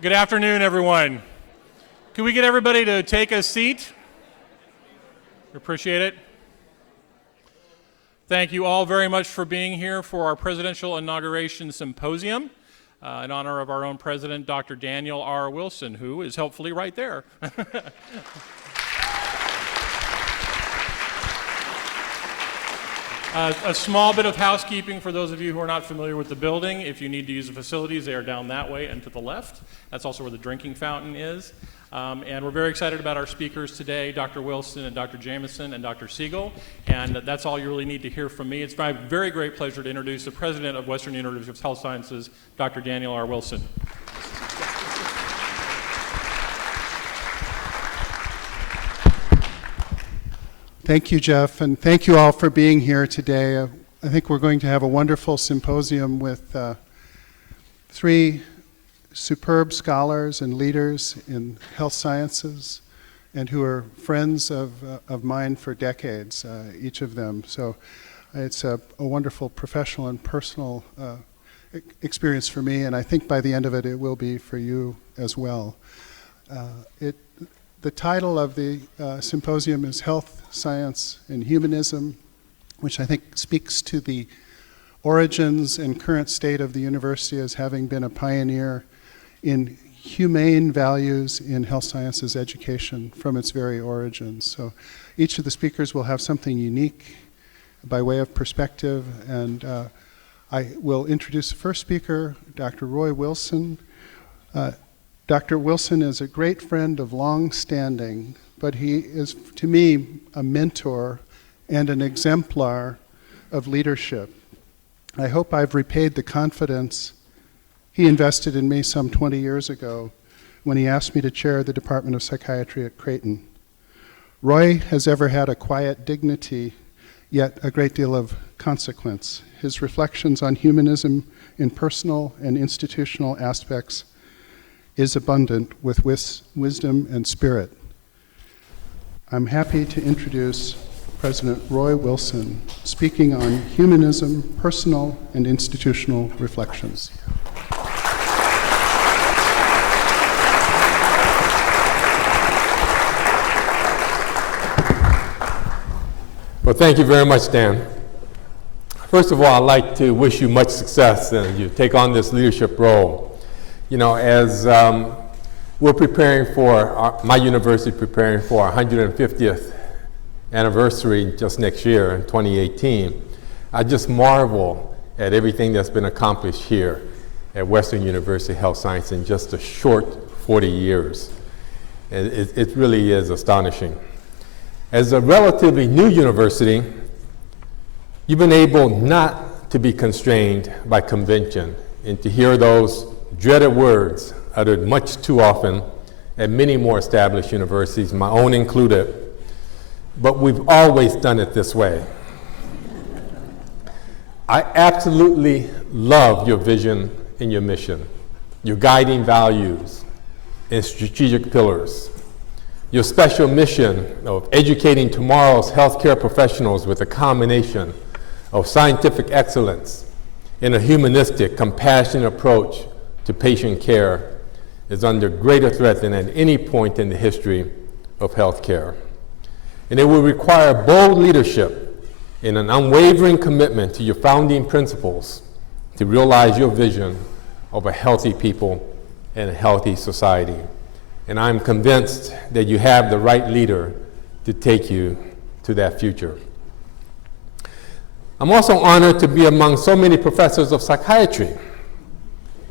Good afternoon, everyone. Can we get everybody to take a seat? Appreciate it. Thank you all very much for being here for our Presidential Inauguration Symposium in honor of our own president, Dr. Daniel R. Wilson, who is helpfully right there. A small bit of housekeeping for those of you who are not familiar with the building. If you need to use the facilities, they are down that way and to the left. That's also where the drinking fountain is. And we're very excited about our speakers today, Dr. Wilson and Dr. Jamison and Dr. Siegel. And that's all you really need to hear from me. It's my very great pleasure to introduce the president of Western University of Health Sciences, Dr. Daniel R. Wilson. Thank you, Jeff, and thank you all for being here today. I think we're going to have a wonderful symposium with three superb scholars and leaders in health sciences and who are friends of mine for decades, each of them. So it's a wonderful professional and personal experience for me, and I think by the end of it, it will be for you as well. The title of the symposium is Health, Science, and Humanism, which I think speaks to the origins and current state of the university as having been a pioneer in humane values in health sciences education from its very origins. So each of the speakers will have something unique by way of perspective, and I will introduce the first speaker, Dr. Roy Wilson. Dr. Wilson is a great friend of long standing, but he is, to me, a mentor and an exemplar of leadership. I hope I've repaid the confidence he invested in me some 20 years ago when he asked me to chair the Department of Psychiatry at Creighton. Roy has ever had a quiet dignity, yet a great deal of consequence. His reflections on humanism in personal and institutional aspects is abundant with wisdom and spirit. I'm happy to introduce President Roy Wilson, speaking on humanism, personal and institutional reflections. Well, thank you very much, Dan. First of all, I'd like to wish you much success as you take on this leadership role. You know, as we're preparing for, my university preparing for our 150th anniversary just next year in 2018, I just marvel at everything that's been accomplished here at Western University Health Science in just a short 40 years. It really is astonishing. As a relatively new university, you've been able not to be constrained by convention and to hear those dreaded words uttered much too often at many more established universities, my own included, but we've always done it this way. I absolutely love your vision and your mission, your guiding values and strategic pillars, your special mission of educating tomorrow's healthcare professionals with a combination of scientific excellence and a humanistic, compassionate approach to patient care is under greater threat than at any point in the history of healthcare. And it will require bold leadership and an unwavering commitment to your founding principles to realize your vision of a healthy people and a healthy society. And I'm convinced that you have the right leader to take you to that future. I'm also honored to be among so many professors of psychiatry.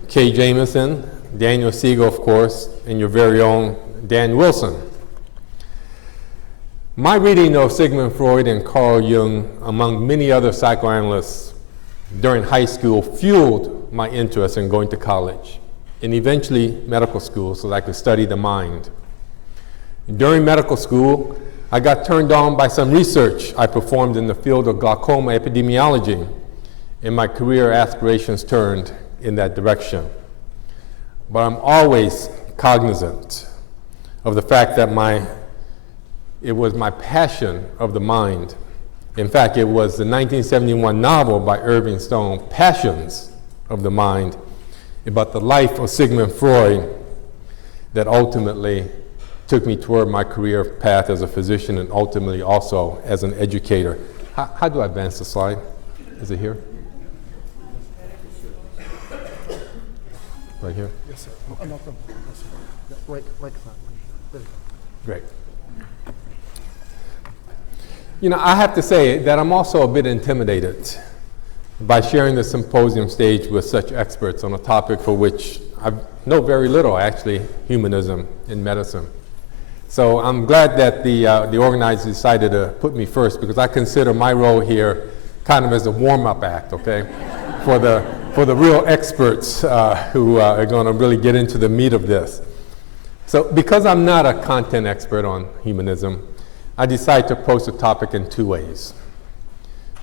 Kay Jamison, Daniel Siegel, of course, and your very own Dan Wilson. My reading of Sigmund Freud and Carl Jung, among many other psychoanalysts during high school, fueled my interest in going to college and eventually medical school so that I could study the mind. During medical school, I got turned on by some research I performed in the field of glaucoma epidemiology, and my career aspirations turned in that direction. But I'm always cognizant of the fact that it was my passion of the mind. In fact, it was the 1971 novel by Irving Stone, Passions of the Mind, about the life of Sigmund Freud that ultimately took me toward my career path as a physician and ultimately also as an educator. How do I advance the slide? Is it here? Right here? Yes, sir. Okay. No, no, sir. Yeah, right front. There you go. Great. You know, I have to say that I'm also a bit intimidated by sharing the symposium stage with such experts on a topic for which I know very little, actually, humanism in medicine. So I'm glad that the organizers decided to put me first, because I consider my role here kind of as a warm-up act, okay, for the real experts who are going to really get into the meat of this. So because I'm not a content expert on humanism, I decided to approach the topic in two ways.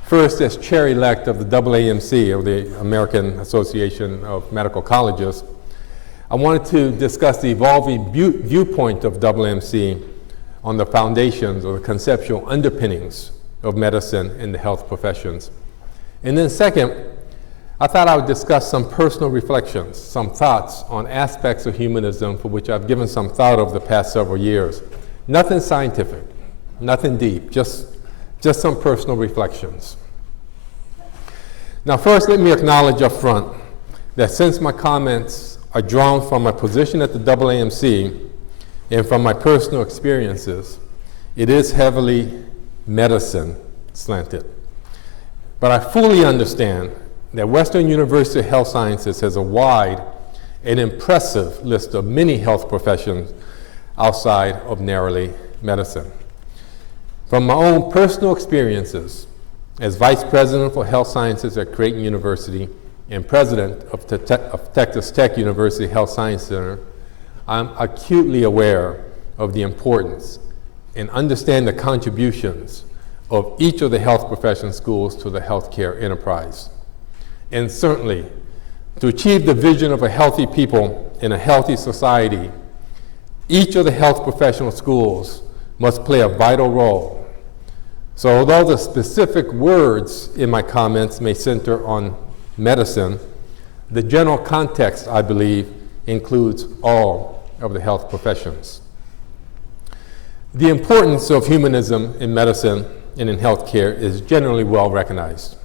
First, as chair-elect of the AAMC, or the American Association of Medical Colleges, I wanted to discuss the evolving viewpoint of AAMC on the foundations or the conceptual underpinnings of medicine in the health professions. And then second, I thought I would discuss some personal reflections, some thoughts on aspects of humanism for which I've given some thought over the past several years. Nothing scientific, nothing deep, just some personal reflections. Now first, let me acknowledge up front that since my comments are drawn from my position at the AAMC and from my personal experiences, it is heavily medicine slanted. But I fully understand that Western University Health Sciences has a wide and impressive list of many health professions outside of narrowly medicine. From my own personal experiences as Vice President for Health Sciences at Creighton University and President of Texas Tech University Health Science Center, I'm acutely aware of the importance and understand the contributions of each of the health profession schools to the healthcare enterprise. And certainly, to achieve the vision of a healthy people in a healthy society, each of the health professional schools must play a vital role. So although the specific words in my comments may center on medicine, the general context, I believe, includes all of the health professions. The importance of humanism in medicine and in healthcare is generally well recognized.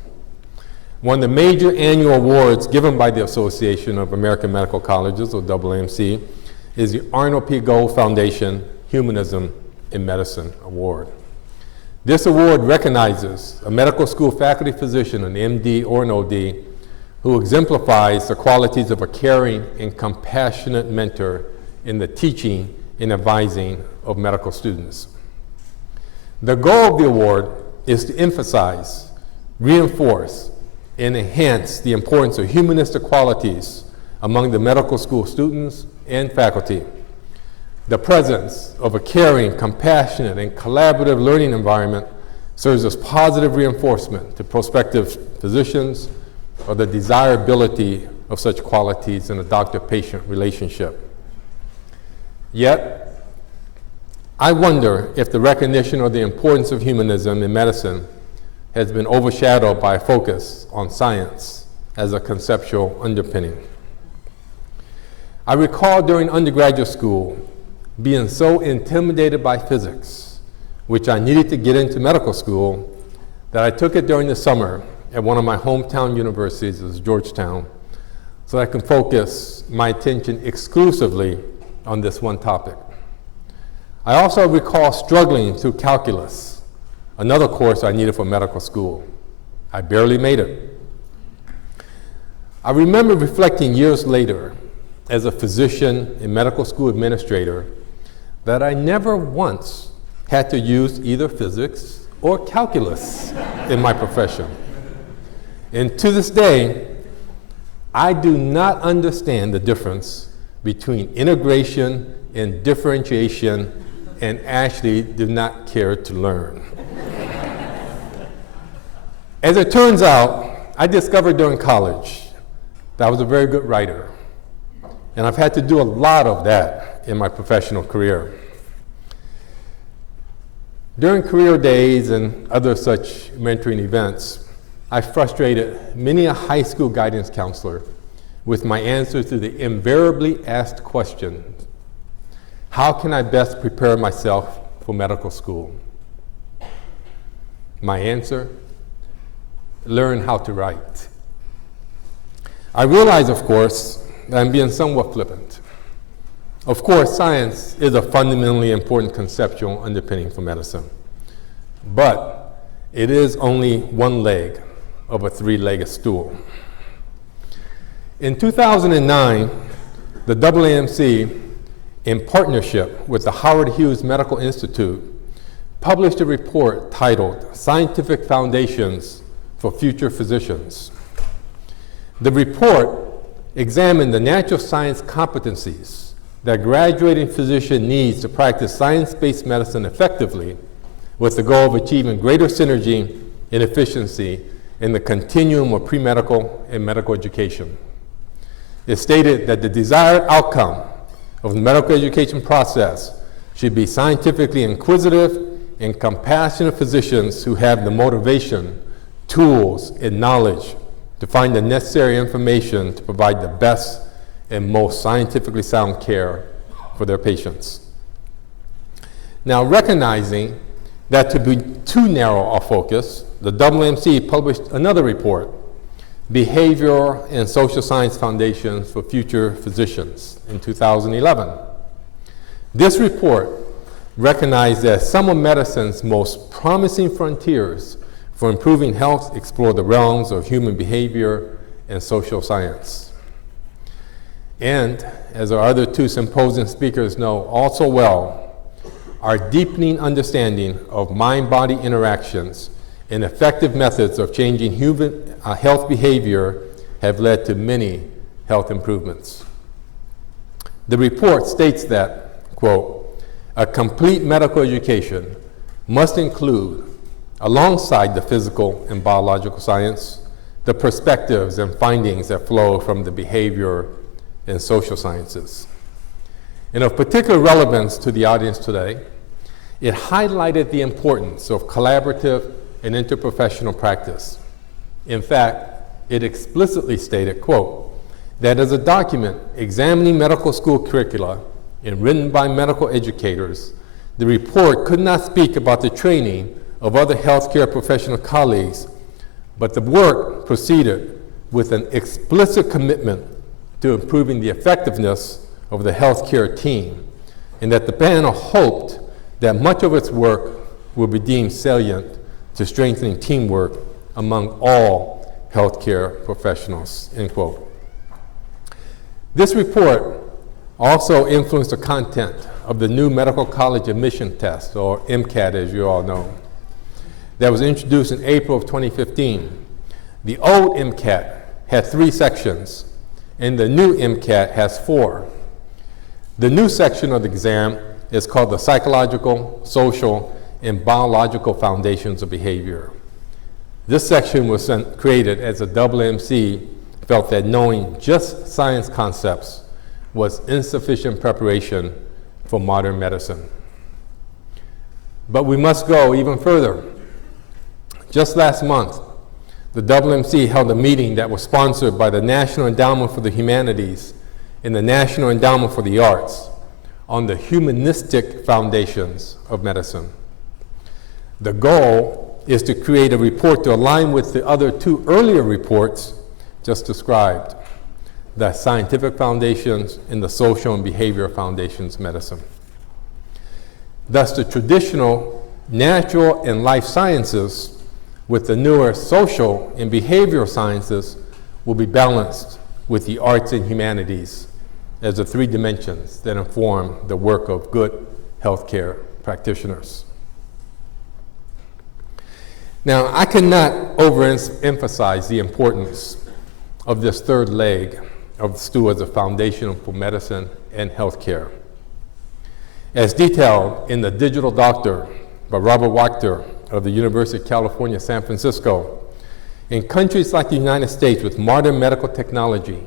One of the major annual awards given by the Association of American Medical Colleges, or AAMC, is the Arnold P. Gold Foundation Humanism in Medicine Award. This award recognizes a medical school faculty physician, an MD or an OD, who exemplifies the qualities of a caring and compassionate mentor in the teaching and advising of medical students. The goal of the award is to emphasize, reinforce, and enhance the importance of humanistic qualities among the medical school students and faculty. The presence of a caring, compassionate, and collaborative learning environment serves as positive reinforcement to prospective physicians or the desirability of such qualities in a doctor-patient relationship. Yet, I wonder if the recognition of the importance of humanism in medicine has been overshadowed by a focus on science as a conceptual underpinning. I recall during undergraduate school being so intimidated by physics, which I needed to get into medical school, that I took it during the summer at one of my hometown universities, it was Georgetown, so that I can focus my attention exclusively on this one topic. I also recall struggling through calculus, another course I needed for medical school. I barely made it. I remember reflecting years later as a physician and medical school administrator that I never once had to use either physics or calculus in my profession. And to this day, I do not understand the difference between integration and differentiation, and actually do not care to learn. As it turns out, I discovered during college that I was a very good writer, and I've had to do a lot of that in my professional career. During career days and other such mentoring events, I frustrated many a high school guidance counselor with my answers to the invariably asked question, How can I best prepare myself for medical school? My answer, learn how to write. I realize, of course, that I'm being somewhat flippant. Of course, science is a fundamentally important conceptual underpinning for medicine, but it is only one leg of a three-legged stool. In 2009, the AAMC, in partnership with the Howard Hughes Medical Institute, published a report titled Scientific Foundations for Future Physicians. The report examined the natural science competencies that graduating physician needs to practice science-based medicine effectively, with the goal of achieving greater synergy and efficiency in the continuum of pre-medical and medical education. It stated that the desired outcome of the medical education process should be scientifically inquisitive and compassionate physicians who have the motivation, tools, and knowledge to find the necessary information to provide the best and most scientifically sound care for their patients. Now, recognizing that to be too narrow a focus, the AAMC published another report, Behavioral and Social Science Foundations for Future Physicians, in 2011. This report recognized that some of medicine's most promising frontiers for improving health explore the realms of human behavior and social science. And, as our other two symposium speakers know also well, our deepening understanding of mind-body interactions and effective methods of changing human health behavior have led to many health improvements. The report states that, quote, a complete medical education must include, alongside the physical and biological science, the perspectives and findings that flow from the behavior and social sciences. And of particular relevance to the audience today, it highlighted the importance of collaborative and interprofessional practice. In fact, it explicitly stated, quote, that as a document examining medical school curricula and written by medical educators, the report could not speak about the training of other healthcare professional colleagues, but the work proceeded with an explicit commitment to improving the effectiveness of the healthcare team, and that the panel hoped that much of its work will be deemed salient to strengthening teamwork among all healthcare professionals, end quote. This report also influenced the content of the new medical college admission test, or MCAT as you all know, that was introduced in April of 2015. The old MCAT had 3 sections, and the new MCAT has 4. The new section of the exam is called the Psychological, Social, and Biological Foundations of Behavior. This section was created as the AAMC felt that knowing just science concepts was insufficient preparation for modern medicine. But we must go even further. Just last month, the AAMC held a meeting that was sponsored by the National Endowment for the Humanities and the National Endowment for the Arts on the humanistic foundations of medicine. The goal is to create a report to align with the other 2 earlier reports just described, the scientific foundations and the social and behavioral foundations of medicine. Thus, the traditional natural and life sciences with the newer social and behavioral sciences will be balanced with the arts and humanities as the 3 dimensions that inform the work of good healthcare practitioners. Now, I cannot overemphasize the importance of this 3rd leg of the stool as a foundation for medicine and healthcare. As detailed in The Digital Doctor by Robert Wachter of the University of California, San Francisco, in countries like the United States with modern medical technology,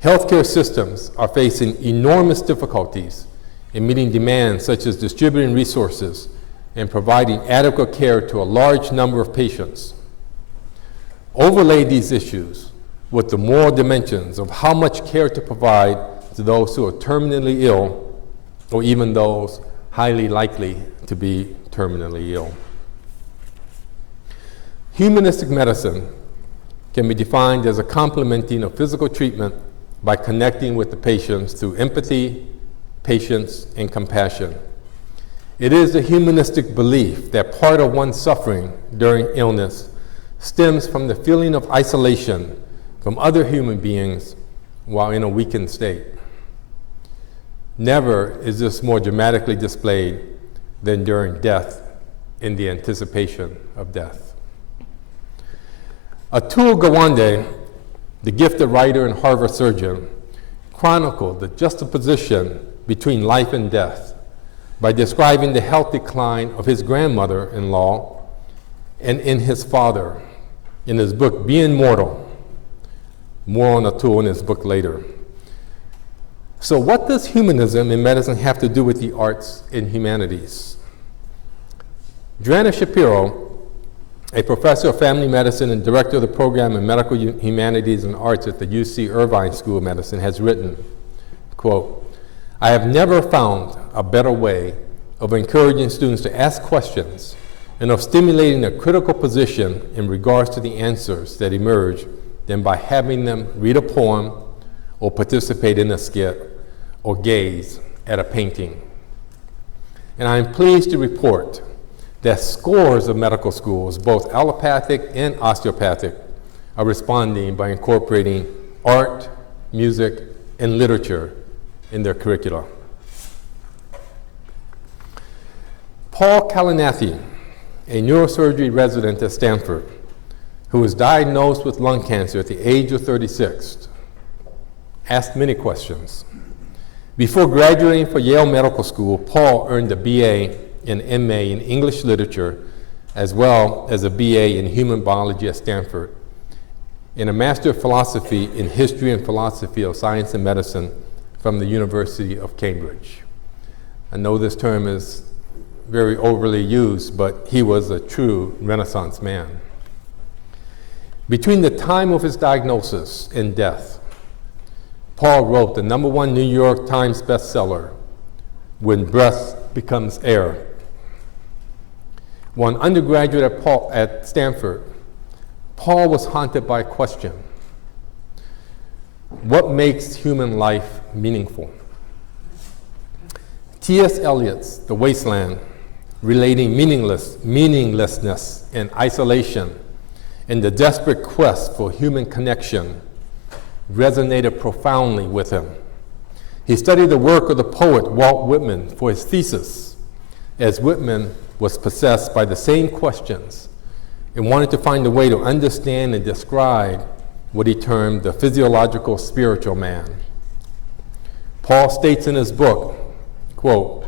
healthcare systems are facing enormous difficulties in meeting demands such as distributing resources and providing adequate care to a large number of patients. Overlay these issues with the moral dimensions of how much care to provide to those who are terminally ill, or even those highly likely to be terminally ill. Humanistic medicine can be defined as a complementing of physical treatment by connecting with the patients through empathy, patience, and compassion. It is a humanistic belief that part of one's suffering during illness stems from the feeling of isolation from other human beings while in a weakened state. Never is this more dramatically displayed than during death in the anticipation of death. Atul Gawande, the gifted writer and Harvard surgeon, chronicled the juxtaposition between life and death by describing the health decline of his grandmother-in-law and in his father in his book, Being Mortal. More on Atul in his book later. So what does humanism in medicine have to do with the arts and humanities? Joanna Shapiro, a professor of family medicine and director of the program in medical humanities and arts at the UC Irvine School of Medicine, has written, quote, "I have never found a better way of encouraging students to ask questions and of stimulating a critical position in regards to the answers that emerge than by having them read a poem or participate in a skit or gaze at a painting." And I am pleased to report that scores of medical schools, both allopathic and osteopathic, are responding by incorporating art, music, and literature in their curricula. Paul Kalanithi, a neurosurgery resident at Stanford, who was diagnosed with lung cancer at the age of 36, asked many questions. Before graduating for Yale Medical School, Paul earned a BA and MA in English literature, as well as a BA in human biology at Stanford, and a Master of Philosophy in History and Philosophy of Science and Medicine from the University of Cambridge. I know this term is very overly used, but he was a true Renaissance man. Between the time of his diagnosis and death, Paul wrote the #1 New York Times bestseller, When Breath Becomes Air. One undergraduate at Stanford, Paul was haunted by a question: what makes human life meaningful? T.S. Eliot's The Wasteland, relating meaninglessness and isolation and the desperate quest for human connection, resonated profoundly with him. He studied the work of the poet Walt Whitman for his thesis, as Whitman was possessed by the same questions and wanted to find a way to understand and describe what he termed the physiological spiritual man. Paul states in his book, quote,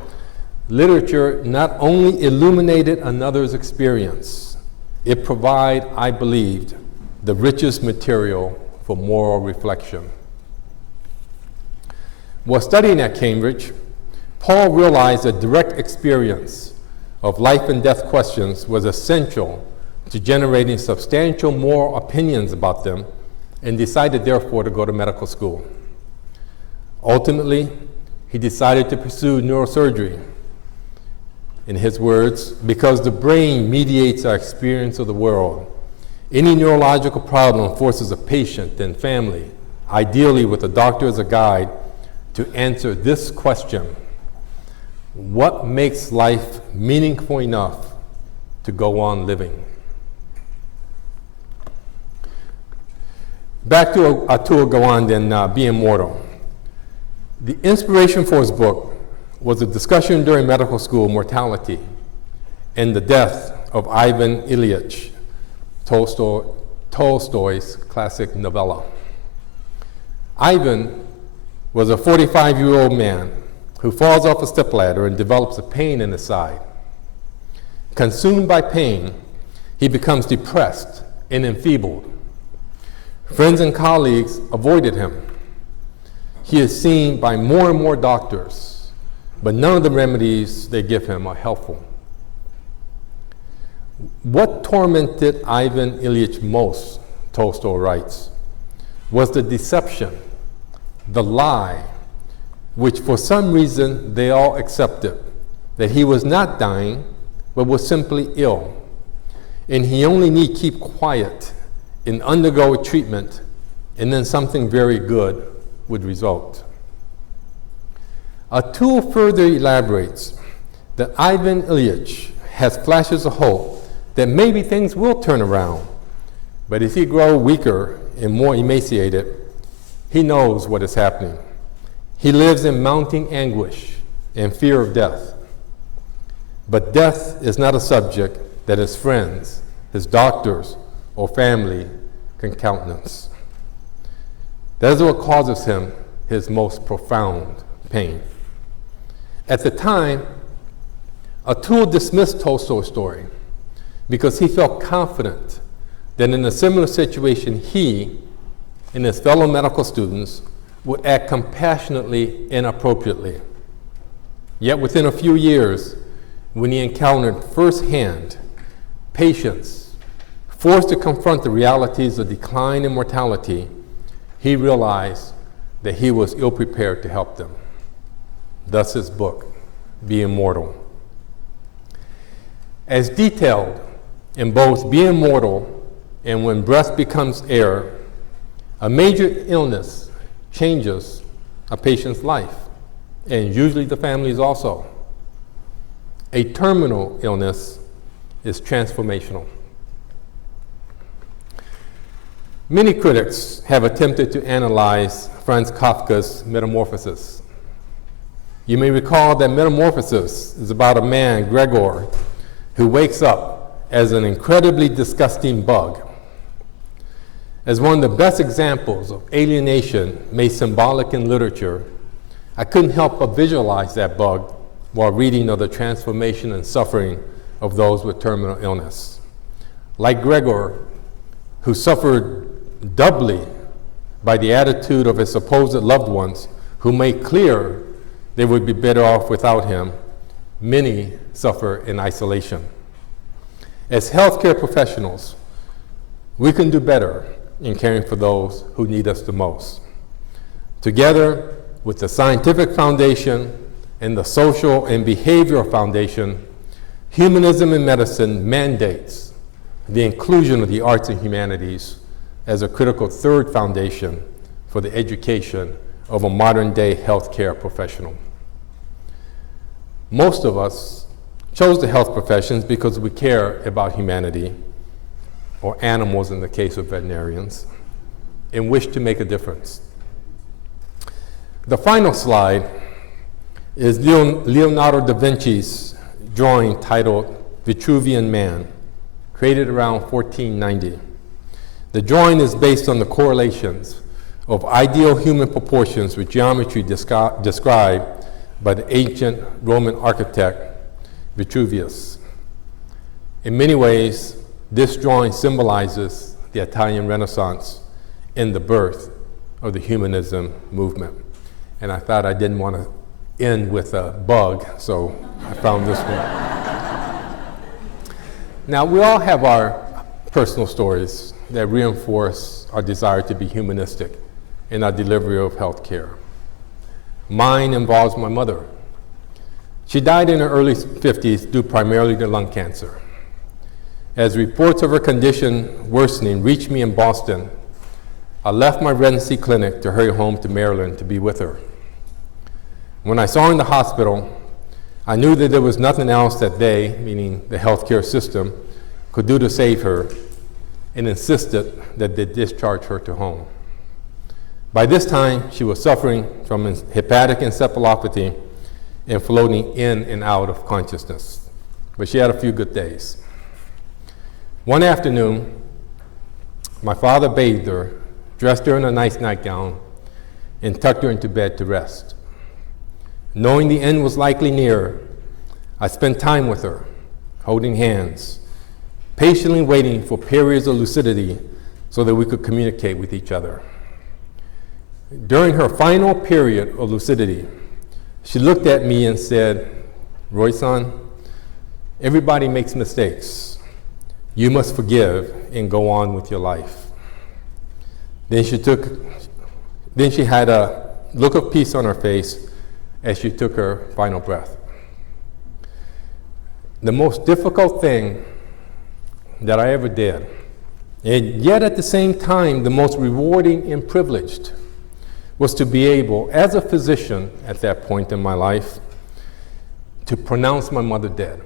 "Literature not only illuminated another's experience, it provided, I believed, the richest material for moral reflection." While studying at Cambridge, Paul realized that direct experience of life and death questions was essential to generating substantial moral opinions about them, and decided therefore to go to medical school. Ultimately, he decided to pursue neurosurgery. In his words, "Because the brain mediates our experience of the world, any neurological problem forces a patient and family, ideally with a doctor as a guide, to answer this question: what makes life meaningful enough to go on living?" Back to Atul Gawande and Being Mortal. The inspiration for his book was a discussion during medical school mortality and the death of Ivan Ilyich, Tolstoy's classic novella. Ivan was a 45-year-old man who falls off a stepladder and develops a pain in his side. Consumed by pain, he becomes depressed and enfeebled. Friends and colleagues avoided him. He is seen by more and more doctors, but none of the remedies they give him are helpful. What tormented Ivan Ilyich most, Tolstoy writes, was the deception, the lie, which for some reason they all accepted, that he was not dying, but was simply ill, and he only need keep quiet and undergo treatment, and then something very good would result. Atul further elaborates that Ivan Ilyich has flashes of hope that maybe things will turn around, but as he grows weaker and more emaciated, he knows what is happening. He lives in mounting anguish and fear of death. But death is not a subject that his friends, his doctors, or family can countenance. That is what causes him his most profound pain. At the time, Atul dismissed Tolstoy's story because he felt confident that in a similar situation he and his fellow medical students would act compassionately and appropriately. Yet within a few years, when he encountered firsthand patients forced to confront the realities of decline and mortality, he realized that he was ill-prepared to help them. Thus his book, Be Immortal. As detailed in both Be Immortal and When Breath Becomes Air, a major illness changes a patient's life, and usually the families also. A terminal illness is transformational. Many critics have attempted to analyze Franz Kafka's Metamorphosis. You may recall that Metamorphosis is about a man, Gregor, who wakes up as an incredibly disgusting bug. As one of the best examples of alienation made symbolic in literature, I couldn't help but visualize that bug while reading of the transformation and suffering of those with terminal illness. Like Gregor, who suffered doubly by the attitude of his supposed loved ones, who made clear they would be better off without him, many suffer in isolation. As healthcare professionals, we can do better in caring for those who need us the most. Together with the scientific foundation and the social and behavioral foundation, humanism in medicine mandates the inclusion of the arts and humanities as a critical third foundation for the education of a modern-day healthcare professional. Most of us chose the health professions because we care about humanity, or animals in the case of veterinarians, and wish to make a difference. The final slide is Leonardo da Vinci's drawing titled Vitruvian Man, created around 1490. The drawing is based on the correlations of ideal human proportions with geometry described by the ancient Roman architect Vitruvius. In many ways, this drawing symbolizes the Italian Renaissance and the birth of the humanism movement. And I thought I didn't want to end with a bug, so I found this one. Now, we all have our personal stories that reinforce our desire to be humanistic in our delivery of health care. Mine involves my mother. She died in her early 50s due primarily to lung cancer. As reports of her condition worsening reached me in Boston, I left my residency clinic to hurry home to Maryland to be with her. When I saw her in the hospital, I knew that there was nothing else that they, meaning the healthcare system, could do to save her, and insisted that they discharge her to home. By this time, she was suffering from hepatic encephalopathy and floating in and out of consciousness, but she had a few good days. One afternoon, my father bathed her, dressed her in a nice nightgown, and tucked her into bed to rest. Knowing the end was likely near, I spent time with her, holding hands, patiently waiting for periods of lucidity so that we could communicate with each other. During her final period of lucidity, she looked at me and said, "Roy-san, everybody makes mistakes. You must forgive and go on with your life." Then she had a look of peace on her face as she took her final breath. The most difficult thing that I ever did, and yet at the same time the most rewarding and privileged, was to be able, as a physician at that point in my life, to pronounce my mother dead.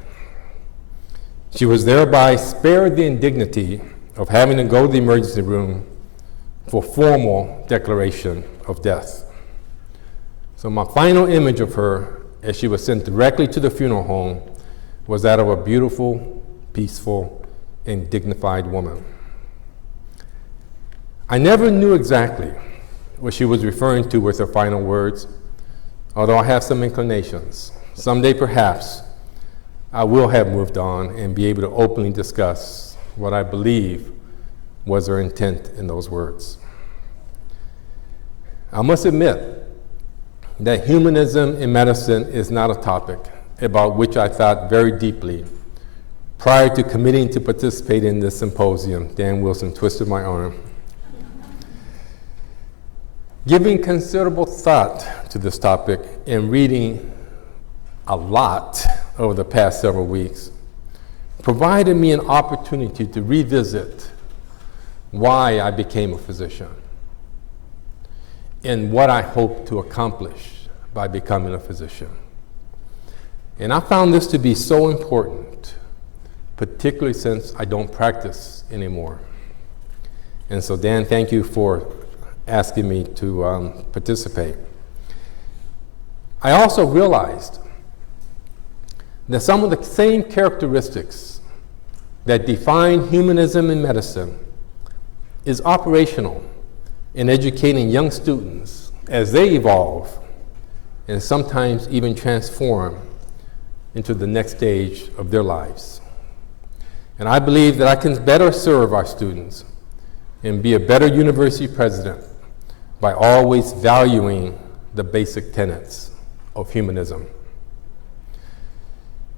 She was thereby spared the indignity of having to go to the emergency room for formal declaration of death. So my final image of her, as she was sent directly to the funeral home, was that of a beautiful, peaceful, and dignified woman. I never knew exactly what she was referring to with her final words, although I have some inclinations. Someday, perhaps, I will have moved on and be able to openly discuss what I believe was her intent in those words. I must admit that humanism in medicine is not a topic about which I thought very deeply prior to committing to participate in this symposium. Dan Wilson twisted my arm. Giving considerable thought to this topic and reading a lot over the past several weeks provided me an opportunity to revisit why I became a physician and what I hope to accomplish by becoming a physician. And I found this to be so important, particularly since I don't practice anymore. And so, Dan, thank you for asking me to participate. I also realized that some of the same characteristics that define humanism in medicine is operational in educating young students as they evolve and sometimes even transform into the next stage of their lives. And I believe that I can better serve our students and be a better university president by always valuing the basic tenets of humanism.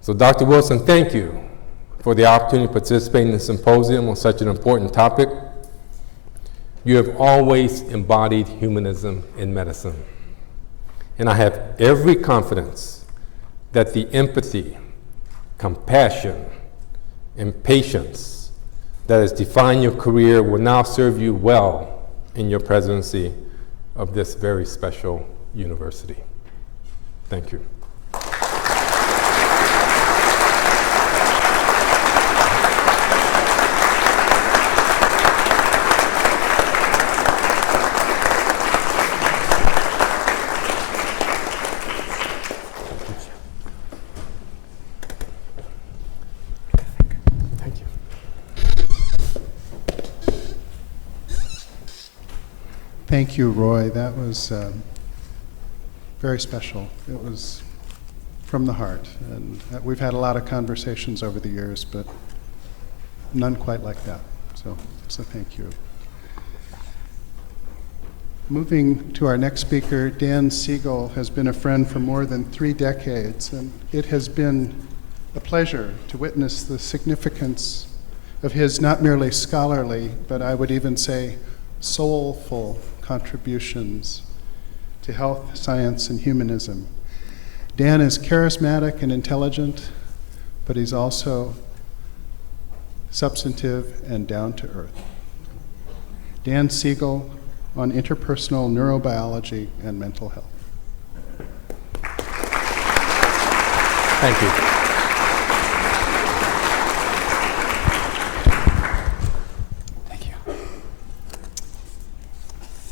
So Dr. Wilson, thank you for the opportunity to participate in the symposium on such an important topic. You have always embodied humanism in medicine. And I have every confidence that the empathy, compassion, and patience that has defined your career will now serve you well in your presidency of this very special university. Thank you. Thank you, Roy. That was very special. It was from the heart. And we've had a lot of conversations over the years, but none quite like that. So thank you. Moving to our next speaker, Dan Siegel has been a friend for more than 3 decades, and it has been a pleasure to witness the significance of his not merely scholarly, but I would even say soulful contributions to health, science, and humanism. Dan is charismatic and intelligent, but he's also substantive and down to earth. Dan Siegel on interpersonal neurobiology and mental health. Thank you.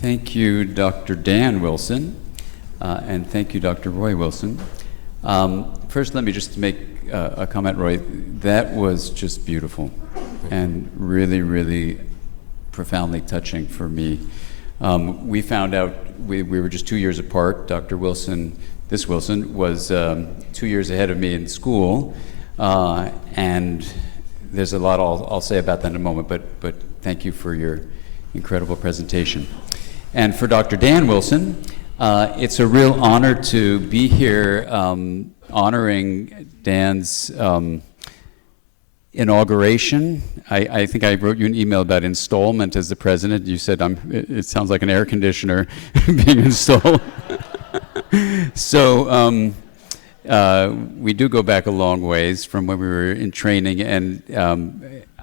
Thank you, Dr. Dan Wilson, and thank you, Dr. Roy Wilson. First, let me just make a comment, Roy. That was just beautiful and really, really profoundly touching for me. We found out we were just 2 years apart. Dr. Wilson, this Wilson, was 2 years ahead of me in school, and there's a lot I'll say about that in a moment, but thank you for your incredible presentation. And for Dr. Dan Wilson, it's a real honor to be here honoring Dan's inauguration. I think I wrote you an email about installment as the president. You said it sounds like an air conditioner being installed. So we do go back a long ways from when we were in training, and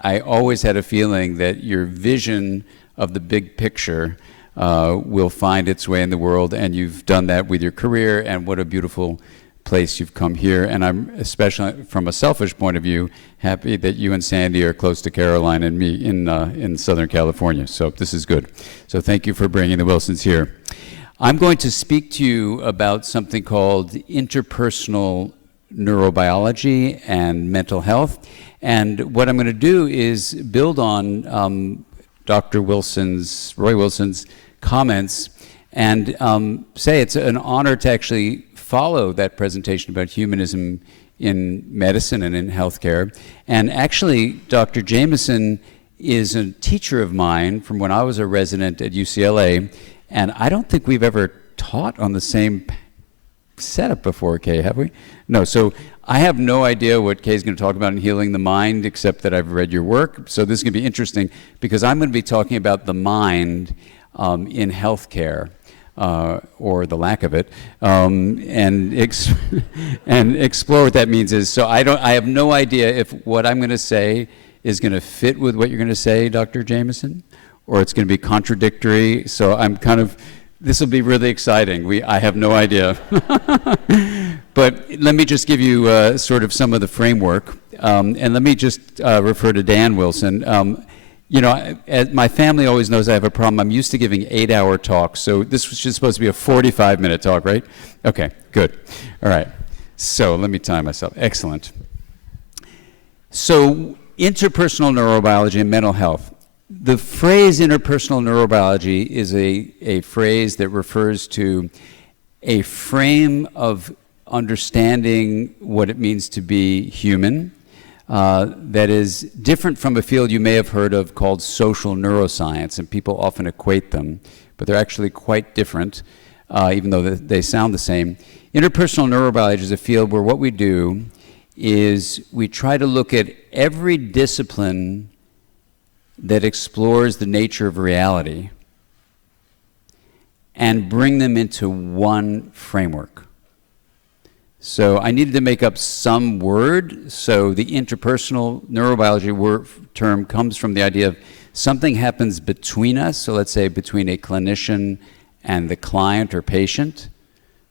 I always had a feeling that your vision of the big picture will find its way in the world, and you've done that with your career, and what a beautiful place you've come here. And I'm, especially from a selfish point of view, happy that you and Sandy are close to Caroline and me in Southern California. So this is good. So thank you for bringing the Wilsons here. I'm going to speak to you about something called interpersonal neurobiology and mental health. And what I'm going to do is build on Dr. Roy Wilson's comments and say it's an honor to actually follow that presentation about humanism in medicine and in healthcare. And actually, Dr. Jamison is a teacher of mine from when I was a resident at UCLA, and I don't think we've ever taught on the same setup before, Kay, have we? No, so I have no idea what Kay's going to talk about in healing the mind, except that I've read your work. So this is going to be interesting because I'm going to be talking about the mind in healthcare. Or the lack of it, and explore what that means. So I have no idea if what I'm going to say is going to fit with what you're going to say, Dr. Jamison, or it's going to be contradictory. So this will be really exciting. I have no idea. But let me just give you sort of some of the framework, and let me just refer to Dan Wilson. My family always knows I have a problem. I'm used to giving 8-hour talks, so this was just supposed to be a 45-minute talk, right? Okay, good. All right. So let me time myself. Excellent. So interpersonal neurobiology and mental health. The phrase interpersonal neurobiology is a phrase that refers to a frame of understanding what it means to be human, that is different from a field you may have heard of called social neuroscience, and people often equate them, but they're actually quite different, even though they sound the same. Interpersonal neurobiology is a field where what we do is we try to look at every discipline that explores the nature of reality and bring them into one framework. So I needed to make up some word. So the interpersonal neurobiology term comes from the idea of something happens between us. So let's say between a clinician and the client or patient.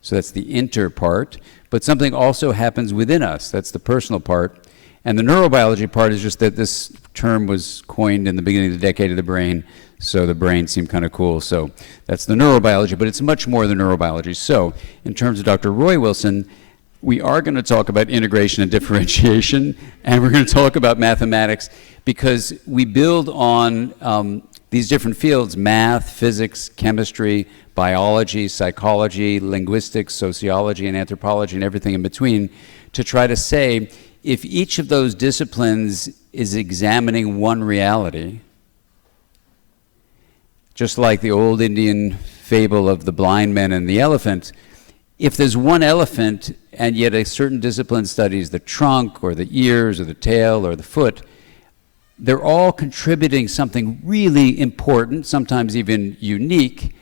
So that's the inter part. But something also happens within us. That's the personal part. And the neurobiology part is just that this term was coined in the beginning of the decade of the brain. So the brain seemed kind of cool. So that's the neurobiology, but it's much more than neurobiology. So in terms of Dr. Roy Wilson, we are going to talk about integration and differentiation, and we're going to talk about mathematics because we build on these different fields: math, physics, chemistry, biology, psychology, linguistics, sociology, and anthropology, and everything in between, to try to say if each of those disciplines is examining one reality, just like the old Indian fable of the blind man and the elephant, if there's one elephant and yet a certain discipline studies the trunk or the ears or the tail or the foot, they're all contributing something really important, sometimes even unique,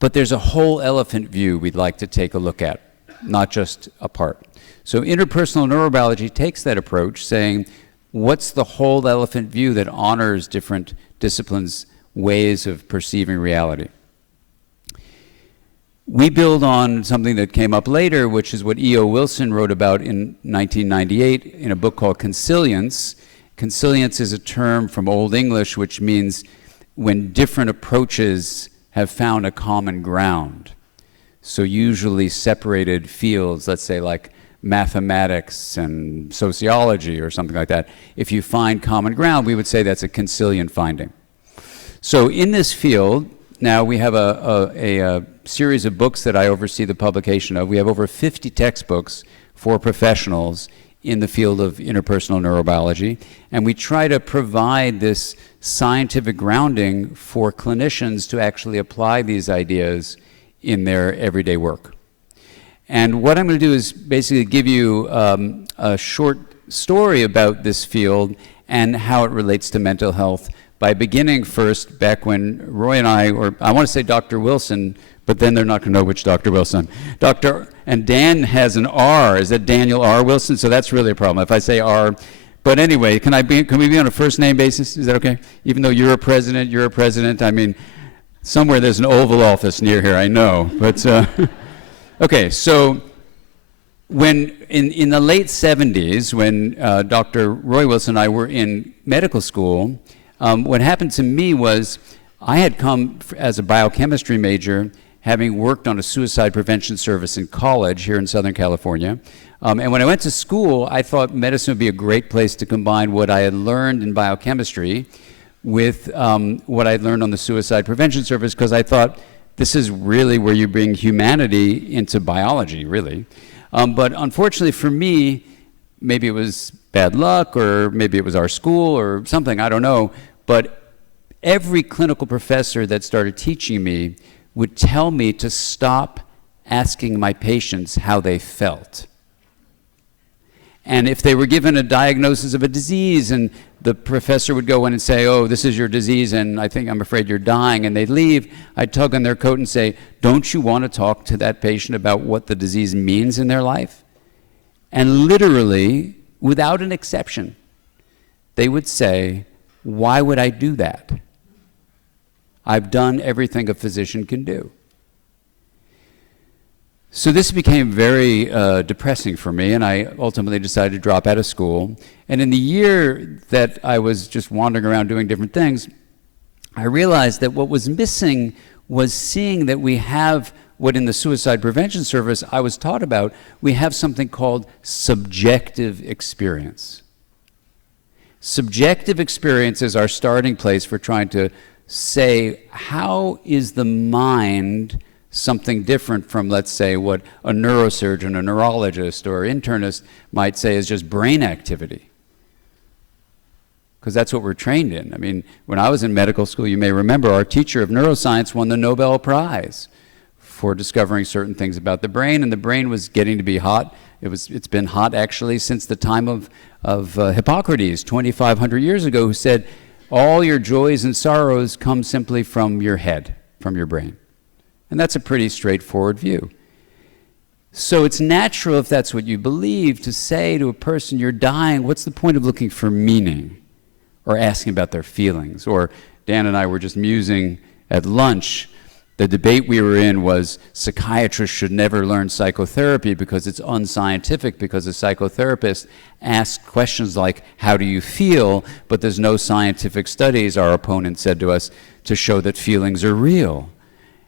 but there's a whole elephant view we'd like to take a look at, not just a part. So interpersonal neurobiology takes that approach, saying, what's the whole elephant view that honors different disciplines' ways of perceiving reality? We build on something that came up later, which is what E.O. Wilson wrote about in 1998 in a book called Conciliance. Conciliance is a term from Old English which means when different approaches have found a common ground. So usually separated fields, let's say like mathematics and sociology or something like that, if you find common ground, we would say that's a Concilian finding. So in this field, now we have a series of books that I oversee the publication of. We have over 50 textbooks for professionals in the field of interpersonal neurobiology, and we try to provide this scientific grounding for clinicians to actually apply these ideas in their everyday work. And what I'm going to do is basically give you a short story about this field and how it relates to mental health, by beginning first back when Roy and I want to say Dr. Wilson but then they're not going to know which Dr. Wilson. And Dan has an R. Is that Daniel R. Wilson? So that's really a problem if I say R. But anyway, can we be on a first name basis? Is that okay? Even though you're a president. I mean, somewhere there's an Oval Office near here, I know. But okay, so when in the late 70s, when Dr. Roy Wilson and I were in medical school, what happened to me was I had come as a biochemistry major, having worked on a suicide prevention service in college here in Southern California. And when I went to school, I thought medicine would be a great place to combine what I had learned in biochemistry with what I'd learned on the suicide prevention service, because I thought this is really where you bring humanity into biology, really. But unfortunately for me, maybe it was bad luck, or maybe it was our school or something, I don't know, but every clinical professor that started teaching me would tell me to stop asking my patients how they felt. And if they were given a diagnosis of a disease and the professor would go in and say, oh, this is your disease and I'm afraid you're dying, and they'd leave, I'd tug on their coat and say, don't you want to talk to that patient about what the disease means in their life? And literally, without an exception, they would say, why would I do that? I've done everything a physician can do. So this became very depressing for me, and I ultimately decided to drop out of school. And in the year that I was just wandering around doing different things, I realized that what was missing was seeing that we have what in the suicide prevention service I was taught about, we have something called subjective experience. Subjective experience is our starting place for trying to say, how is the mind something different from, let's say, what a neurosurgeon, a neurologist, or internist might say is just brain activity? Because that's what we're trained in. I mean, when I was in medical school, you may remember our teacher of neuroscience won the Nobel Prize for discovering certain things about the brain, and the brain was getting to be hot. It's been hot actually since the time of Hippocrates, 2,500 years ago, who said, all your joys and sorrows come simply from your head, from your brain. And that's a pretty straightforward view. So it's natural, if that's what you believe, to say to a person, you're dying, what's the point of looking for meaning? Or asking about their feelings? Or Dan and I were just musing at lunch. The debate we were in was psychiatrists should never learn psychotherapy because it's unscientific, because a psychotherapist asks questions like, how do you feel? But there's no scientific studies, our opponent said to us, to show that feelings are real.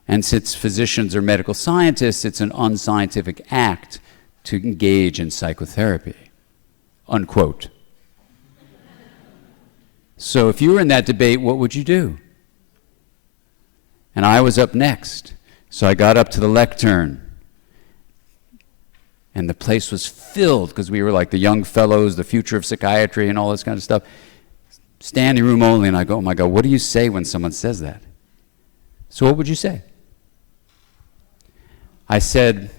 And since physicians are medical scientists, it's an unscientific act to engage in psychotherapy, unquote. So if you were in that debate, what would you do? And I was up next. So I got up to the lectern. And the place was filled, because we were like the young fellows, the future of psychiatry and all this kind of stuff. Standing room only. And I go, oh my God, what do you say when someone says that? So what would you say? I said,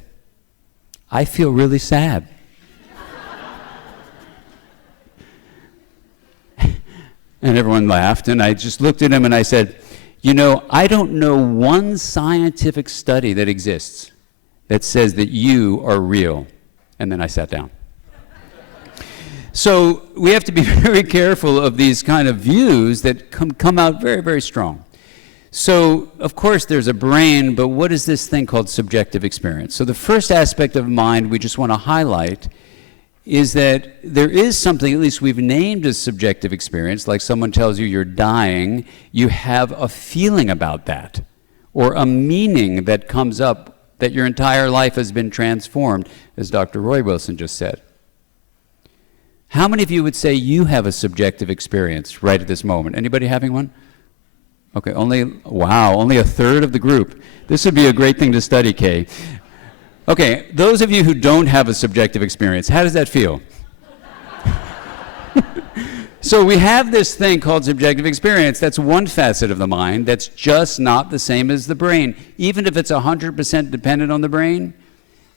I feel really sad. And everyone laughed, and I just looked at him and I said, you know, I don't know one scientific study that exists that says that you are real. And then I sat down. So we have to be very careful of these kind of views that come out very, very strong. So, of course, there's a brain, but what is this thing called subjective experience? So the first aspect of mind we just want to highlight is that there is something, at least we've named as subjective experience, like someone tells you you're dying, you have a feeling about that, or a meaning that comes up that your entire life has been transformed, as Dr. Roy Wilson just said. How many of you would say you have a subjective experience right at this moment? Anybody having one? Okay, only a third of the group. This would be a great thing to study, Kay. Okay, those of you who don't have a subjective experience, how does that feel? So we have this thing called subjective experience. That's one facet of the mind that's just not the same as the brain. Even if it's 100% dependent on the brain,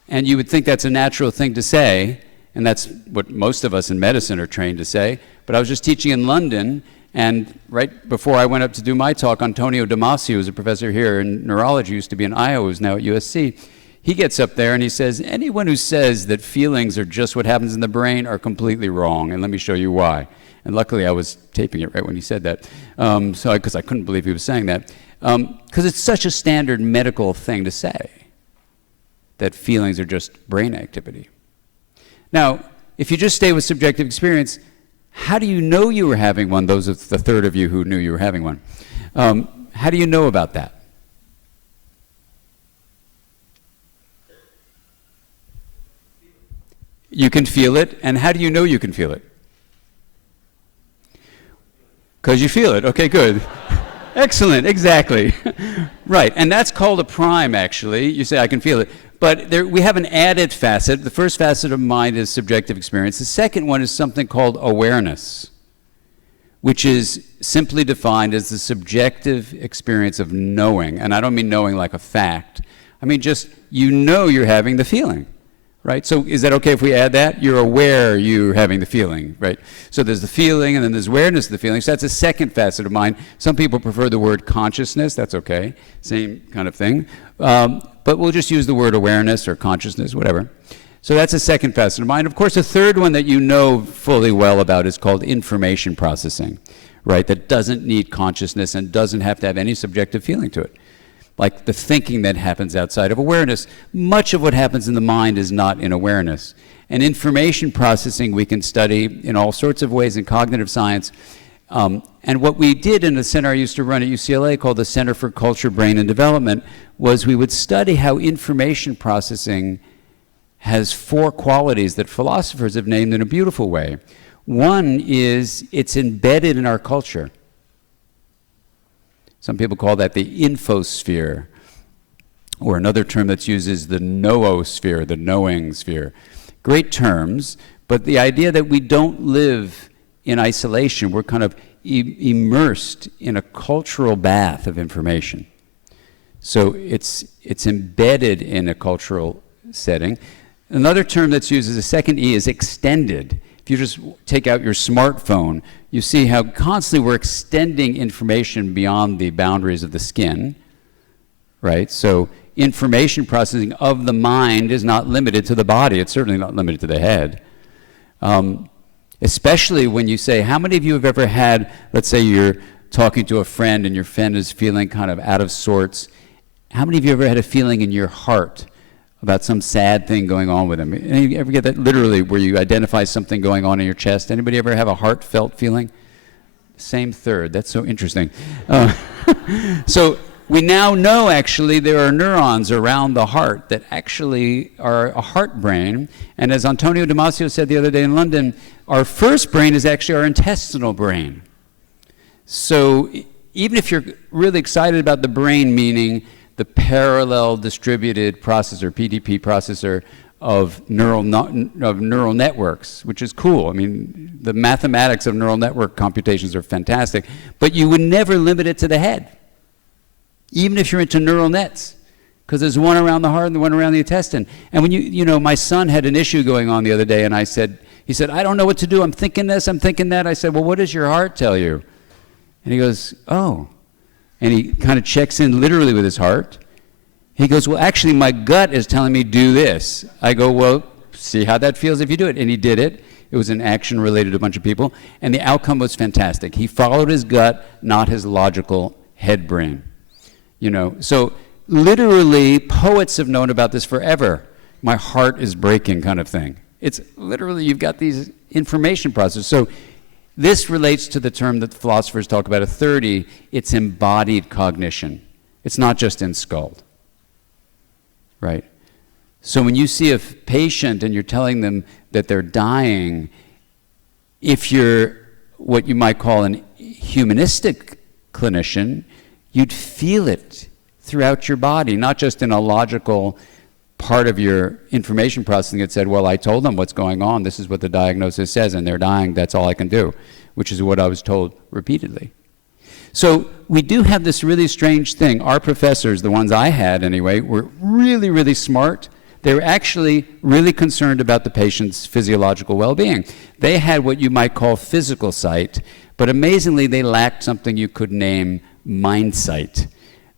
and you would think that's a natural thing to say, and that's what most of us in medicine are trained to say, but I was just teaching in London, And right before I went up to do my talk, Antonio Damasio, who's a professor here in neurology, used to be in Iowa, who's now at USC, he gets up there and he says, anyone who says that feelings are just what happens in the brain are completely wrong, and let me show you why. And luckily I was taping it right when he said that, because I couldn't believe he was saying that. Because it's such a standard medical thing to say, that feelings are just brain activity. Now, if you just stay with subjective experience, how do you know you were having one, those of the third of you who knew you were having one? How do you know about that? You can feel it, and how do you know you can feel it? Because you feel it. Okay, good. Excellent, exactly. Right, and that's called a prime, actually. You say, I can feel it. But we have an added facet. The first facet of mind is subjective experience. The second one is something called awareness, which is simply defined as the subjective experience of knowing. And I don't mean knowing like a fact. I mean just you know you're having the feeling. Right? So is that okay if we add that? You're aware you're having the feeling, right? So there's the feeling, and then there's awareness of the feeling. So that's a second facet of mind. Some people prefer the word consciousness. That's okay. Same kind of thing. But we'll just use the word awareness or consciousness, whatever. So that's a second facet of mind. Of course, a third one that you know fully well about is called information processing, right? That doesn't need consciousness and doesn't have to have any subjective feeling to it. Like the thinking that happens outside of awareness. Much of what happens in the mind is not in awareness. And information processing we can study in all sorts of ways in cognitive science. And what we did in the center I used to run at UCLA called the Center for Culture, Brain, and Development was we would study how information processing has 4 qualities that philosophers have named in a beautiful way. One is it's embedded in our culture. Some people call that the infosphere, or another term that's used is the noosphere, the knowing sphere. Great terms, but the idea that we don't live in isolation, we're kind of immersed in a cultural bath of information. So it's embedded in a cultural setting. Another term that's used as a second E is extended. If you just take out your smartphone, you see how constantly we're extending information beyond the boundaries of the skin, right? So information processing of the mind is not limited to the body. It's certainly not limited to the head. Especially when you say, how many of you have ever had, let's say you're talking to a friend and your friend is feeling kind of out of sorts. How many of you ever had a feeling in your heart about some sad thing going on with them? You ever get that literally where you identify something going on in your chest? Anybody ever have a heartfelt feeling? Same third. That's so interesting. So we now know actually there are neurons around the heart that actually are a heart brain. And as Antonio Damasio said the other day in London, our first brain is actually our intestinal brain. So even if you're really excited about the brain, meaning the parallel distributed processor, PDP processor of neural networks, which is cool. I mean, the mathematics of neural network computations are fantastic, but you would never limit it to the head, even if you're into neural nets, because there's one around the heart and the one around the intestine. And when you know, my son had an issue going on the other day, and he said, I don't know what to do. I'm thinking this, I'm thinking that. I said, well, what does your heart tell you? And he goes, oh. And he kind of checks in literally with his heart. He goes, well, actually, my gut is telling me do this. I go, well, see how that feels if you do it. And he did it. It was an action related to a bunch of people. And the outcome was fantastic. He followed his gut, not his logical head brain. You know, so literally, poets have known about this forever. My heart is breaking kind of thing. It's literally, you've got these information processes. So this relates to the term that philosophers talk about, a 30, it's embodied cognition. It's not just enskulled, right? So when you see a patient and you're telling them that they're dying, if you're what you might call an humanistic clinician, you'd feel it throughout your body, not just in a logical part of your information processing that said, well, I told them what's going on, this is what the diagnosis says, and they're dying, that's all I can do, which is what I was told repeatedly. So we do have this really strange thing. Our professors, the ones I had anyway, were really, really smart. They were actually really concerned about the patient's physiological well-being. They had what you might call physical sight, But amazingly, they lacked something you could name mindsight.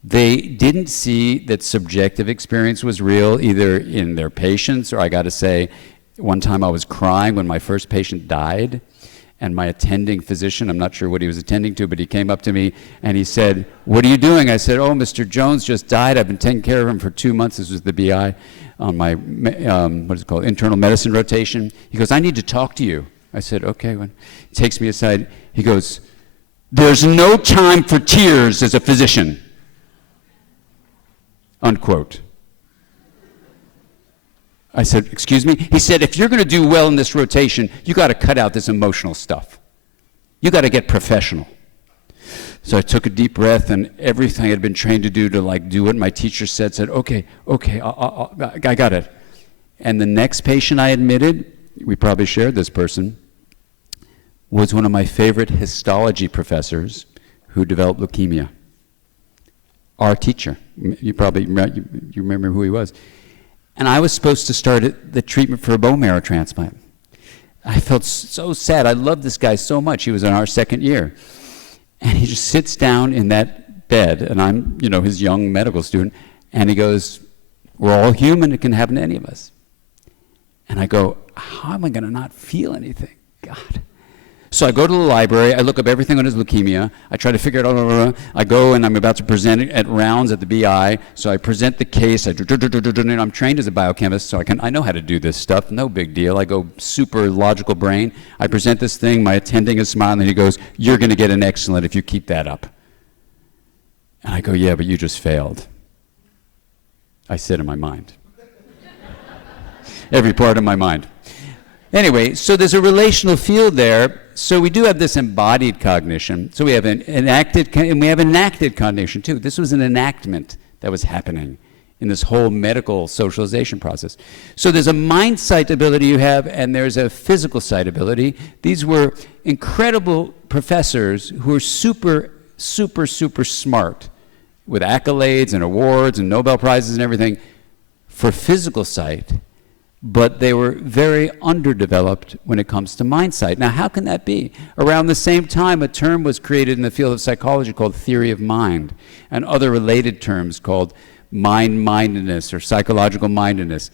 They didn't see that subjective experience was real, either in their patients, or I got to say, one time I was crying when my first patient died, and my attending physician, I'm not sure what he was attending to, but he came up to me and he said, "What are you doing?" I said, "Oh, Mr. Jones just died. I've been taking care of him for 2 months." This was the BI on my, what is it called, internal medicine rotation. He goes, "I need to talk to you." I said, "Okay." He takes me aside. He goes, "There's no time for tears as a physician." Unquote. I said, "Excuse me?" He said, "If you're going to do well in this rotation, you got to cut out this emotional stuff. You got to get professional." So I took a deep breath, and everything I'd been trained to do what my teacher said, okay, I got it. And the next patient I admitted, we probably shared this person, was one of my favorite histology professors who developed leukemia. Our teacher. You remember who he was. And I was supposed to start the treatment for a bone marrow transplant. I felt so sad. I loved this guy so much. He was in our second year. And he just sits down in that bed, and I'm, his young medical student, and he goes, "We're all human. It can happen to any of us." And I go, how am I going to not feel anything? God. So I go to the library, I look up everything on his leukemia, I try to figure it out, I go and I'm about to present it at rounds at the BI, so I present the case, and I'm trained as a biochemist, so I know how to do this stuff, no big deal. I go super logical brain, I present this thing, my attending is smiling, and he goes, "You're going to get an excellent if you keep that up." And I go, "Yeah, but you just failed." I said in my mind. Every part of my mind. Anyway, so there's a relational field there. So we do have this embodied cognition. So we have an enacted, and we have enacted cognition too. This was an enactment that was happening in this whole medical socialization process. So there's a mind sight ability you have, and there's a physical sight ability. These were incredible professors who were super, super, super smart with accolades and awards and Nobel Prizes and everything for physical sight. But they were very underdeveloped when it comes to mind sight. Now, how can that be? Around the same time, a term was created in the field of psychology called theory of mind, and other related terms called mind-mindedness or psychological mindedness.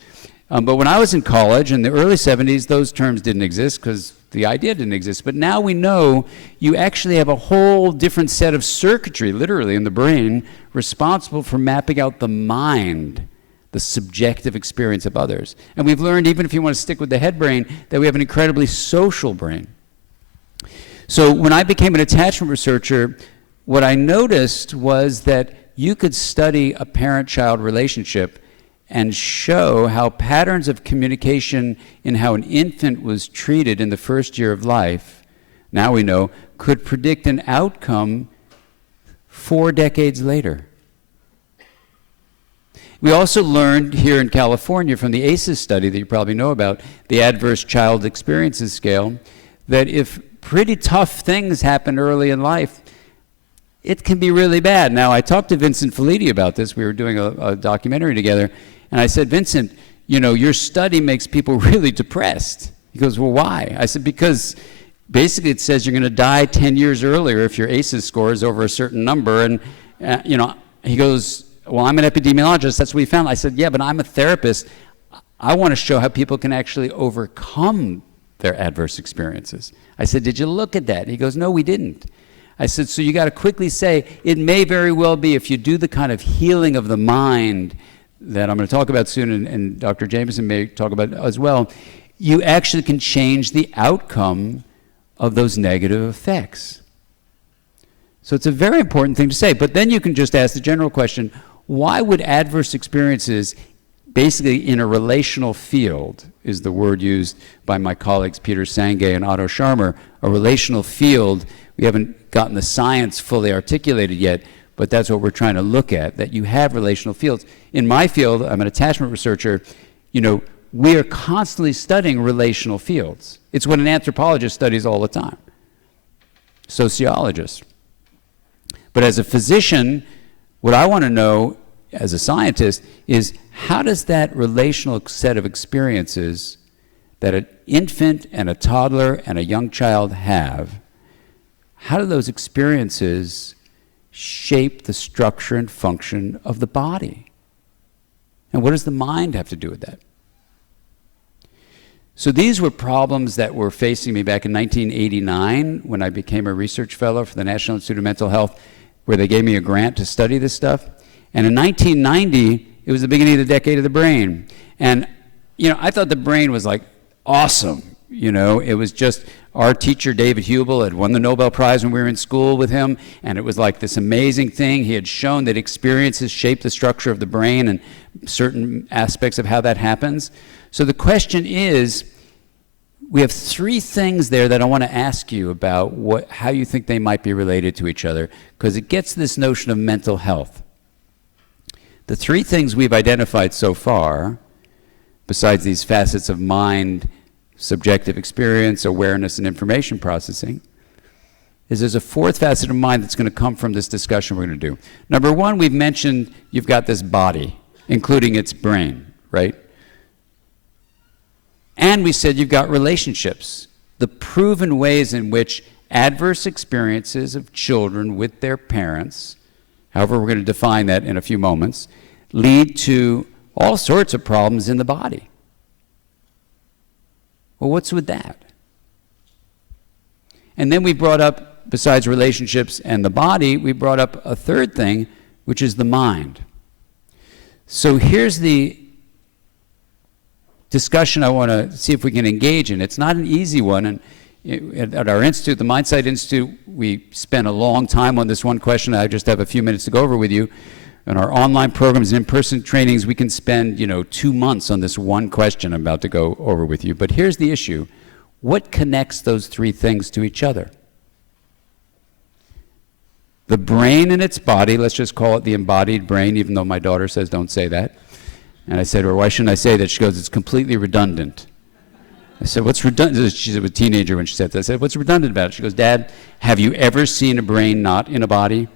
But when I was in college in the early 70s, those terms didn't exist because the idea didn't exist. But now we know you actually have a whole different set of circuitry, literally, in the brain, responsible for mapping out the mind, the subjective experience of others. And we've learned, even if you want to stick with the head brain, that we have an incredibly social brain. So when I became an attachment researcher, what I noticed was that you could study a parent-child relationship and show how patterns of communication in how an infant was treated in the first year of life, now we know, could predict an outcome 4 decades later. We also learned here in California from the ACEs study that you probably know about, the Adverse Child Experiences Scale, that if pretty tough things happen early in life, it can be really bad. Now, I talked to Vincent Felitti about this. We were doing a documentary together, and I said, "Vincent, your study makes people really depressed." He goes, "Well, why?" I said, "Because basically it says you're going to die 10 years earlier if your ACEs score is over a certain number." And, he goes, "Well, I'm an epidemiologist, that's what we found." I said, "Yeah, but I'm a therapist. I want to show how people can actually overcome their adverse experiences." I said, "Did you look at that?" He goes, "No, we didn't." I said, "So you got to quickly say, it may very well be if you do the kind of healing of the mind that I'm going to talk about soon, and Dr. Jamison may talk about as well, you actually can change the outcome of those negative effects." So it's a very important thing to say. But then you can just ask the general question, why would adverse experiences, basically in a relational field, is the word used by my colleagues Peter Sangay and Otto Scharmer, a relational field, we haven't gotten the science fully articulated yet, but that's what we're trying to look at, that you have relational fields. In my field, I'm an attachment researcher, we are constantly studying relational fields. It's what an anthropologist studies all the time, sociologists. But as a physician, what I want to know as a scientist is, how does that relational set of experiences that an infant and a toddler and a young child have, how do those experiences shape the structure and function of the body? And what does the mind have to do with that? So these were problems that were facing me back in 1989 when I became a research fellow for the National Institute of Mental Health, where they gave me a grant to study this stuff. And in 1990, it was the beginning of the decade of the brain. And, I thought the brain was like awesome. It was just, our teacher, David Hubel, had won the Nobel Prize when we were in school with him. And it was like this amazing thing. He had shown that experiences shape the structure of the brain and certain aspects of how that happens. So the question is, we have three things there that I want to ask you about how you think they might be related to each other, because it gets this notion of mental health. The three things we've identified so far, besides these facets of mind, subjective experience, awareness, and information processing, is there's a fourth facet of mind that's going to come from this discussion we're going to do. Number one, we've mentioned you've got this body, including its brain, right? And we said you've got relationships, the proven ways in which adverse experiences of children with their parents, however we're going to define that in a few moments, lead to all sorts of problems in the body. Well, what's with that? And then we brought up, besides relationships and the body, we brought up a third thing, which is the mind. So here's the discussion I want to see if we can engage in. It's not an easy one, and at our institute, the Mindsight Institute, we spent a long time on this one question. I just have a few minutes to go over with you. In our online programs and in-person trainings, we can spend 2 months on this one question I'm about to go over with you. But here's the issue. What connects those three things to each other? The brain and its body, let's just call it the embodied brain, even though my daughter says don't say that. And I said, well, why shouldn't I say that? She goes, it's completely redundant. I said, what's redundant? She's a teenager when she said that. I said, what's redundant about it? She goes, Dad, have you ever seen a brain not in a body?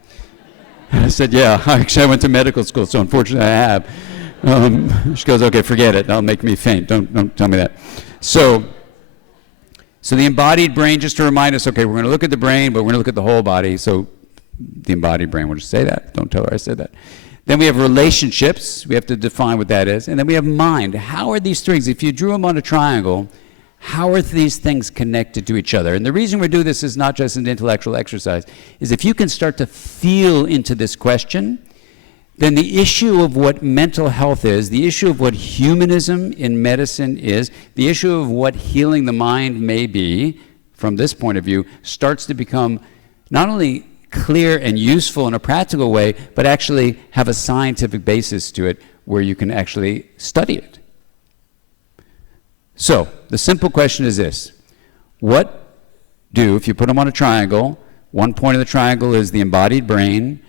And I said, yeah, actually I went to medical school, so unfortunately I have. She goes, okay, forget it. That'll make me faint. Don't tell me that. So the embodied brain, just to remind us, okay, we're going to look at the brain, but we're going to look at the whole body. So the embodied brain, we'll just say that. Don't tell her I said that. Then we have relationships. We have to define what that is. And then we have mind. How are these things, if you drew them on a triangle, how are these things connected to each other? And the reason we do this is not just an intellectual exercise, is if you can start to feel into this question, then the issue of what mental health is, the issue of what humanism in medicine is, the issue of what healing the mind may be, from this point of view, starts to become not only clear and useful in a practical way, but actually have a scientific basis to it where you can actually study it. So, the simple question is this. If you put them on a triangle, one point of the triangle is the embodied brain,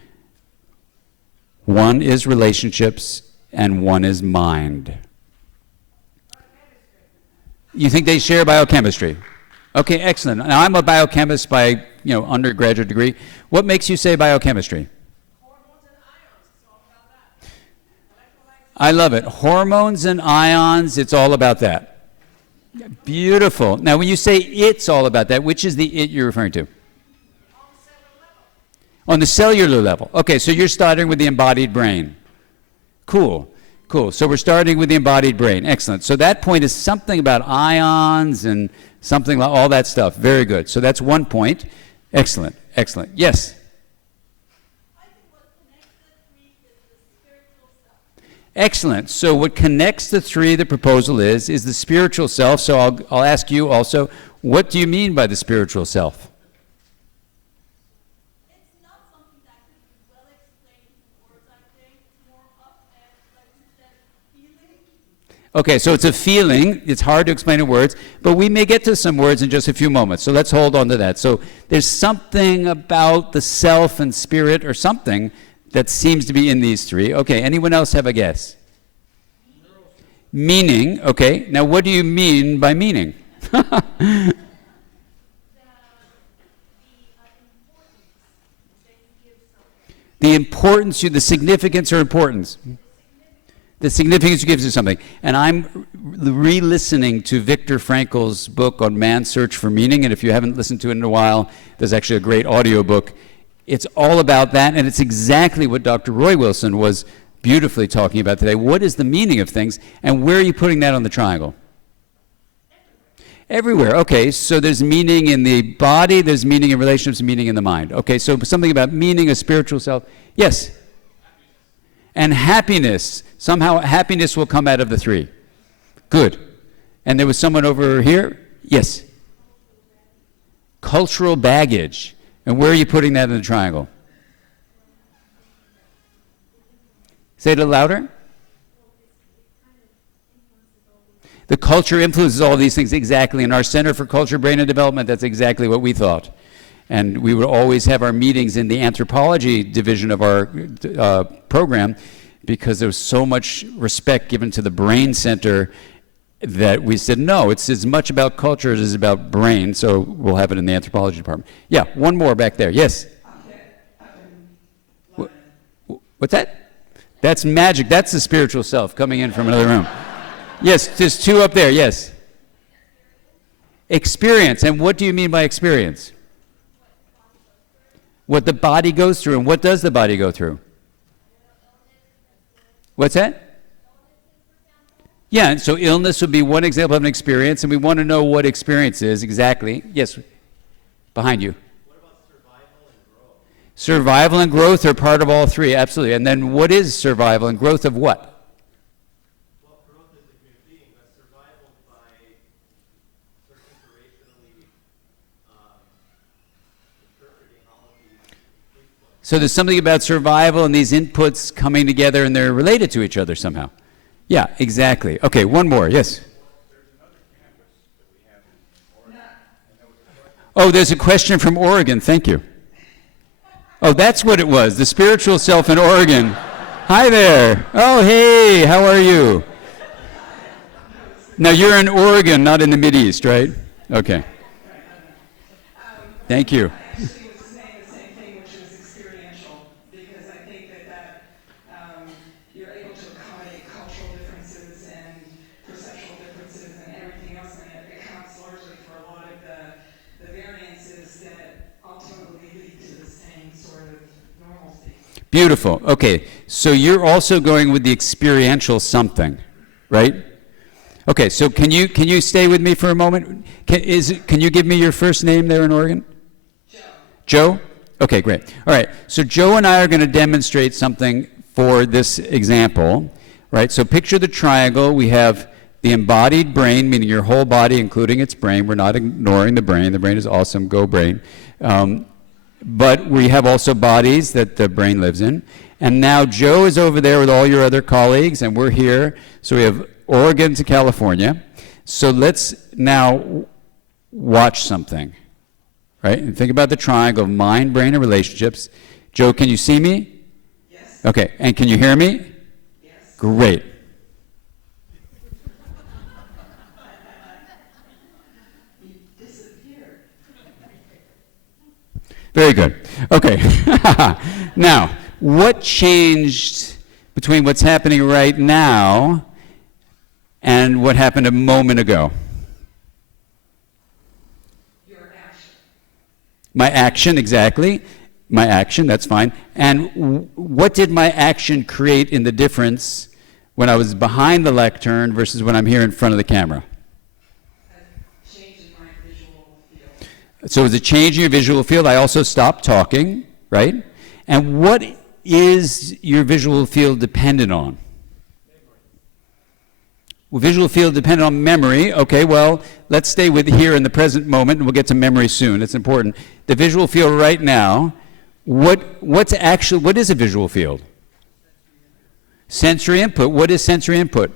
one is relationships, and one is mind. You think they share biochemistry? Okay, excellent. Now, I'm a biochemist by undergraduate degree. What makes you say biochemistry? Hormones and ions, it's all about that. I love it. Hormones and ions, it's all about that. Beautiful. Now, when you say it's all about that, which is the it you're referring to? On the cellular level. Okay, so you're starting with the embodied brain. Cool. So we're starting with the embodied brain. Excellent. So that point is something about ions and something like all that stuff. Very good. So that's one point. Excellent. Yes? I think what connects the three is the spiritual self. Excellent. So what connects the three, the proposal is the spiritual self. So I'll ask you also, what do you mean by the spiritual self? It's not something that could be well explained in words, I think. It's more up and, like you said, feeling. Okay, so it's a feeling. It's hard to explain in words, but we may get to some words in just a few moments. So let's hold on to that. So there's something about the self and spirit or something that seems to be in these three. Okay, anyone else have a guess? Meaning. Okay, now what do you mean by meaning? The importance, the significance or importance? The significance you give to something. And I'm re-listening to Viktor Frankl's book on Man's Search for Meaning, and if you haven't listened to it in a while, there's actually a great audio book. It's all about that, and it's exactly what Dr. Roy Wilson was beautifully talking about today. What is the meaning of things, and where are you putting that on the triangle? Everywhere. Okay, so there's meaning in the body, there's meaning in relationships, meaning in the mind. Okay, so something about meaning, a spiritual self. Yes? And happiness. Somehow happiness will come out of the three. Good. And there was someone over here? Yes. Cultural baggage. And where are you putting that in the triangle? Say it a little louder. The culture influences all these things exactly. In our Center for Culture, Brain, and Development, that's exactly what we thought. And we would always have our meetings in the anthropology division of our program because there was so much respect given to the brain center that we said, no, it's as much about culture as it is about brain, so we'll have it in the anthropology department. Yeah, one more back there. Yes? What's that? That's magic. That's the spiritual self coming in from another room. Yes, there's two up there. Yes. Experience. And what do you mean by experience? What the body goes through. And what does the body go through? What's that? Yeah, and so illness would be one example of an experience, and we want to know what experience is exactly. Yes, behind you. What about survival and growth? Survival and growth are part of all three, absolutely. And then what is survival and growth of what? Well, growth is a human being, but survival by sort of inspirationally interpreting all of these inputs. So there's something about survival and these inputs coming together, and they're related to each other somehow. Yeah, exactly. Okay, one more. Yes? Oh, there's a question from Oregon. Thank you. Oh, that's what it was. The spiritual self in Oregon. Hi there. Oh, hey, how are you? Now, you're in Oregon, not in the Mideast, right? Okay. Thank you. Actually was saying the same thing, which was experiential, because I think that you're able to accommodate cultural differences and perceptual differences and everything else, and it accounts largely for a lot of the variances that ultimately lead to the same sort of normalcy. Beautiful. Okay, so you're also going with the experiential something, right? Okay, so can you stay with me for a moment? Can you give me your first name there in Oregon? Joe? Okay, great. All right, so Joe and I are going to demonstrate something for this example, right? So picture the triangle. We have the embodied brain, meaning your whole body, including its brain. We're not ignoring the brain. The brain is awesome. Go brain. But we have also bodies that the brain lives in. And now Joe is over there with all your other colleagues, and we're here. So we have Oregon to California. So let's now watch something. Right? And think about the triangle of mind, brain, and relationships. Joe, can you see me? Yes. Okay. And can you hear me? Yes. Great. You disappeared. Very good. Okay. Now, what changed between what's happening right now and what happened a moment ago? My action, exactly. My action, that's fine. And what did my action create in the difference when I was behind the lectern versus when I'm here in front of the camera? A change in my visual field. So it was a change in your visual field. I also stopped talking, right? And what is your visual field dependent on? Well, visual field dependent on memory. Okay, well, let's stay with here in the present moment, and we'll get to memory soon. It's important. The visual field right now, what is a visual field? Sensory input. What is sensory input?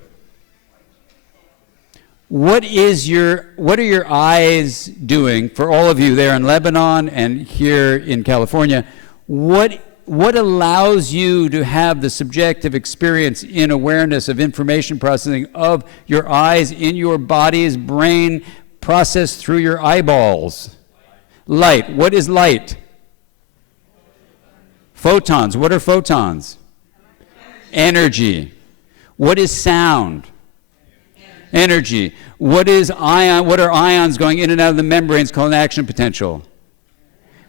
What are your eyes doing for all of you there in Lebanon and here in California? What allows you to have the subjective experience in awareness of information processing of your eyes in your body's brain processed through your eyeballs? Light. What is light? Photons. What are photons? Energy. What is sound? Energy. What are ions going in and out of the membranes called an action potential?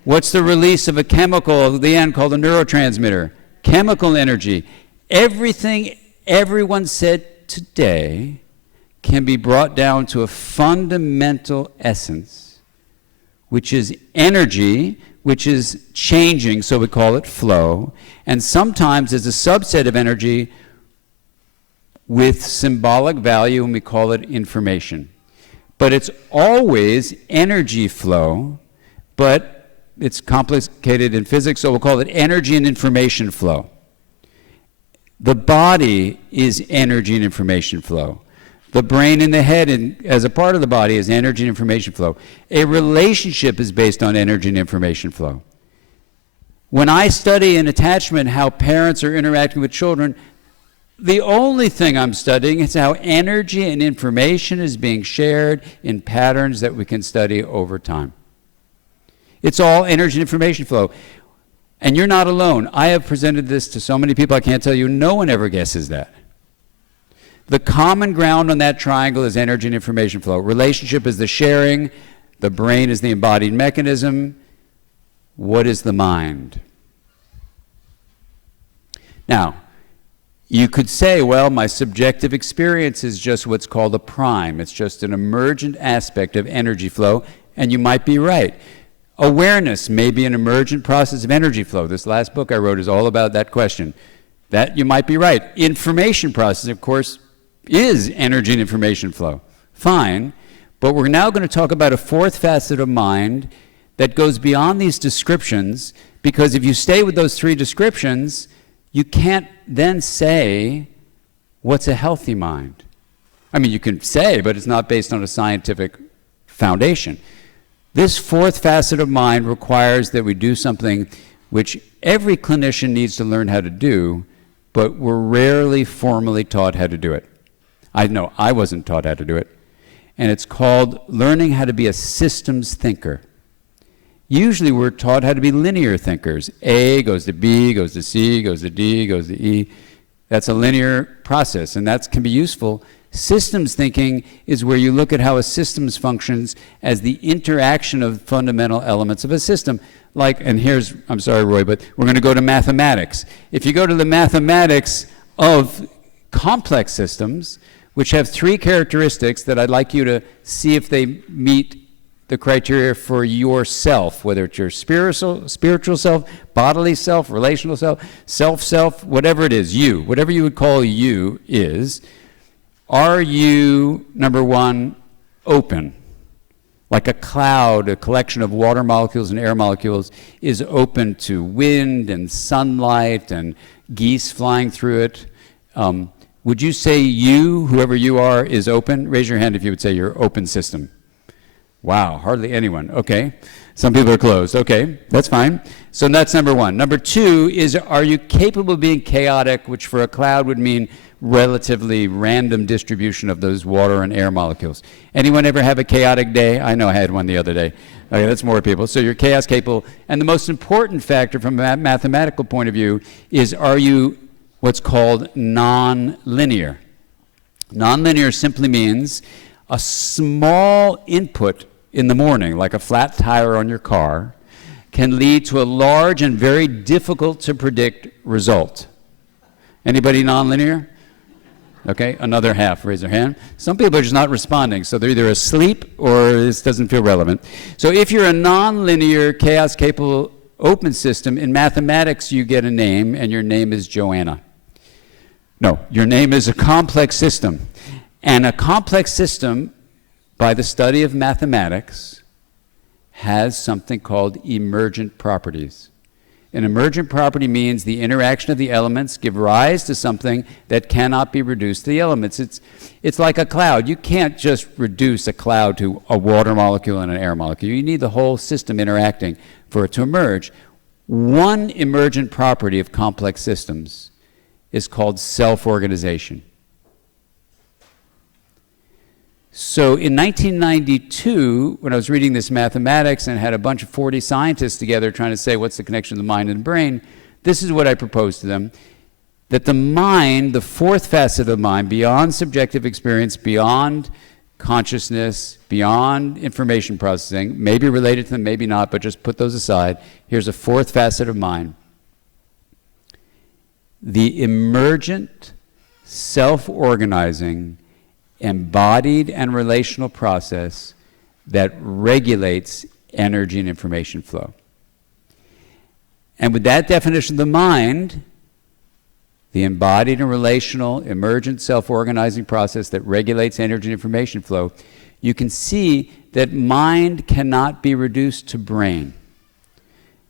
What's the release of a chemical at the end called a neurotransmitter? Chemical energy. Everything everyone said today can be brought down to a fundamental essence, which is energy, which is changing, so we call it flow, and sometimes there's a subset of energy with symbolic value, and we call it information. But it's always energy flow, but it's complicated in physics, so we'll call it energy and information flow. The body is energy and information flow. The brain and the head, as a part of the body, is energy and information flow. A relationship is based on energy and information flow. When I study in attachment how parents are interacting with children, the only thing I'm studying is how energy and information is being shared in patterns that we can study over time. It's all energy and information flow. And you're not alone. I have presented this to so many people, I can't tell you, no one ever guesses that. The common ground on that triangle is energy and information flow. Relationship is the sharing. The brain is the embodied mechanism. What is the mind? Now, you could say, well, my subjective experience is just what's called a prime. It's just an emergent aspect of energy flow, and you might be right. Awareness may be an emergent process of energy flow. This last book I wrote is all about that question. That you might be right. Information process, of course, is energy and information flow. Fine, but we're now going to talk about a fourth facet of mind that goes beyond these descriptions, because if you stay with those three descriptions, you can't then say what's a healthy mind. I mean, you can say, but it's not based on a scientific foundation. This fourth facet of mind requires that we do something which every clinician needs to learn how to do, but we're rarely formally taught how to do it. I know I wasn't taught how to do it. And it's called learning how to be a systems thinker. Usually we're taught how to be linear thinkers. A goes to B, goes to C, goes to D, goes to E. That's a linear process, and that can be useful. Systems thinking is where you look at how a system functions as the interaction of fundamental elements of a system. Like, and here's, I'm sorry, Roy, but we're going to go to mathematics. If you go to the mathematics of complex systems, which have three characteristics that I'd like you to see if they meet the criteria for yourself, whether it's your spiritual self, bodily self, relational self, self-self, whatever it is, you, whatever you would call you is, are you, number one, open? Like a cloud, a collection of water molecules and air molecules, is open to wind and sunlight and geese flying through it. Would you say you, whoever you are, is open? Raise your hand if you would say you're open system. Wow, hardly anyone. Okay. Some people are closed. Okay, that's fine. So that's number one. Number two is, are you capable of being chaotic, which for a cloud would mean relatively random distribution of those water and air molecules. Anyone ever have a chaotic day? I know I had one the other day. Okay, that's more people. So you're chaos capable. And the most important factor from a mathematical point of view is, are you what's called non-linear? Non-linear simply means a small input in the morning, like a flat tire on your car, can lead to a large and very difficult to predict result. Anybody non-linear? Okay, another half, raise their hand. Some people are just not responding, so they're either asleep or this doesn't feel relevant. So if you're a non-linear, chaos-capable open system, in mathematics you get a name, and your name is Joanna. No, your name is a complex system. And a complex system, by the study of mathematics, has something called emergent properties. An emergent property means the interaction of the elements give rise to something that cannot be reduced to the elements. It's like a cloud. You can't just reduce a cloud to a water molecule and an air molecule. You need the whole system interacting for it to emerge. One emergent property of complex systems is called self-organization. So in 1992, when I was reading this mathematics and had a bunch of 40 scientists together trying to say what's the connection of the mind and the brain, this is what I proposed to them. that the mind, the fourth facet of the mind, beyond subjective experience, beyond consciousness, beyond information processing, maybe related to them, maybe not, but just put those aside. Here's a fourth facet of mind. The emergent, self-organizing, embodied and relational process that regulates energy and information flow. And with that definition of the mind, the embodied and relational, emergent, self-organizing process that regulates energy and information flow, you can see that mind cannot be reduced to brain.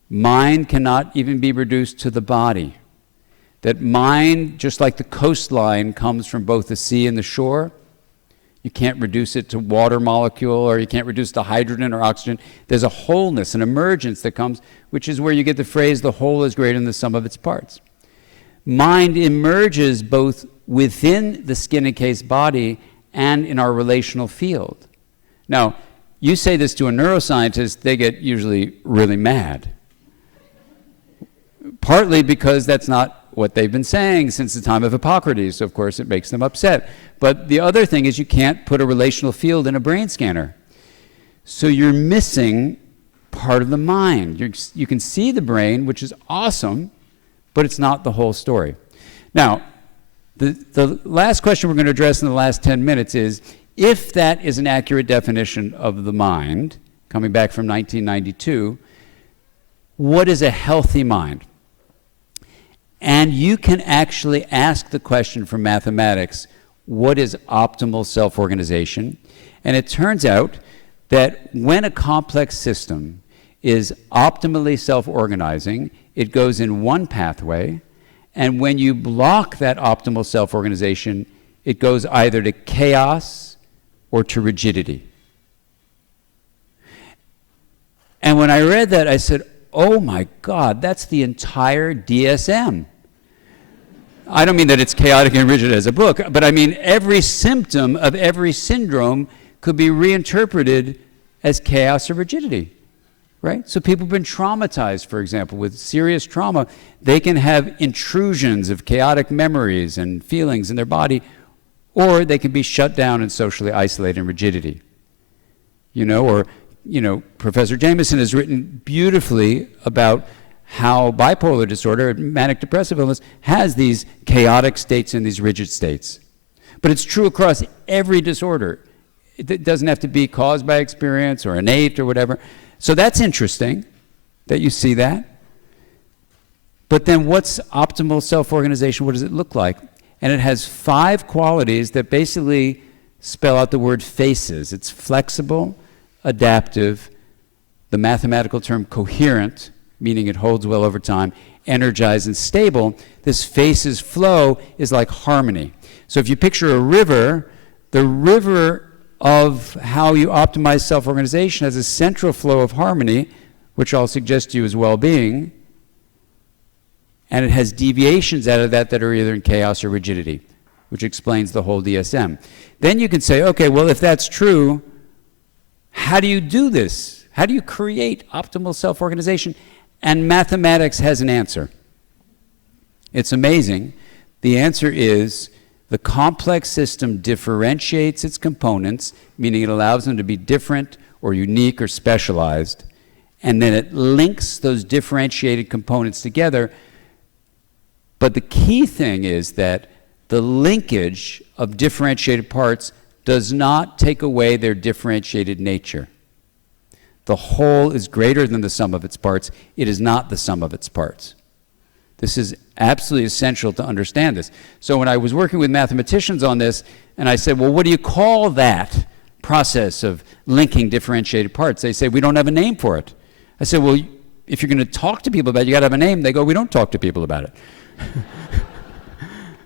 Mind cannot even be reduced to the body. That mind, just like the coastline comes from both the sea and the shore, you can't reduce it to water molecule, or you can't reduce it to hydrogen or oxygen. There's a wholeness, an emergence that comes, which is where you get the phrase, the whole is greater than the sum of its parts. Mind emerges both within the skin and case body and in our relational field. Now, you say this to a neuroscientist, they get usually really mad. Partly because that's not what they've been saying since the time of Hippocrates, so of course it makes them upset. But the other thing is you can't put a relational field in a brain scanner. So you're missing part of the mind. You can see the brain, which is awesome, but it's not the whole story. Now, the last question we're going to address in the last 10 minutes is, if that is an accurate definition of the mind, coming back from 1992, what is a healthy mind? And you can actually ask the question from mathematics, what is optimal self-organization? And it turns out that when a complex system is optimally self-organizing, it goes in one pathway, and when you block that optimal self-organization, it goes either to chaos or to rigidity. And when I read that, I said, oh my God, that's the entire DSM. I don't mean that it's chaotic and rigid as a book, but I mean every symptom of every syndrome could be reinterpreted as chaos or rigidity, right? So people have been traumatized, for example, with serious trauma. They can have intrusions of chaotic memories and feelings in their body, or they can be shut down and socially isolated in rigidity. Professor Jamison has written beautifully about how bipolar disorder, manic depressive illness, has these chaotic states and these rigid states. But it's true across every disorder. It doesn't have to be caused by experience or innate or whatever. So that's interesting that you see that. But then what's optimal self-organization? What does it look like? And it has 5 qualities that basically spell out the word FACES. It's flexible, adaptive, the mathematical term coherent, meaning it holds well over time, energized and stable. This FACES flow is like harmony. So if you picture a river, the river of how you optimize self-organization has a central flow of harmony, which I'll suggest to you is well-being, and it has deviations out of that that are either in chaos or rigidity, which explains the whole DSM. Then you can say, okay, well, if that's true, how do you do this? How do you create optimal self-organization? And mathematics has an answer. It's amazing. The answer is the complex system differentiates its components, meaning it allows them to be different or unique or specialized, and then it links those differentiated components together. But the key thing is that the linkage of differentiated parts does not take away their differentiated nature. The whole is greater than the sum of its parts. It is not the sum of its parts. This is absolutely essential to understand this. So when I was working with mathematicians on this, and I said, well, what do you call that process of linking differentiated parts? They say, we don't have a name for it. I said, well, if you're going to talk to people about it, you got to have a name. They go, we don't talk to people about it.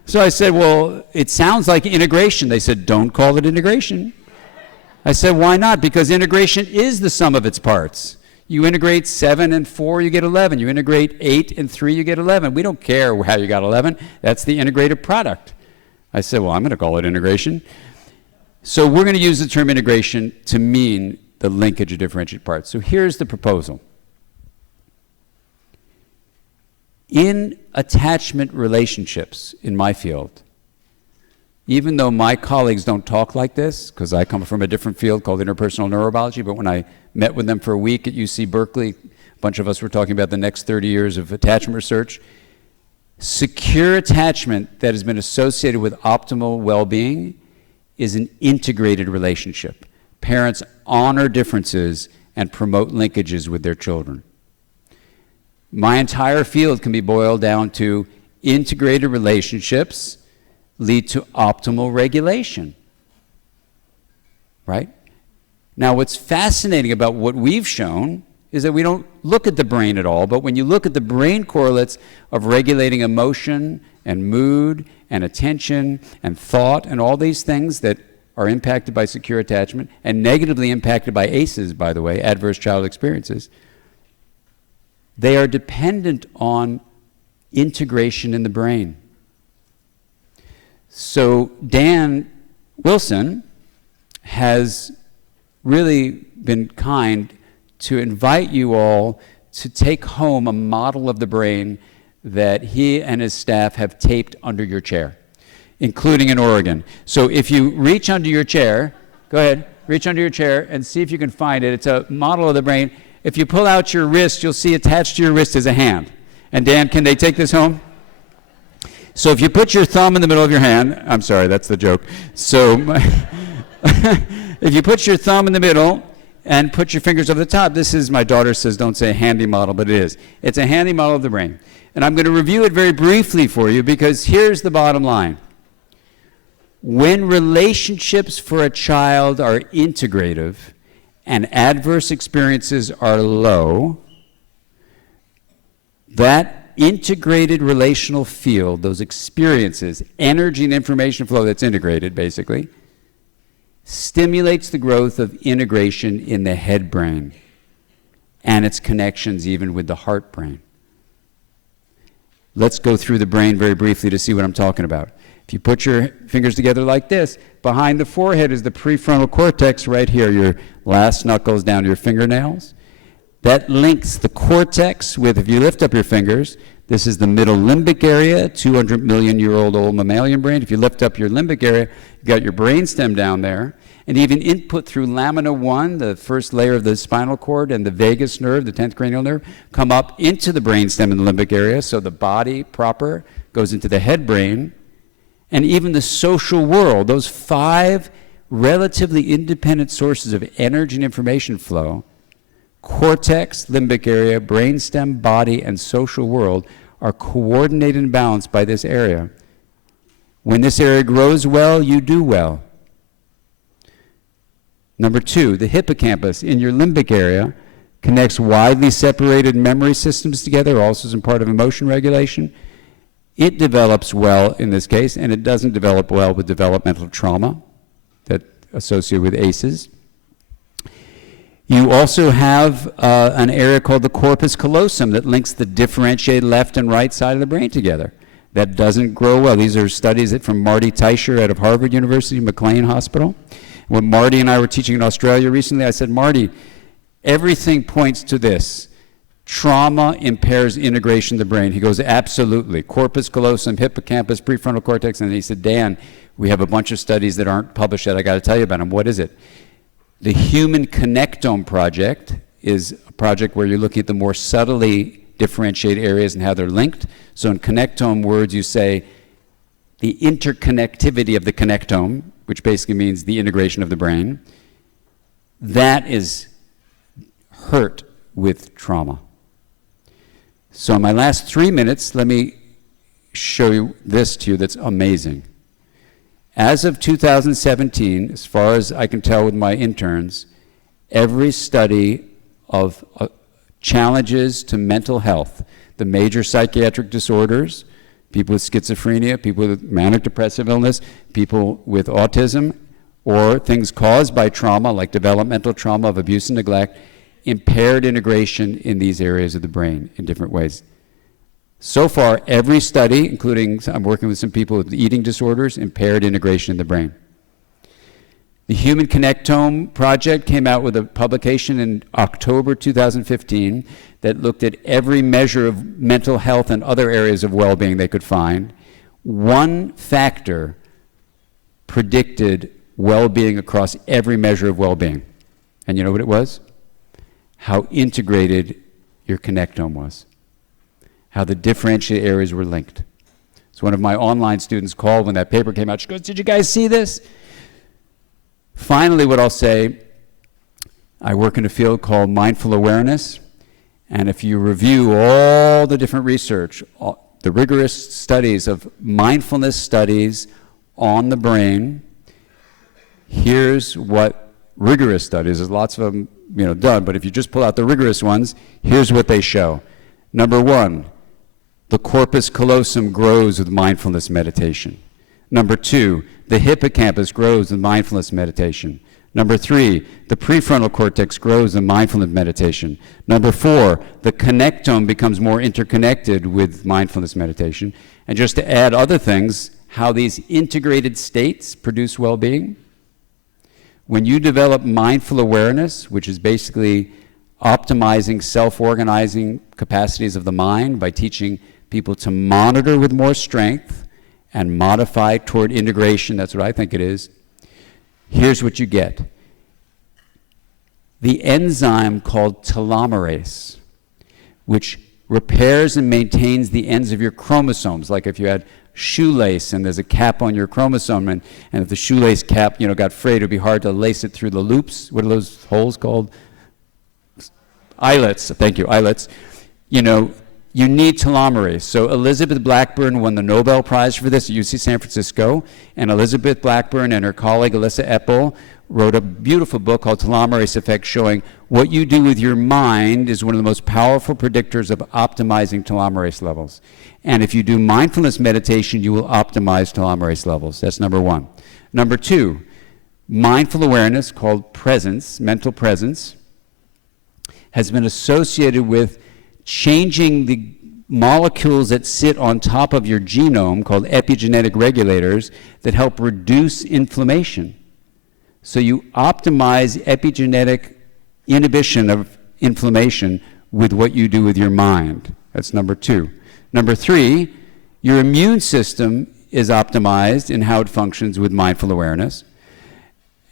So I said, well, it sounds like integration. They said, don't call it integration. I said, why not? Because integration is the sum of its parts. You integrate 7 and 4, you get 11. You integrate 8 and 3, you get 11. We don't care how you got 11. That's the integrated product. I said, well, I'm going to call it integration. So we're going to use the term integration to mean the linkage of differentiated parts. So here's the proposal. In attachment relationships in my field, even though my colleagues don't talk like this, because I come from a different field called interpersonal neurobiology, but when I met with them for a week at UC Berkeley, a bunch of us were talking about the next 30 years of attachment research. Secure attachment that has been associated with optimal well-being is an integrated relationship. Parents honor differences and promote linkages with their children. My entire field can be boiled down to integrated relationships lead to optimal regulation, right? Now, what's fascinating about what we've shown is that we don't look at the brain at all, but when you look at the brain correlates of regulating emotion and mood and attention and thought and all these things that are impacted by secure attachment and negatively impacted by ACEs, by the way, adverse childhood experiences, they are dependent on integration in the brain. So Dan Wilson has really been kind to invite you all to take home a model of the brain that he and his staff have taped under your chair, including in Oregon. So if you reach under your chair, go ahead, reach under your chair and see if you can find it. It's a model of the brain. If you pull out your wrist, you'll see attached to your wrist is a hand. And Dan, can they take this home? So if you put your thumb in the middle of your hand, I'm sorry, that's the joke. So if you put your thumb in the middle and put your fingers over the top, this is, my daughter says, don't say handy model, but it is. It's a handy model of the brain. And I'm going to review it very briefly for you because here's the bottom line. When relationships for a child are integrative and adverse experiences are low, that integrated relational field, those experiences, energy and information flow that's integrated, basically, stimulates the growth of integration in the head brain and its connections even with the heart brain. Let's go through the brain very briefly to see what I'm talking about. If you put your fingers together like this, behind the forehead is the prefrontal cortex right here, your last knuckles down to your fingernails. That links the cortex with, if you lift up your fingers, this is the middle limbic area, 200 million year old mammalian brain. If you lift up your limbic area, you've got your brainstem down there. And even input through lamina 1, the first layer of the spinal cord, and the vagus nerve, the 10th cranial nerve, come up into the brainstem in the limbic area. So the body proper goes into the head brain. And even the social world, those 5 relatively independent sources of energy and information flow, cortex, limbic area, brainstem, body, and social world, are coordinated and balanced by this area. When this area grows well, you do well. Number 2, the hippocampus in your limbic area connects widely separated memory systems together, also as part of emotion regulation. It develops well in this case, and it doesn't develop well with developmental trauma that associated with ACEs. You also have an area called the corpus callosum that links the differentiated left and right side of the brain together. That doesn't grow well. These are studies from Marty Teicher out of Harvard University, McLean Hospital. When Marty and I were teaching in Australia recently, I said, Marty, everything points to this. Trauma impairs integration of the brain. He goes, absolutely. Corpus callosum, hippocampus, prefrontal cortex. And he said, Dan, we have a bunch of studies that aren't published yet. I got to tell you about them. What is it? The Human Connectome Project is a project where you're looking at the more subtly differentiated areas and how they're linked. So in connectome words, you say the interconnectivity of the connectome, which basically means the integration of the brain. That is hurt with trauma. So in my last 3 minutes, let me show you this to you that's amazing. As of 2017, as far as I can tell with my interns, every study of challenges to mental health, the major psychiatric disorders, people with schizophrenia, people with manic depressive illness, people with autism, or things caused by trauma like developmental trauma of abuse and neglect, impaired integration in these areas of the brain in different ways. So far, every study, including I'm working with some people with eating disorders, impaired integration in the brain. The Human Connectome Project came out with a publication in October 2015 that looked at every measure of mental health and other areas of well-being they could find. One factor predicted well-being across every measure of well-being. And you know what it was? How integrated your connectome was. How the differentiated areas were linked. So one of my online students called when that paper came out. She goes, "Did you guys see this?" Finally, what I'll say, I work in a field called mindful awareness. And if you review all the different research, the rigorous studies of mindfulness studies on the brain, here's what rigorous studies, there's lots of them done, but if you just pull out the rigorous ones, here's what they show. Number one, the corpus callosum grows with mindfulness meditation. Number two, the hippocampus grows with mindfulness meditation. Number three, the prefrontal cortex grows in mindfulness meditation. Number four, the connectome becomes more interconnected with mindfulness meditation. And just to add other things, how these integrated states produce well-being. When you develop mindful awareness, which is basically optimizing self-organizing capacities of the mind by teaching people to monitor with more strength and modify toward integration, that's what I think it is, here's what you get. The enzyme called telomerase, which repairs and maintains the ends of your chromosomes, like if you had shoelace and there's a cap on your chromosome, and if the shoelace cap got frayed, it would be hard to lace it through the loops. What are those holes called? Eyelets. Thank you, eyelets. You need telomerase. So Elizabeth Blackburn won the Nobel Prize for this at UC San Francisco, and Elizabeth Blackburn and her colleague Alyssa Eppel wrote a beautiful book called Telomerase Effect, showing what you do with your mind is one of the most powerful predictors of optimizing telomerase levels. And if you do mindfulness meditation, you will optimize telomerase levels. That's number one. Number two, mindful awareness, called presence, mental presence, has been associated with changing the molecules that sit on top of your genome, called epigenetic regulators, that help reduce inflammation. So you optimize epigenetic inhibition of inflammation with what you do with your mind. That's number two. Number three, your immune system is optimized in how it functions with mindful awareness.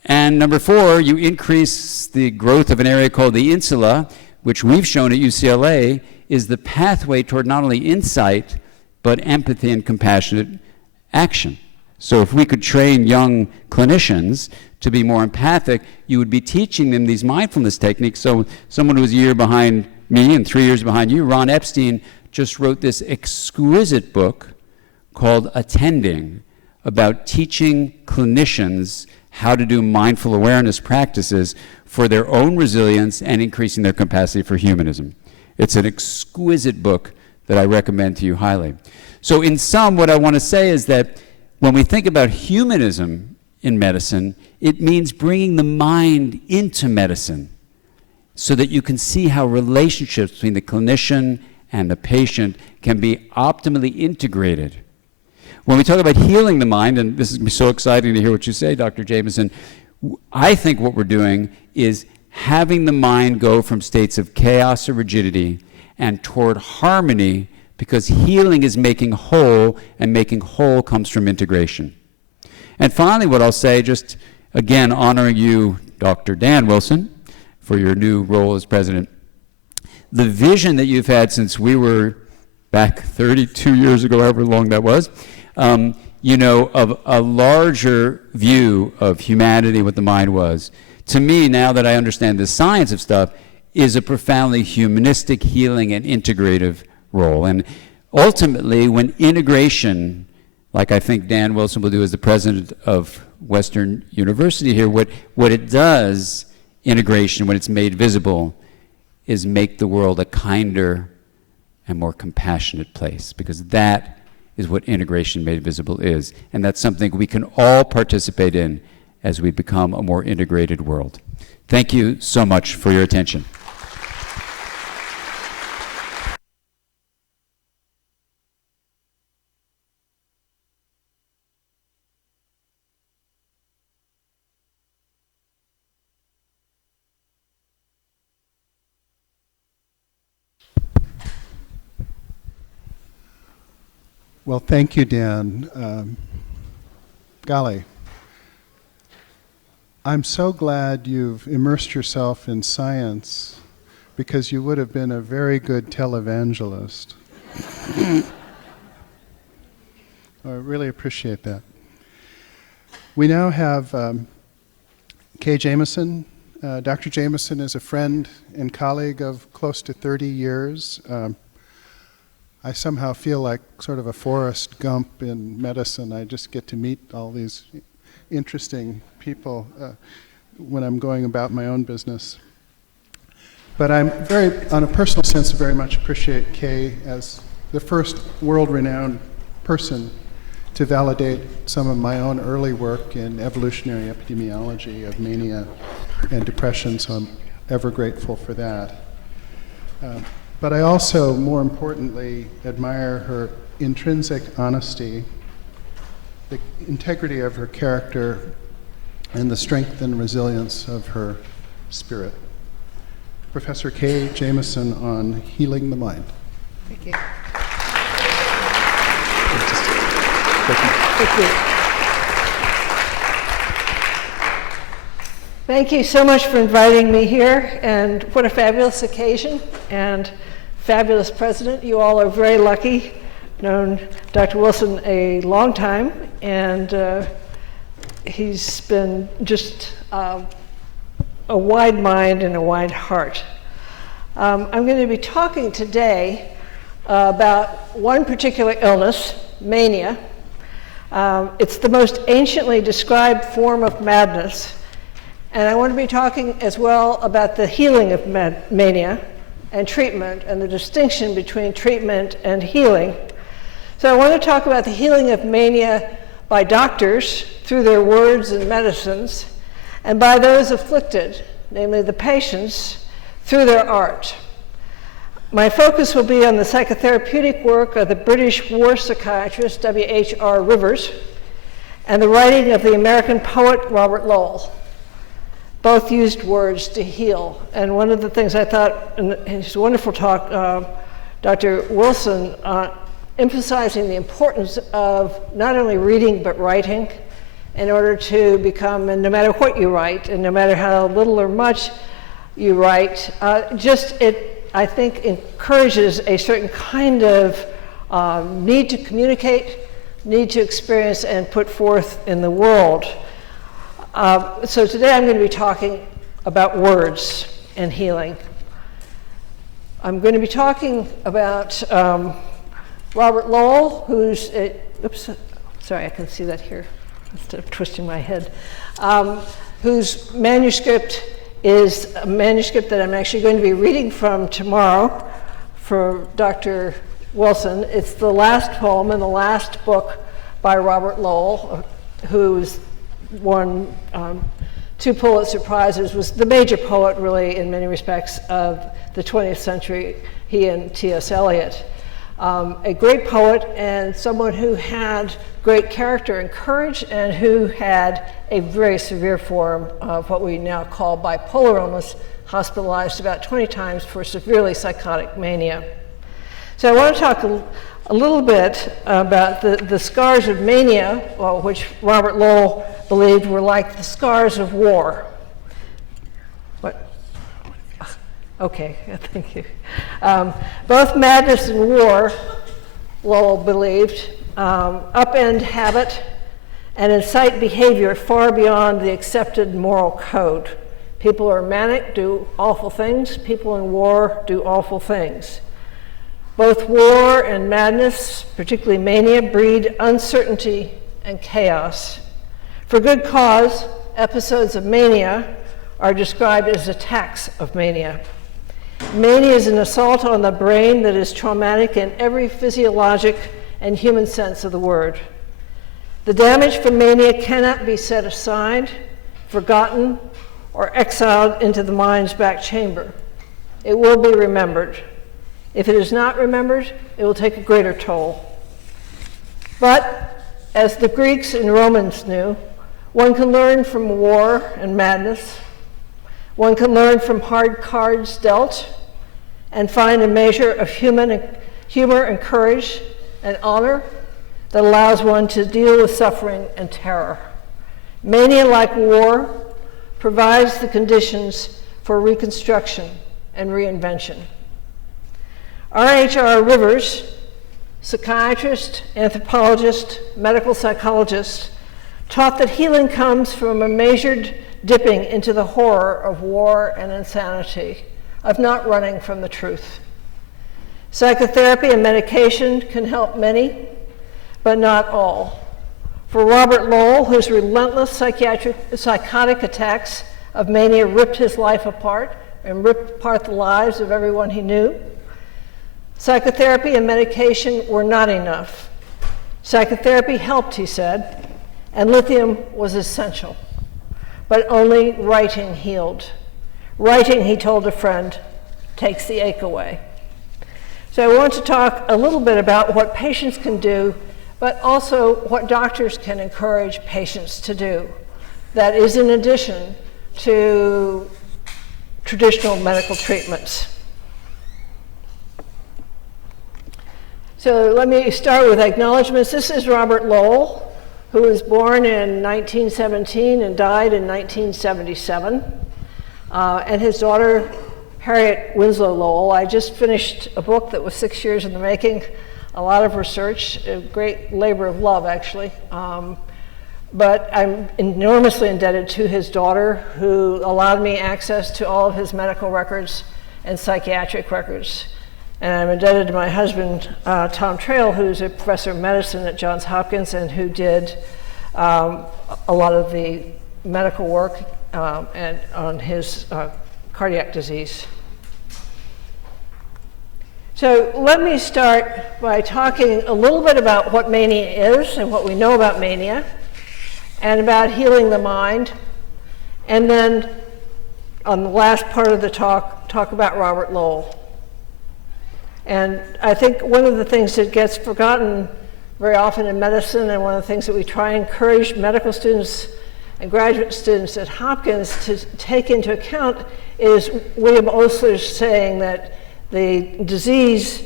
And number four, you increase the growth of an area called the insula, which we've shown at UCLA is the pathway toward not only insight, but empathy and compassionate action. So if we could train young clinicians to be more empathic, you would be teaching them these mindfulness techniques. So someone who was a year behind me and 3 years behind you, Ron Epstein, just wrote this exquisite book called Attending, about teaching clinicians how to do mindful awareness practices for their own resilience and increasing their capacity for humanism. It's an exquisite book that I recommend to you highly. So in sum, what I want to say is that when we think about humanism in medicine, it means bringing the mind into medicine so that you can see how relationships between the clinician and the patient can be optimally integrated. When we talk about healing the mind, and this is going to be so exciting to hear what you say, Dr. Jamison, I think what we're doing is having the mind go from states of chaos or rigidity and toward harmony, because healing is making whole, and making whole comes from integration. And finally, what I'll say, just again honoring you, Dr. Dan Wilson, for your new role as president, the vision that you've had since we were back 32 years ago, however long that was, of a larger view of humanity, what the mind was, to me, now that I understand the science of stuff, is a profoundly humanistic, healing, and integrative role. And ultimately, when integration, like I think Dan Wilson will do as the president of Western University here, what it does, integration, when it's made visible, is make the world a kinder and more compassionate place, because that is what integration made visible is. And that's something we can all participate in as we become a more integrated world. Thank you so much for your attention. Well, thank you, Dan. Golly, I'm so glad you've immersed yourself in science, because you would have been a very good televangelist. I really appreciate that. We now have Kay Jamison. Dr. Jamison is a friend and colleague of close to 30 years. I somehow feel like sort of a Forrest Gump in medicine. I just get to meet all these interesting people when I'm going about my own business. But I'm on a personal sense, very much appreciate Kay as the first world-renowned person to validate some of my own early work in evolutionary epidemiology of mania and depression, so I'm ever grateful for that. But I also, more importantly, admire her intrinsic honesty, the integrity of her character, and the strength and resilience of her spirit. Professor Kay Jamison on healing the mind. Thank you. Thank you. Thank you so much for inviting me here, and what a fabulous occasion, and fabulous president. You all are very lucky. Known Dr. Wilson a long time, and he's been just a wide mind and a wide heart. I'm going to be talking today about one particular illness, mania. It's the most anciently described form of madness. And I want to be talking as well about the healing of mania and treatment, and the distinction between treatment and healing. So I want to talk about the healing of mania by doctors through their words and medicines, and by those afflicted, namely the patients, through their art. My focus will be on the psychotherapeutic work of the British war psychiatrist W.H.R. Rivers and the writing of the American poet Robert Lowell. Both used words to heal. And one of the things I thought in his wonderful talk, Dr. Wilson, emphasizing the importance of not only reading but writing in order to become, and no matter what you write, and no matter how little or much you write, I think encourages a certain kind of need to communicate, need to experience and put forth in the world. So today I'm going to be talking about words and healing. I'm going to be talking about Robert Lowell, who's, oops, sorry, I can see that here instead of twisting my head, whose manuscript is a manuscript that I'm actually going to be reading from tomorrow for Dr. Wilson. It's the last poem in the last book by Robert Lowell, who's won 2 Pulitzer Prizes, was the major poet really in many respects of the 20th century, he and T.S. Eliot. A great poet and someone who had great character and courage, and who had a very severe form of what we now call bipolar illness, hospitalized about 20 times for severely psychotic mania. So I want to talk a little bit about the scars of mania, which Robert Lowell believed were like the scars of war. What? Okay, thank you. Both madness and war, Lowell believed, upend habit and incite behavior far beyond the accepted moral code. People who are manic do awful things. People in war do awful things. Both war and madness, particularly mania, breed uncertainty and chaos. For good cause, episodes of mania are described as attacks of mania. Mania is an assault on the brain that is traumatic in every physiologic and human sense of the word. The damage from mania cannot be set aside, forgotten, or exiled into the mind's back chamber. It will be remembered. If it is not remembered, it will take a greater toll. But, as the Greeks and Romans knew, one can learn from war and madness. One can learn from hard cards dealt and find a measure of humor and courage and honor that allows one to deal with suffering and terror. Mania, like war, provides the conditions for reconstruction and reinvention. R.H.R. Rivers, psychiatrist, anthropologist, medical psychologist, taught that healing comes from a measured dipping into the horror of war and insanity, of not running from the truth. Psychotherapy and medication can help many, but not all. For Robert Lowell, whose relentless psychotic attacks of mania ripped his life apart and ripped apart the lives of everyone he knew, psychotherapy and medication were not enough. Psychotherapy helped, he said, and lithium was essential. But only writing healed. Writing, he told a friend, takes the ache away. So I want to talk a little bit about what patients can do, but also what doctors can encourage patients to do. That is in addition to traditional medical treatments. So let me start with acknowledgments. This is Robert Lowell, who was born in 1917 and died in 1977. And his daughter, Harriet Winslow Lowell. I just finished a book that was 6 years in the making, a lot of research, a great labor of love, actually. But I'm enormously indebted to his daughter, who allowed me access to all of his medical records and psychiatric records. And I'm indebted to my husband, Tom Trail, who's a professor of medicine at Johns Hopkins and who did a lot of the medical work and on his cardiac disease. So let me start by talking a little bit about what mania is and what we know about mania, and about healing the mind, and then on the last part of the talk about Robert Lowell. And I think one of the things that gets forgotten very often in medicine, and one of the things that we try and encourage medical students and graduate students at Hopkins to take into account, is William Osler's saying that the disease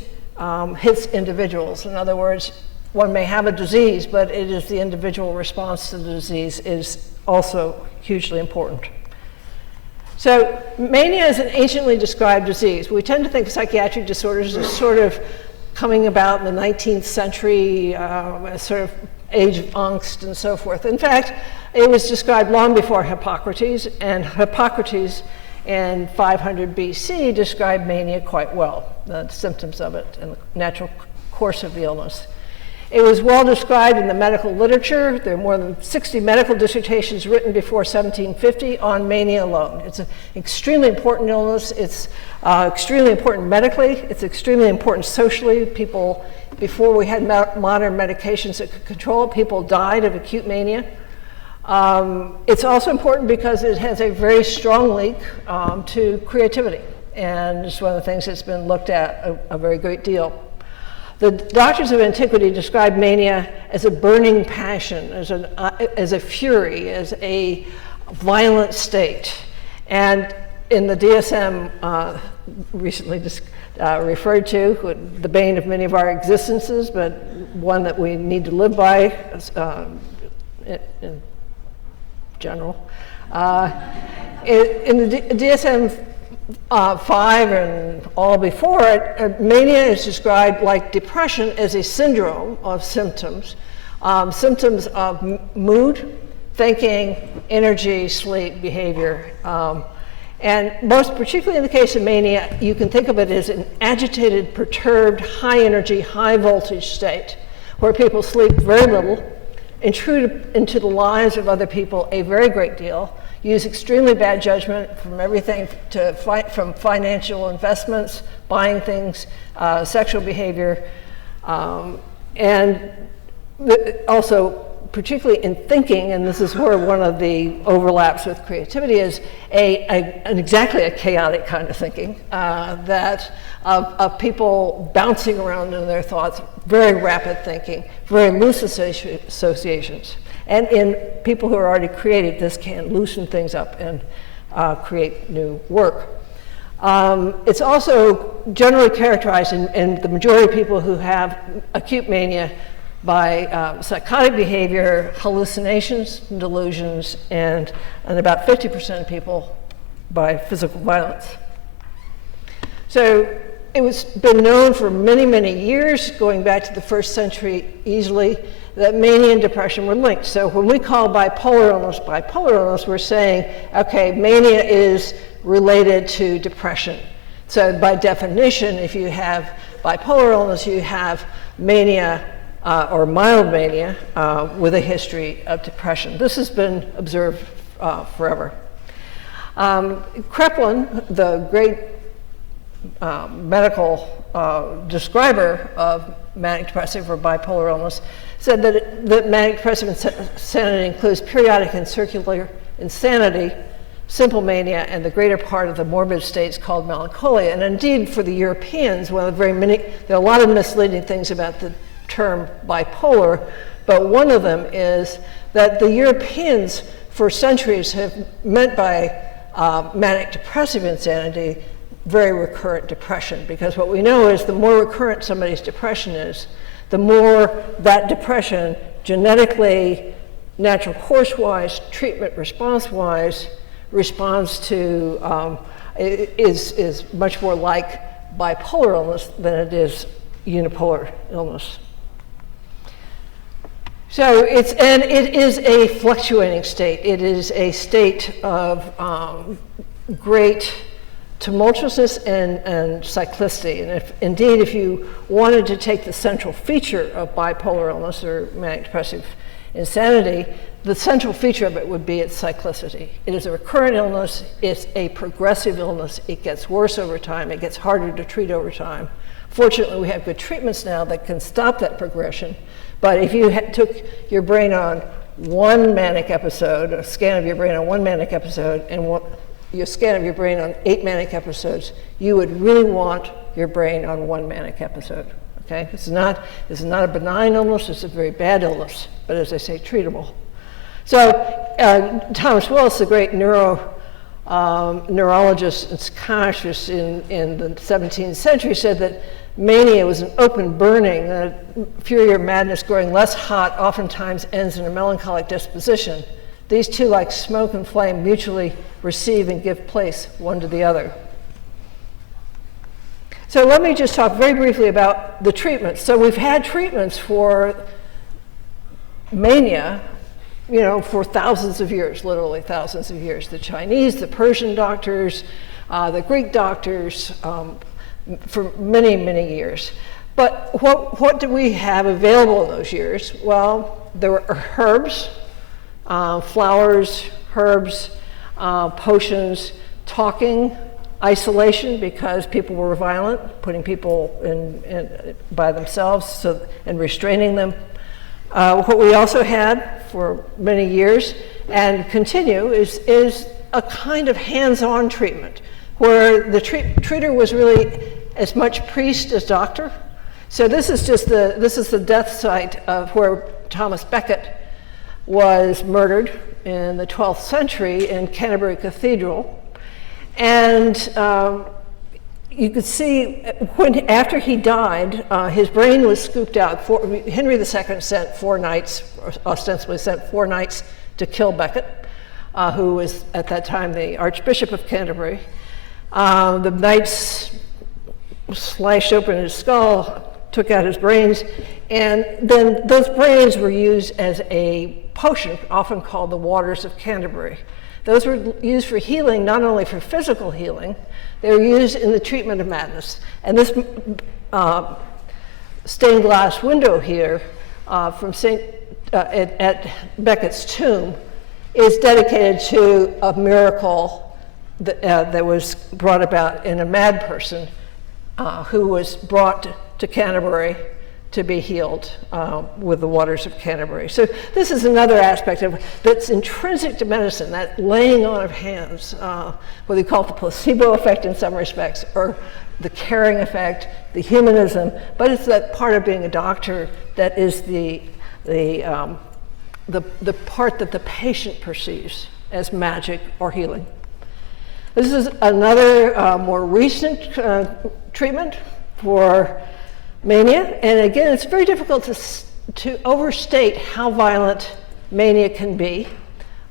hits individuals. In other words, one may have a disease, but it is the individual response to the disease is also hugely important. So mania is an anciently described disease. We tend to think of psychiatric disorders as sort of coming about in the 19th century, as sort of age of angst and so forth. In fact, it was described long before Hippocrates, and Hippocrates in 500 BC described mania quite well, the symptoms of it and the natural course of the illness. It was well described in the medical literature. There are more than 60 medical dissertations written before 1750 on mania alone. It's an extremely important illness. It's extremely important medically. It's extremely important socially. People, before we had modern medications that could control it, people died of acute mania. It's also important because it has a very strong link to creativity, and it's one of the things that's been looked at a very great deal. The doctors of antiquity described mania as a burning passion, as a fury, as a violent state. And in the DSM recently referred to, the bane of many of our existences, but one that we need to live by in general. In the DSM 5 and all before it, mania is described like depression as a syndrome of symptoms, symptoms of mood, thinking, energy, sleep, behavior. And most particularly in the case of mania, you can think of it as an agitated, perturbed, high energy, high voltage state where people sleep very little, intrude into the lives of other people a very great deal, use extremely bad judgment from everything from financial investments, buying things, sexual behavior, and also particularly in thinking, and this is where one of the overlaps with creativity is exactly a chaotic kind of thinking, that of people bouncing around in their thoughts, very rapid thinking, very loose associations. And in people who are already creative, this can loosen things up and create new work. It's also generally characterized in the majority of people who have acute mania by psychotic behavior, hallucinations, delusions, and about 50% of people by physical violence. So it was been known for many, many years, going back to the 1st century easily, that mania and depression were linked. So when we call bipolar illness, we're saying, okay, mania is related to depression. So by definition, if you have bipolar illness, you have mania or mild mania with a history of depression. This has been observed forever. Kreplin, the great medical describer of manic depressive or bipolar illness, said that manic depressive insanity includes periodic and circular insanity, simple mania, and the greater part of the morbid states called melancholia. And indeed, for the Europeans, there are a lot of misleading things about the term bipolar, but one of them is that the Europeans for centuries have meant by manic depressive insanity very recurrent depression, because what we know is the more recurrent somebody's depression is, the more that depression genetically, natural course-wise, treatment response-wise, responds to, is much more like bipolar illness than it is unipolar illness. So it is a fluctuating state. It is a state of great tumultuousness and cyclicity. And if you wanted to take the central feature of bipolar illness or manic depressive insanity, the central feature of it would be its cyclicity. It is a recurrent illness. It's a progressive illness. It gets worse over time. It gets harder to treat over time. Fortunately, we have good treatments now that can stop that progression. But if you took your brain on one manic episode, a scan of your brain on one manic episode, and your scan of your brain on 8 manic episodes, you would really want your brain on one manic episode. Okay? This is not a benign illness. It's a very bad illness, but as I say, treatable. So Thomas Willis, the great neurologist and psychiatrist in the 17th century, said that mania was an open burning, that fury or madness growing less hot oftentimes ends in a melancholic disposition. These two, like smoke and flame, mutually receive and give place one to the other. So let me just talk very briefly about the treatments. So we've had treatments for mania, for thousands of years, literally thousands of years. The Chinese, the Persian doctors, the Greek doctors, for many, many years. But what do we have available in those years? Well, there were herbs, flowers, herbs, potions, talking, isolation because people were violent, putting people in by themselves and restraining them. What we also had for many years and continue is a kind of hands-on treatment where the treater was really as much priest as doctor. So this is the death site of where Thomas Becket was murdered in the 12th century in Canterbury Cathedral. And you could see after he died, his brain was scooped out. Henry II sent 4 knights, ostensibly sent 4 knights to kill Becket, who was at that time the Archbishop of Canterbury. The knights slashed open his skull, took out his brains, and then those brains were used as a potion, often called the Waters of Canterbury. Those were used for healing, not only for physical healing, they were used in the treatment of madness. And this stained glass window here from at Becket's tomb is dedicated to a miracle that was brought about in a mad person who was brought to Canterbury to be healed with the Waters of Canterbury. So this is another aspect that's intrinsic to medicine, that laying on of hands, whether you call it the placebo effect in some respects, or the caring effect, the humanism, but it's that part of being a doctor that is the part that the patient perceives as magic or healing. This is another more recent treatment for mania, and again, it's very difficult to overstate how violent mania can be.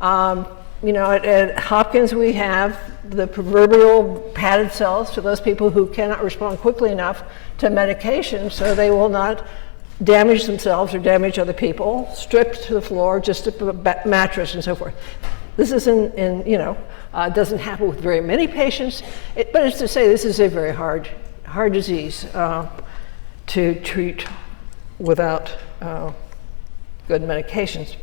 You know, at Hopkins we have the proverbial padded cells for those people who cannot respond quickly enough to medication, so they will not damage themselves or damage other people, stripped to the floor, just a mattress and so forth. This isn't, you know, doesn't happen with very many patients, but it's to say this is a very hard disease to treat without good medications.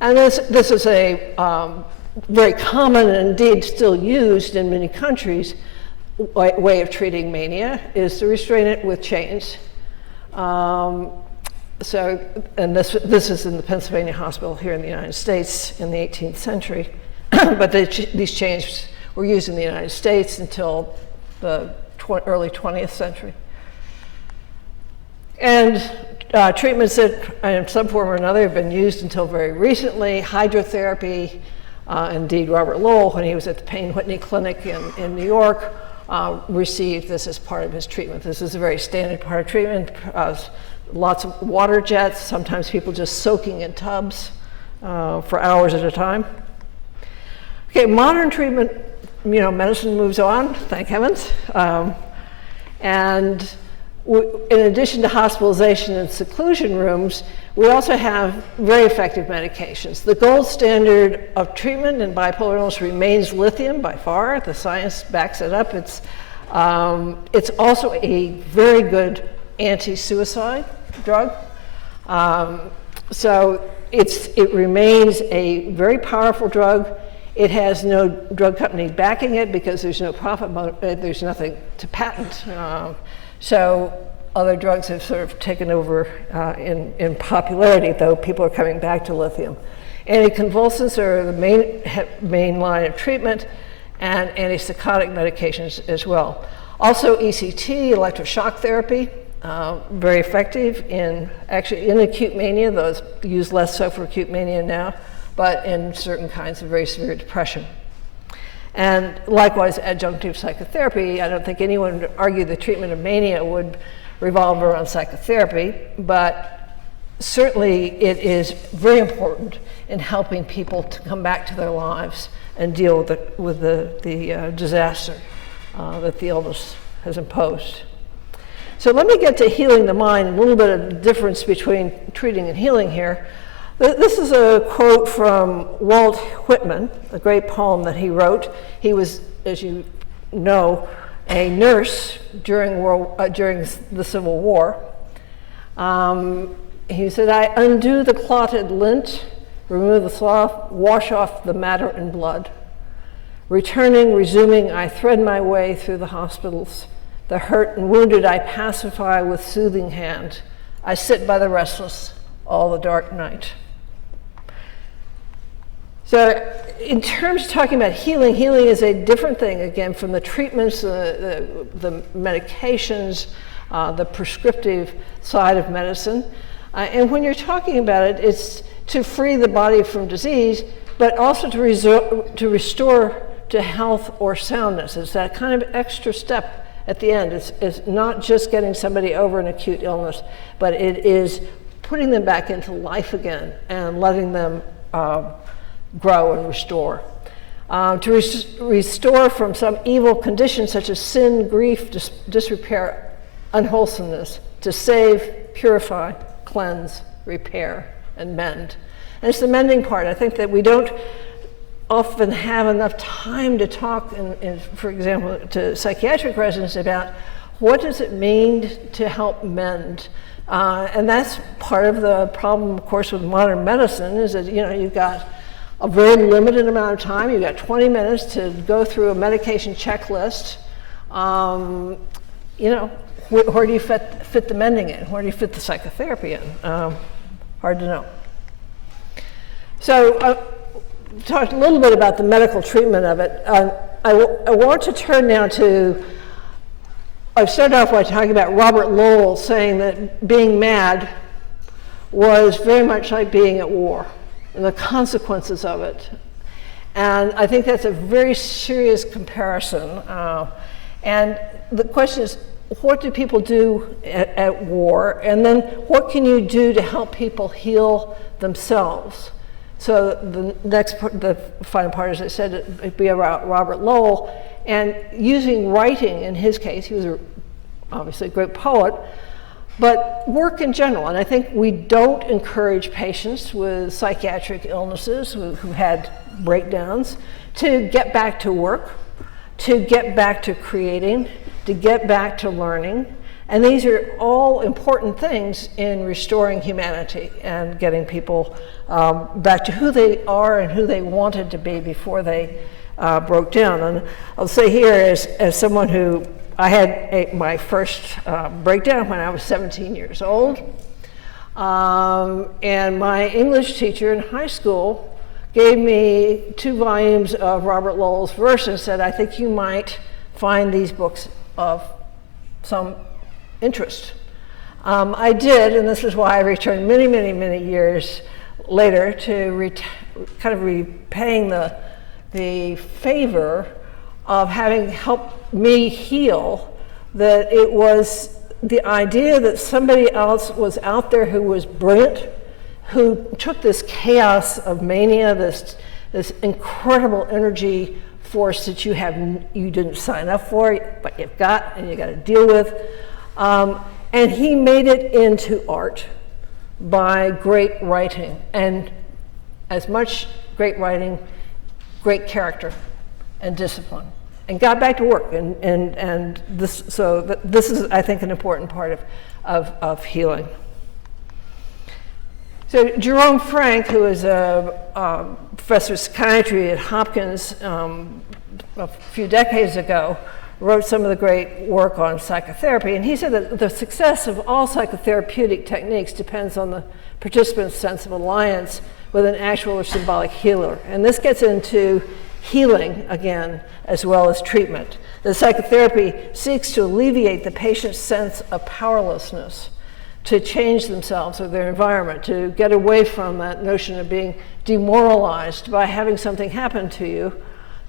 And this is a very common and indeed still used in many countries way of treating mania is to restrain it with chains. So, and this is in the Pennsylvania Hospital here in the United States in the 18th century. But these chains were used in the United States until the early 20th century. And treatments that in some form or another have been used until very recently, hydrotherapy. Indeed, Robert Lowell, when he was at the Payne Whitney Clinic in New York, received this as part of his treatment. This is a very standard part of treatment. Lots of water jets, sometimes people just soaking in tubs for hours at a time. Okay, modern treatment, you know, medicine moves on, thank heavens. And in addition to hospitalization and seclusion rooms, we also have very effective medications. The gold standard of treatment in bipolar illness remains lithium by far. The science backs it up. It's also a very good anti-suicide drug. So it remains a very powerful drug. It has no drug company backing it because there's no profit motive, there's nothing to patent. So other drugs have sort of taken over in popularity, though people are coming back to lithium. Anticonvulsants are the main line of treatment, and antipsychotic medications as well. Also ECT, electroshock therapy, very effective in acute mania, though it's used less so for acute mania now, but in certain kinds of very severe depression. And likewise, adjunctive psychotherapy. I don't think anyone would argue the treatment of mania would revolve around psychotherapy, but certainly it is very important in helping people to come back to their lives and deal with the disaster that the illness has imposed. So let me get to healing the mind, a little bit of the difference between treating and healing here. This is a quote from Walt Whitman, a great poem that he wrote. He was, as you know, a nurse during the Civil War. He said, "I undo the clotted lint, remove the slough, wash off the matter and blood. Returning, resuming, I thread my way through the hospitals. The hurt and wounded I pacify with soothing hand. I sit by the restless all the dark night." So in terms of talking about healing, healing is a different thing, again, from the treatments, the medications, the prescriptive side of medicine. And when you're talking about it, it's to free the body from disease, but also to restore to health or soundness. It's that kind of extra step at the end. It's not just getting somebody over an acute illness, but it is putting them back into life again and letting them grow and restore. To restore from some evil condition such as sin, grief, disrepair, unwholesomeness, to save, purify, cleanse, repair, and mend. And it's the mending part. I think that we don't often have enough time to talk, for example, to psychiatric residents about what does it mean to help mend. And that's part of the problem, of course, with modern medicine is that, you know, you've got a very limited amount of time. You've got 20 minutes to go through a medication checklist. You know, where do you fit the mending in? Where do you fit the psychotherapy in? Hard to know. So talked a little bit about the medical treatment of it. I want to turn now to, I started off by talking about Robert Lowell saying that being mad was very much like being at war, and the consequences of it. And I think that's a very serious comparison. And the question is, what do people do at war, and then what can you do to help people heal themselves? So the final part, as I said, it'd be about Robert Lowell, and using writing in his case. He was obviously a great poet, but work in general. And I think we don't encourage patients with psychiatric illnesses who had breakdowns to get back to work, to get back to creating, to get back to learning. And these are all important things in restoring humanity and getting people back to who they are and who they wanted to be before they broke down. And I'll say here, as someone who, I had my first breakdown when I was 17 years old. And my English teacher in high school gave me 2 volumes of Robert Lowell's verse and said, I think you might find these books of some interest. I did, and this is why I returned many, many, many years later to kind of repaying the favor of having helped me heal, that it was the idea that somebody else was out there who was brilliant, who took this chaos of mania, this incredible energy force that you didn't sign up for, but you've got and you got to deal with, and he made it into art by great writing, and as much great writing, great character and discipline, and got back to work. And this is, I think, an important part of healing. So Jerome Frank, who is a professor of psychiatry at Hopkins a few decades ago, wrote some of the great work on psychotherapy, and he said that the success of all psychotherapeutic techniques depends on the participant's sense of alliance with an actual or symbolic healer. And this gets into healing again, as well as treatment. The psychotherapy seeks to alleviate the patient's sense of powerlessness to change themselves or their environment, to get away from that notion of being demoralized by having something happen to you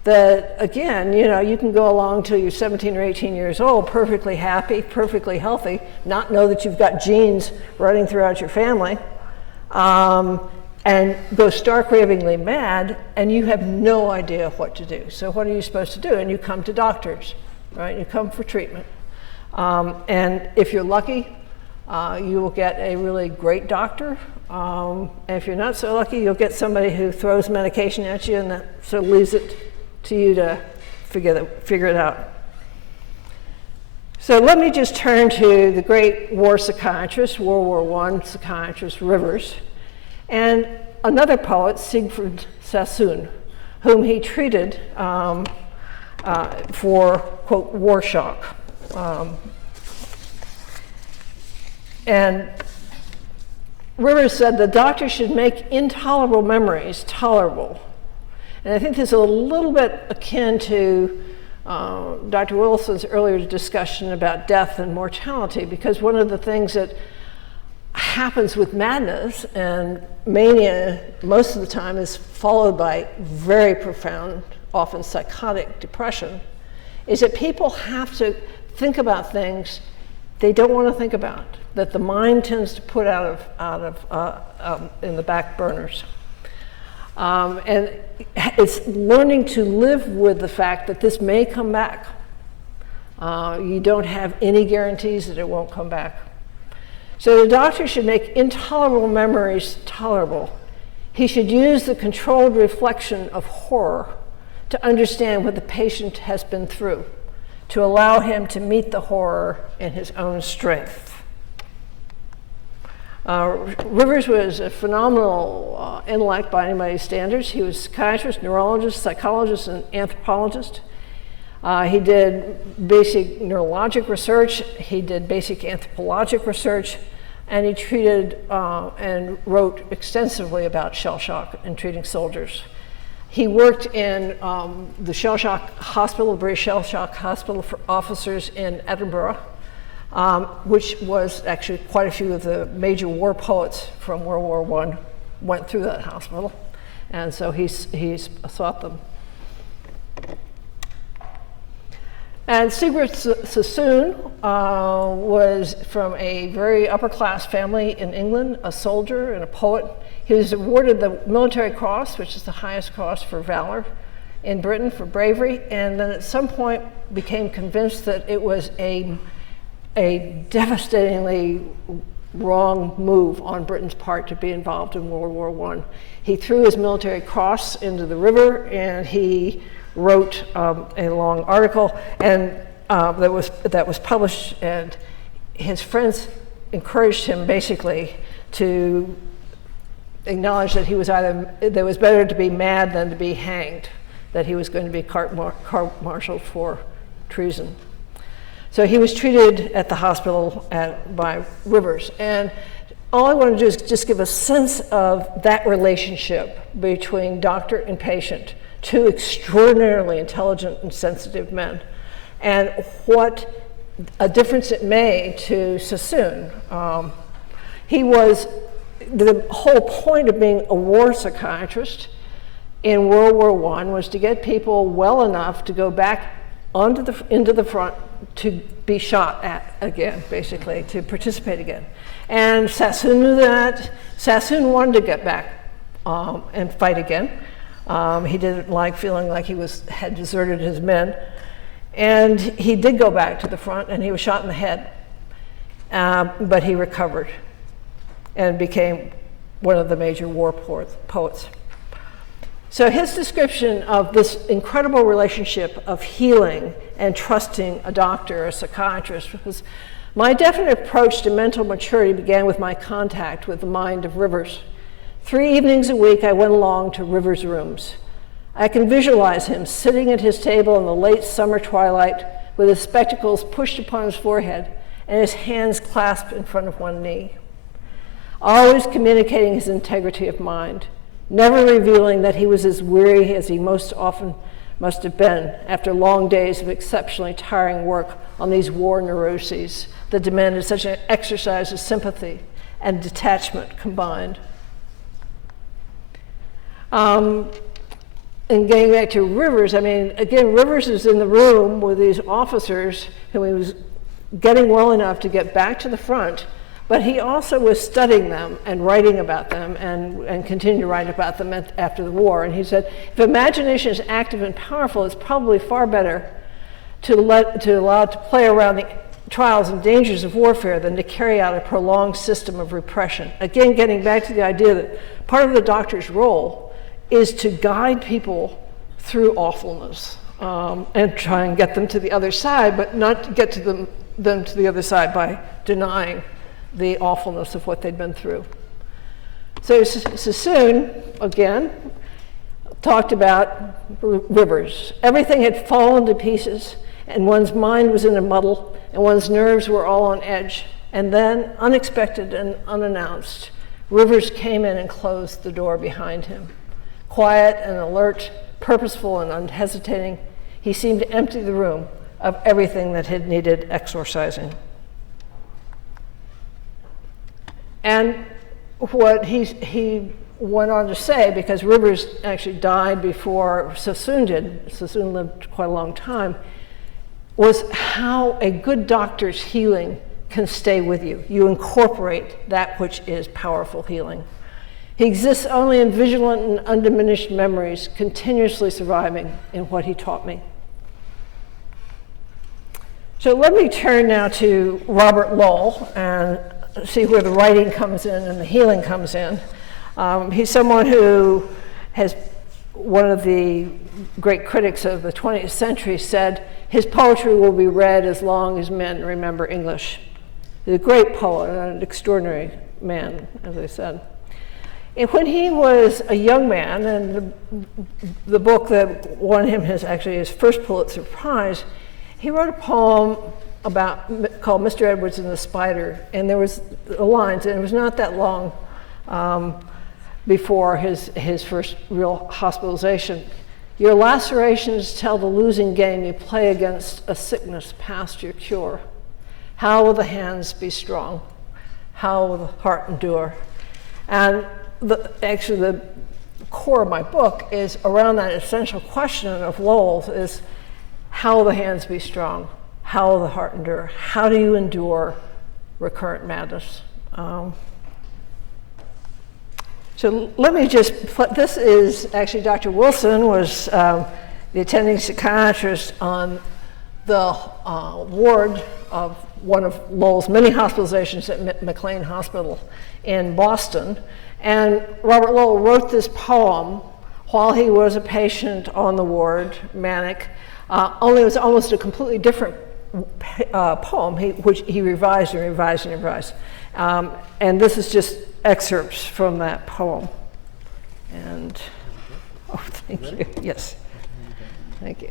that, again, you can go along till you're 17 or 18 years old, perfectly happy, perfectly healthy, not know that you've got genes running throughout your family, and go stark ravingly mad, and you have no idea what to do. So what are you supposed to do? And you come to doctors, right? You come for treatment. And if you're lucky, you will get a really great doctor. And if you're not so lucky, you'll get somebody who throws medication at you, and that sort of leaves it to you to figure it out. So let me just turn to the great war psychiatrist, World War I psychiatrist Rivers, and another poet, Siegfried Sassoon, whom he treated for, quote, war shock. And Rivers said the doctor should make intolerable memories tolerable. And I think this is a little bit akin to Dr. Wilson's earlier discussion about death and mortality, because one of the things that happens with madness and mania most of the time is followed by very profound, often psychotic depression, is that people have to think about things they don't want to think about, that the mind tends to put out of in the back burners. And it's learning to live with the fact that this may come back. You don't have any guarantees that it won't come back. So the doctor should make intolerable memories tolerable. He should use the controlled reflection of horror to understand what the patient has been through, to allow him to meet the horror in his own strength. Rivers was a phenomenal intellect by anybody's standards. He was a psychiatrist, neurologist, psychologist, and anthropologist. He did basic neurologic research, he did basic anthropologic research, and he treated and wrote extensively about shell shock and treating soldiers. He worked in the shell shock hospital, the British Shell Shock Hospital for officers in Edinburgh, which was actually quite a few of the major war poets from World War I went through that hospital, and so he's sought them. And Sigurd Sassoon was from a very upper-class family in England, a soldier and a poet. He was awarded the Military Cross, which is the highest cross for valor in Britain for bravery, and then at some point became convinced that it was a devastatingly wrong move on Britain's part to be involved in World War I. He threw his Military Cross into the river, and he wrote a long article and that was published, and his friends encouraged him basically to acknowledge that he was that it was better to be mad than to be hanged, that he was going to be court-martialed for treason. So he was treated at the hospital by Rivers, and all I want to do is just give a sense of that relationship between doctor and patient, two extraordinarily intelligent and sensitive men, and what a difference it made to Sassoon. The whole point of being a war psychiatrist in World War I was to get people well enough to go back into the front to be shot at again, basically, to participate again. And Sassoon knew that. Sassoon wanted to get back and fight again. He didn't like feeling like he had deserted his men. And he did go back to the front, and he was shot in the head. But he recovered and became one of the major war poets. So his description of this incredible relationship of healing and trusting a doctor, a psychiatrist, was, my definite approach to mental maturity began with my contact with the mind of Rivers. 3 evenings a week, I went along to Rivers' rooms. I can visualize him sitting at his table in the late summer twilight with his spectacles pushed upon his forehead and his hands clasped in front of one knee, always communicating his integrity of mind, never revealing that he was as weary as he most often must have been after long days of exceptionally tiring work on these war neuroses that demanded such an exercise of sympathy and detachment combined. And getting back to Rivers, I mean, again, Rivers is in the room with these officers who he was getting well enough to get back to the front, but he also was studying them and writing about them and continued to write about them after the war. And he said, if imagination is active and powerful, it's probably far better to allow it to play around the trials and dangers of warfare than to carry out a prolonged system of repression. Again, getting back to the idea that part of the doctor's role is to guide people through awfulness and try and get them to the other side, but not to get to them to the other side by denying the awfulness of what they'd been through. So Sassoon, again, talked about Rivers. Everything had fallen to pieces, and one's mind was in a muddle, and one's nerves were all on edge. And then, unexpected and unannounced, Rivers came in and closed the door behind him. Quiet and alert, purposeful and unhesitating, he seemed to empty the room of everything that had needed exorcising. And what he went on to say, because Rivers actually died before Sassoon did, Sassoon lived quite a long time, was how a good doctor's healing can stay with you. You incorporate that which is powerful healing. He exists only in vigilant and undiminished memories, continuously surviving in what he taught me. So let me turn now to Robert Lowell and see where the writing comes in and the healing comes in. He's someone who has, one of the great critics of the 20th century said, his poetry will be read as long as men remember English. He's a great poet and an extraordinary man, as I said. And when he was a young man, and the book that won him his first Pulitzer Prize, he wrote a poem called Mr. Edwards and the Spider, and there was lines, and it was not that long before his first real hospitalization. Your lacerations tell the losing game you play against a sickness past your cure. How will the hands be strong? How will the heart endure? And actually the core of my book is around that essential question of Lowell's is, how will the hands be strong? How will the heart endure? How do you endure recurrent madness? So let me just, this is actually Dr. Wilson was the attending psychiatrist on the ward of one of Lowell's many hospitalizations at McLean Hospital in Boston. And Robert Lowell wrote this poem while he was a patient on the ward, manic, only it was almost a completely different poem, which he revised and revised and revised. And this is just excerpts from that poem. And, oh, thank you. Yes. Thank you.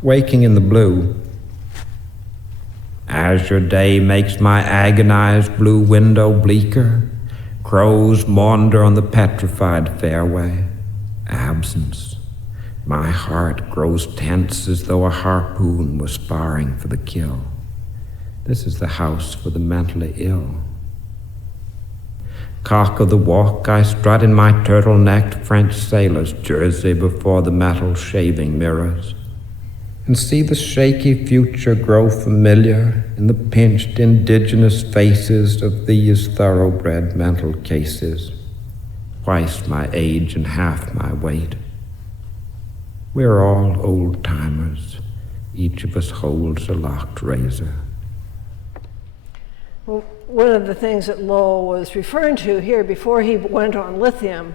Waking in the blue. Azure day makes my agonized blue window bleaker. Crows maunder on the petrified fairway. Absence. My heart grows tense as though a harpoon was sparring for the kill. This is the house for the mentally ill. Cock of the walk, I strut in my turtle-necked French sailor's jersey before the metal shaving mirrors, and see the shaky future grow familiar in the pinched indigenous faces of these thoroughbred mental cases, twice my age and half my weight. We're all old-timers. Each of us holds a locked razor. Well, one of the things that Lowell was referring to here, before he went on lithium,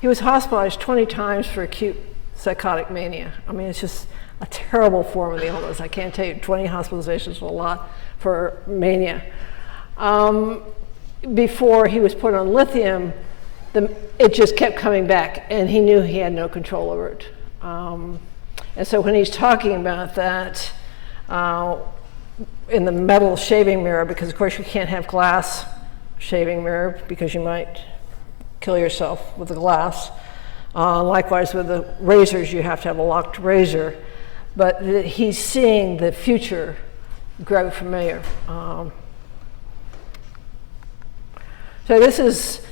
he was hospitalized 20 times for acute psychotic mania. I mean, it's just a terrible form of the illness. I can't tell you, 20 hospitalizations is a lot for mania. Before he was put on lithium, it just kept coming back, and he knew he had no control over it. And so when he's talking about that, in the metal shaving mirror, because of course you can't have glass shaving mirror because you might kill yourself with the glass. Likewise with the razors, you have to have a locked razor. But he's seeing the future grow familiar. So this is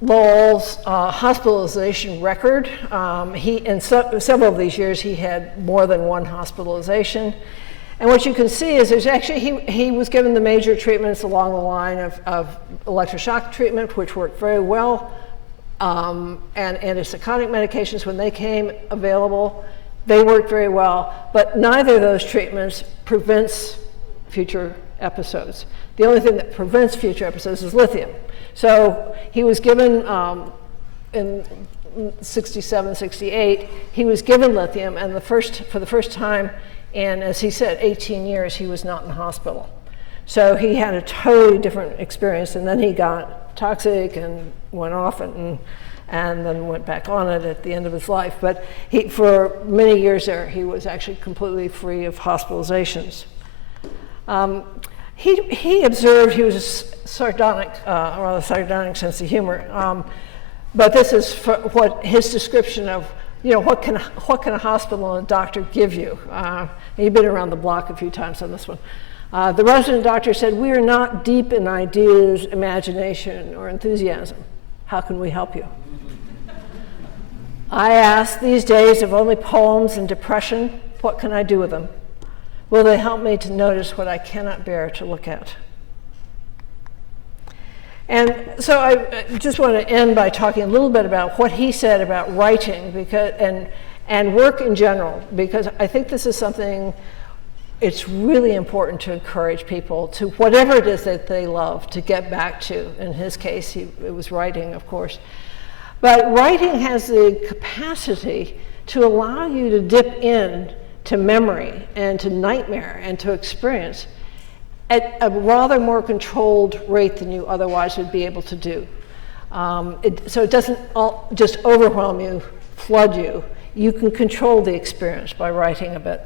Lowell's hospitalization record. In several of these years, he had more than one hospitalization. And what you can see is there's actually, he was given the major treatments along the line of electroshock treatment, which worked very well, and antipsychotic medications when they came available, they worked very well, but neither of those treatments prevents future episodes. The only thing that prevents future episodes is lithium. So he was given, in 67, 68, he was given lithium, and for the first time, and as he said, 18 years, he was not in the hospital. So he had a totally different experience, and then he got toxic and went off and then went back on it at the end of his life. But for many years there, he was actually completely free of hospitalizations. He observed he was a sardonic, rather sardonic sense of humor. But this is what his description of, what can a hospital and a doctor give you? He'd been around the block a few times on this one. The resident doctor said, "We are not deep in ideas, imagination, or enthusiasm. How can we help you?" I ask these days of only poems and depression, what can I do with them? Will they help me to notice what I cannot bear to look at? And so I just want to end by talking a little bit about what he said about writing and work in general, because I think this is something it's really important to encourage people to whatever it is that they love to get back to. In his case, it was writing, of course. But writing has the capacity to allow you to dip in to memory and to nightmare and to experience at a rather more controlled rate than you otherwise would be able to do. So it doesn't just overwhelm you, flood you. You can control the experience by writing a bit.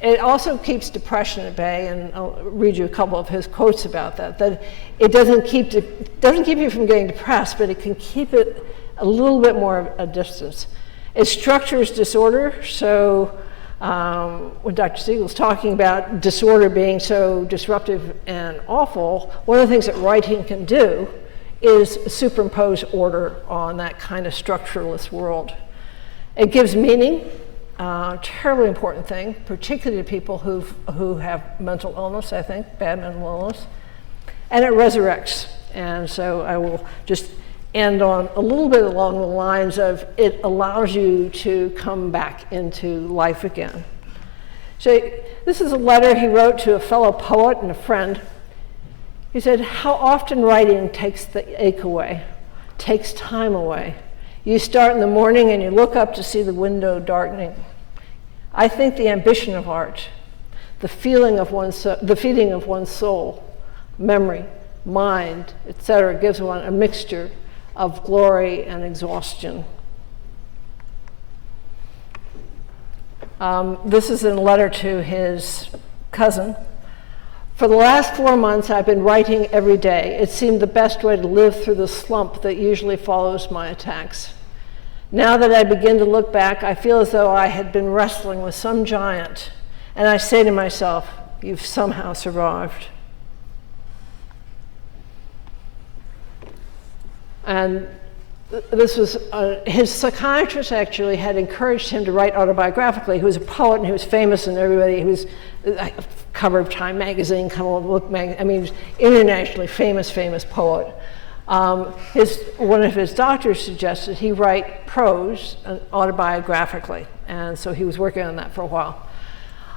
It also keeps depression at bay, and I'll read you a couple of his quotes about that it doesn't keep you from getting depressed, but it can keep it a little bit more of a distance. It structures disorder, so when Dr. Siegel's talking about disorder being so disruptive and awful, one of the things that writing can do is superimpose order on that kind of structureless world. It gives meaning, terribly important thing, particularly to people who have mental illness, I think, bad mental illness. And it resurrects. And so I will just end on a little bit along the lines of it allows you to come back into life again. So this is a letter he wrote to a fellow poet and a friend. He said, "How often writing takes the ache away, takes time away. You start in the morning and you look up to see the window darkening. I think the ambition of art, the feeding of one's soul, memory, mind, etc., gives one a mixture of glory and exhaustion." This is in a letter to his cousin. "For the last 4 months, I've been writing every day. It seemed the best way to live through the slump that usually follows my attacks. Now that I begin to look back, I feel as though I had been wrestling with some giant, and I say to myself, you've somehow survived." And this was, his psychiatrist actually had encouraged him to write autobiographically. He was a poet and he was famous, and everybody, he was cover of Time magazine, cover of Look magazine, I mean, he was internationally famous poet. One of his doctors suggested he write prose autobiographically, and so he was working on that for a while.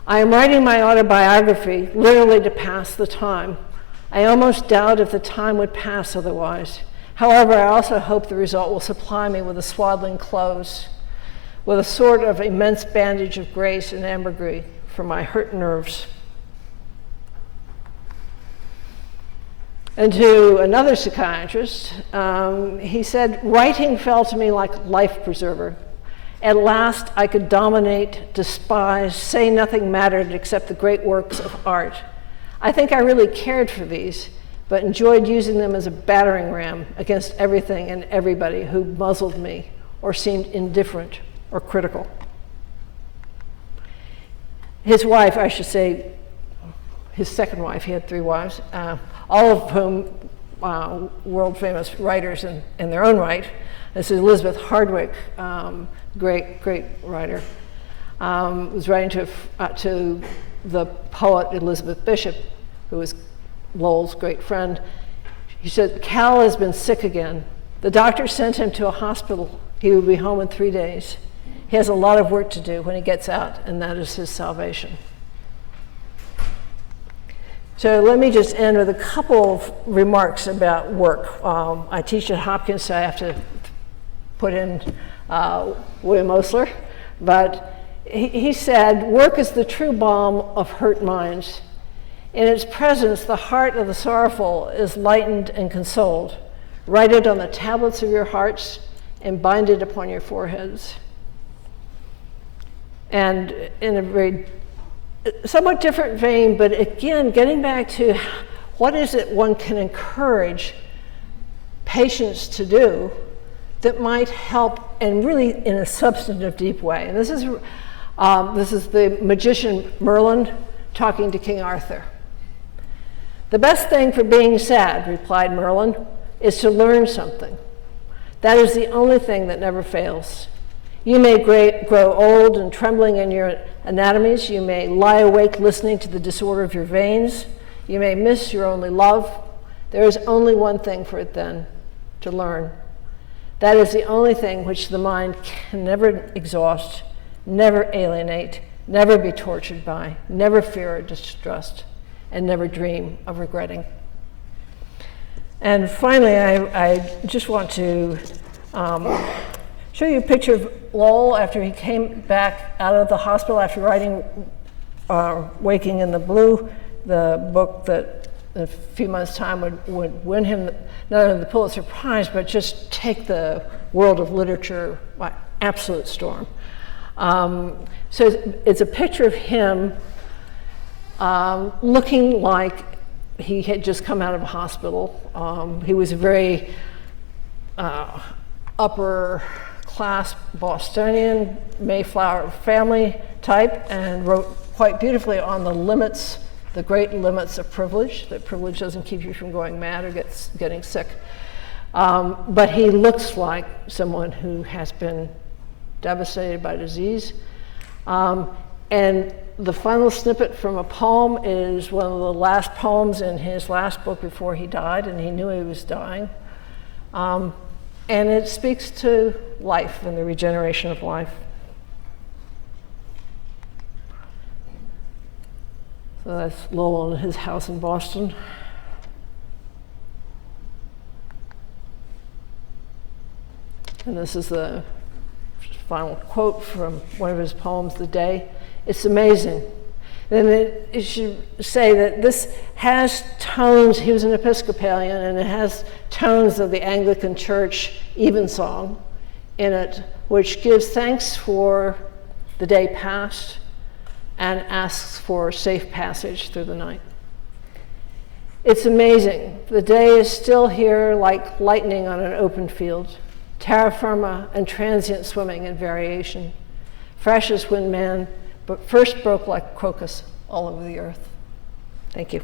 "I am writing my autobiography literally to pass the time. I almost doubt if the time would pass otherwise. However, I also hope the result will supply me with a swaddling close, with a sort of immense bandage of grace and ambergris for my hurt nerves." And to another psychiatrist, he said, "Writing felt to me like life preserver. At last I could dominate, despise, say nothing mattered except the great works of art. I think I really cared for these, but enjoyed using them as a battering ram against everything and everybody who muzzled me or seemed indifferent or critical." His wife, I should say, his second wife, he had 3 wives, all of whom world famous writers in their own right. This is Elizabeth Hardwick, great writer, was writing to the poet Elizabeth Bishop, who was Lowell's great friend. He said, "Cal has been sick again. The doctor sent him to a hospital. He will be home in 3 days. He has a lot of work to do when he gets out, and that is his salvation." So let me just end with a couple of remarks about work. I teach at Hopkins, so I have to put in William Osler, but he said, "Work is the true balm of hurt minds. In its presence, the heart of the sorrowful is lightened and consoled. Write it on the tablets of your hearts and bind it upon your foreheads." And in a very somewhat different vein, but again, getting back to what is it one can encourage patients to do that might help, and really in a substantive, deep way. And this is the magician Merlin talking to King Arthur. "The best thing for being sad," replied Merlin, "is to learn something. That is the only thing that never fails. You may grow old and trembling in your anatomies. You may lie awake listening to the disorder of your veins. You may miss your only love. There is only one thing for it then, to learn. That is the only thing which the mind can never exhaust, never alienate, never be tortured by, never fear or distrust, and never dream of regretting." And finally, I just want to show you a picture of Lowell after he came back out of the hospital after writing Waking in the Blue, the book that in a few months' time would win him not only the Pulitzer Prize, but just take the world of literature by absolute storm. So it's a picture of him looking like he had just come out of a hospital. He was a very upper class Bostonian, Mayflower family type, and wrote quite beautifully on the limits, the great limits of privilege, that privilege doesn't keep you from going mad or getting sick. But he looks like someone who has been devastated by disease. And the final snippet from a poem is one of the last poems in his last book before he died, and he knew he was dying. And it speaks to life and the regeneration of life. So that's Lowell in his house in Boston. And this is the final quote from one of his poems, The Day. It's amazing. Then it should say that this has tones, he was an Episcopalian, and it has tones of the Anglican Church evensong in it, which gives thanks for the day past and asks for safe passage through the night. It's amazing. The day is still here like lightning on an open field, terra firma and transient swimming in variation, fresh as when man but first broke like crocus all over the earth. Thank you.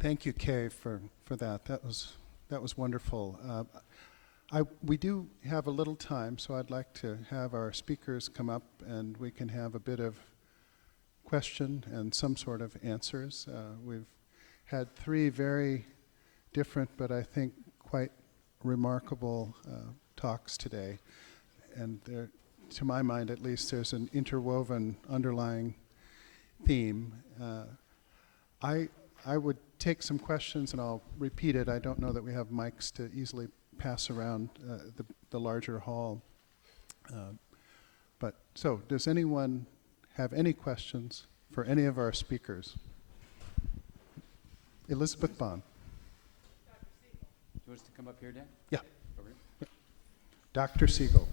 Thank you, Kay, for that. That was wonderful. We do have a little time, so I'd like to have our speakers come up and we can have a bit of question and some sort of answers. We've had three very different, but I think quite remarkable talks today. And there, to my mind at least, there's an interwoven underlying theme. I would take some questions and I'll repeat it. I don't know that we have mics to easily pass around the larger hall. So does anyone have any questions for any of our speakers? Elizabeth Bond. Do you want us to come up here, Dan? Yeah. Over here? Dr. Siegel.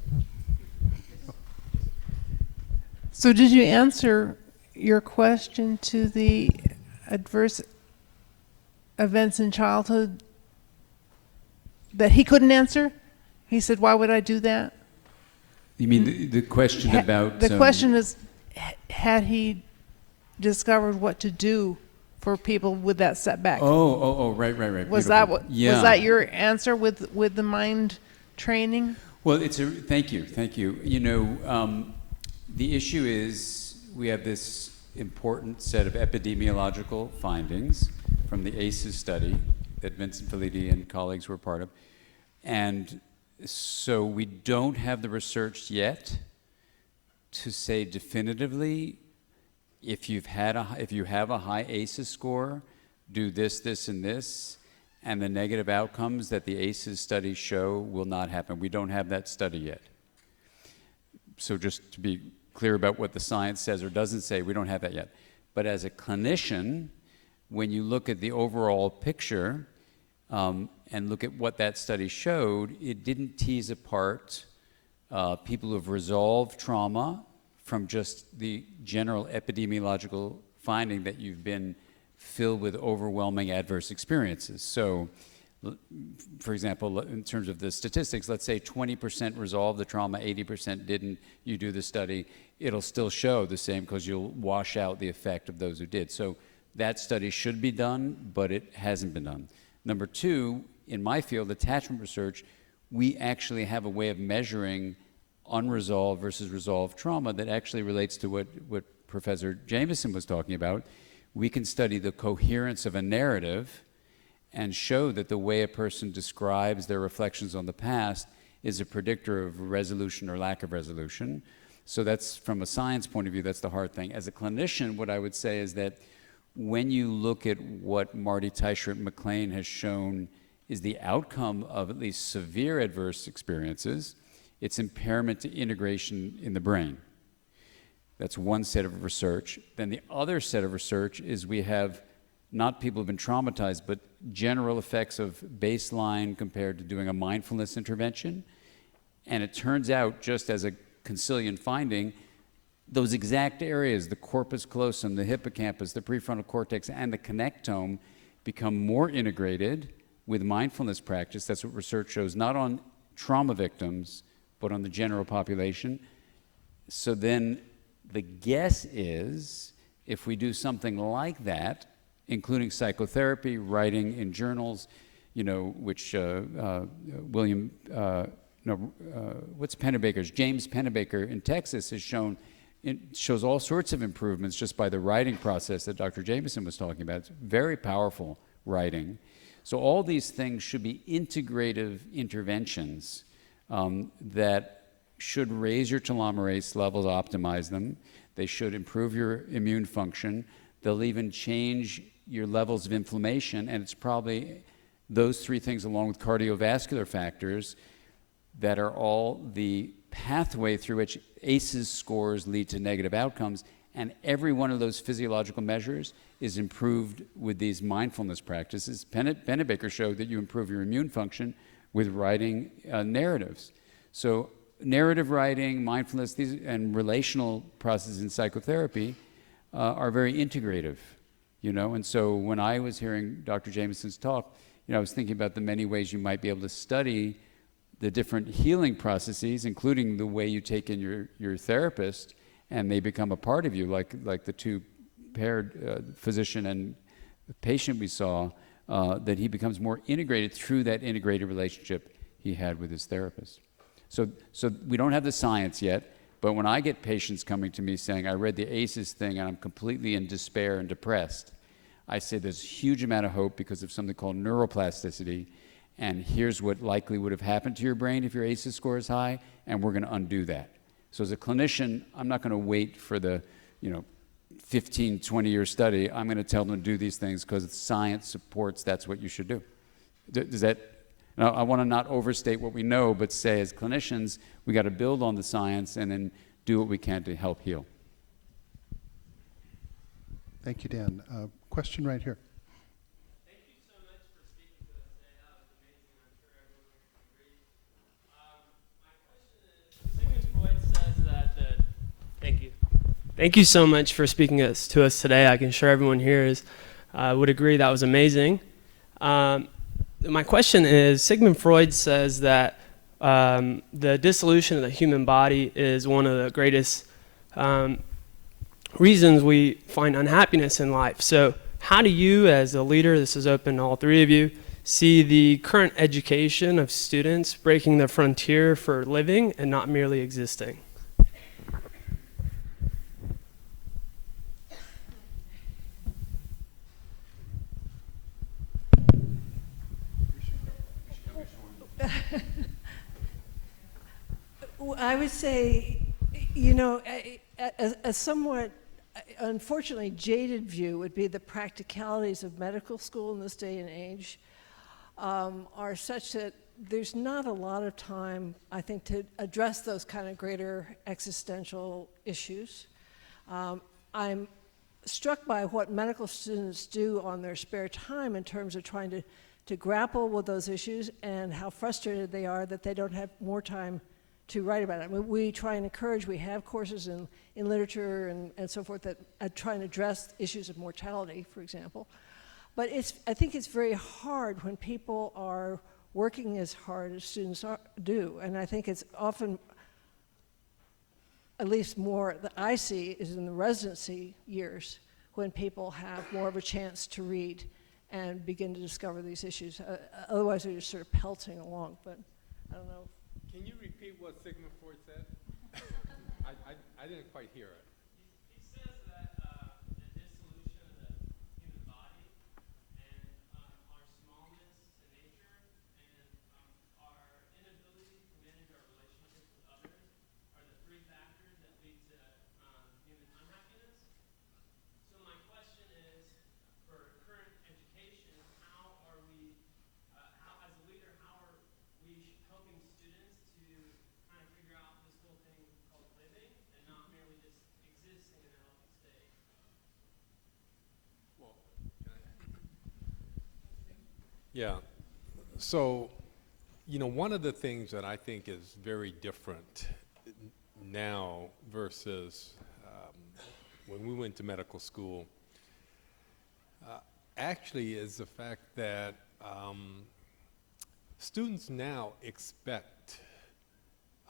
So did you answer your question to the adverse events in childhood that he couldn't answer? He said, why would I do that? You mean the question about... The question is, had he discovered what to do for people with that setback? Right. Was Beautiful. that what? Yeah. Was that your answer with the mind training? Well, thank you. You know, the issue is we have this important set of epidemiological findings from the ACEs study that Vincent Felitti and colleagues were part of. And so we don't have the research yet to say definitively if you have a high ACEs score, do this, this, and this, and the negative outcomes that the ACEs studies show will not happen. We don't have that study yet. So just to be clear about what the science says or doesn't say, we don't have that yet. But as a clinician, when you look at the overall picture and look at what that study showed, it didn't tease apart people who have resolved trauma from just the general epidemiological finding that you've been filled with overwhelming adverse experiences. So, for example, in terms of the statistics, let's say 20% resolved the trauma, 80% didn't. You do the study, it'll still show the same because you'll wash out the effect of those who did. So that study should be done, but it hasn't been done. Number two, in my field, attachment research, we actually have a way of measuring unresolved versus resolved trauma that actually relates to what Professor Jamison was talking about. We can study the coherence of a narrative and show that the way a person describes their reflections on the past is a predictor of resolution or lack of resolution. So that's, from a science point of view, that's the hard thing. As a clinician, what I would say is that when you look at what Marty Teichert-McLean has shown is the outcome of at least severe adverse experiences, it's impairment to integration in the brain. That's one set of research. Then the other set of research is we have not people who've been traumatized, but general effects of baseline compared to doing a mindfulness intervention. And it turns out, just as a Concilium finding, those exact areas, the corpus callosum, the hippocampus, the prefrontal cortex, and the connectome become more integrated with mindfulness practice. That's what research shows, not on trauma victims, but on the general population. So then the guess is, if we do something like that, including psychotherapy, writing in journals, which what's Pennebaker's? James Pennebaker in Texas has shown, it shows all sorts of improvements just by the writing process that Dr. Jamison was talking about. It's very powerful writing. So all these things should be integrative interventions that should raise your telomerase levels, optimize them. They should improve your immune function. They'll even change your levels of inflammation, and it's probably those three things along with cardiovascular factors that are all the pathway through which ACEs scores lead to negative outcomes, and every one of those physiological measures is improved with these mindfulness practices. Pennebaker showed that you improve your immune function with writing narratives. So narrative writing, mindfulness, and relational processes in psychotherapy are very integrative, and so when I was hearing Dr. Jamison's talk, I was thinking about the many ways you might be able to study the different healing processes, including the way you take in your therapist, and they become a part of you, like the two paired physician and patient we saw, that he becomes more integrated through that integrated relationship he had with his therapist. So we don't have the science yet, but when I get patients coming to me saying, I read the ACEs thing and I'm completely in despair and depressed, I say there's a huge amount of hope because of something called neuroplasticity, and here's what likely would have happened to your brain if your ACEs score is high, and we're going to undo that. So as a clinician, I'm not going to wait for the 15, 20-year study. I'm going to tell them to do these things because science supports that's what you should do. Does that? Now, I want to not overstate what we know, but say as clinicians, we got to build on the science and then do what we can to help heal. Thank you, Dan. Question right here. Thank you so much for speaking to us today. That was amazing. I'm sure everyone can agree. My question is, Sigmund Freud says that thank you. Thank you so much for speaking to us today. I can sure everyone here would agree that was amazing. My question is, Sigmund Freud says that the dissolution of the human body is one of the greatest reasons we find unhappiness in life. So how do you, as a leader, this is open to all three of you, see the current education of students breaking the frontier for living and not merely existing? I would say, a somewhat, unfortunately, jaded view would be the practicalities of medical school in this day and age are such that there's not a lot of time, I think, to address those kind of greater existential issues. I'm struck by what medical students do on their spare time in terms of trying to grapple with those issues and how frustrated they are that they don't have more time to write about it. I mean, we try and encourage, we have courses in literature and so forth that try and address issues of mortality, for example. But I think it's very hard when people are working as hard as students do. And I think it's often, at least more that I see, is in the residency years when people have more of a chance to read and begin to discover these issues. Otherwise, they're just sort of pelting along, but I don't know. Can you repeat what Sigmund Freud said? I didn't quite hear it. He says that the dissolution of the human body and our smallness to nature and our inability to manage our relationships with others are the three factors that lead to human unhappiness. So my question is, for current education, how are we, how as a leader, how are we helping students to kind of figure out this whole thing called living and not merely just existing in a healthy state? Well, yeah. So, one of the things that I think is very different now versus when we went to medical school actually is the fact that students now expect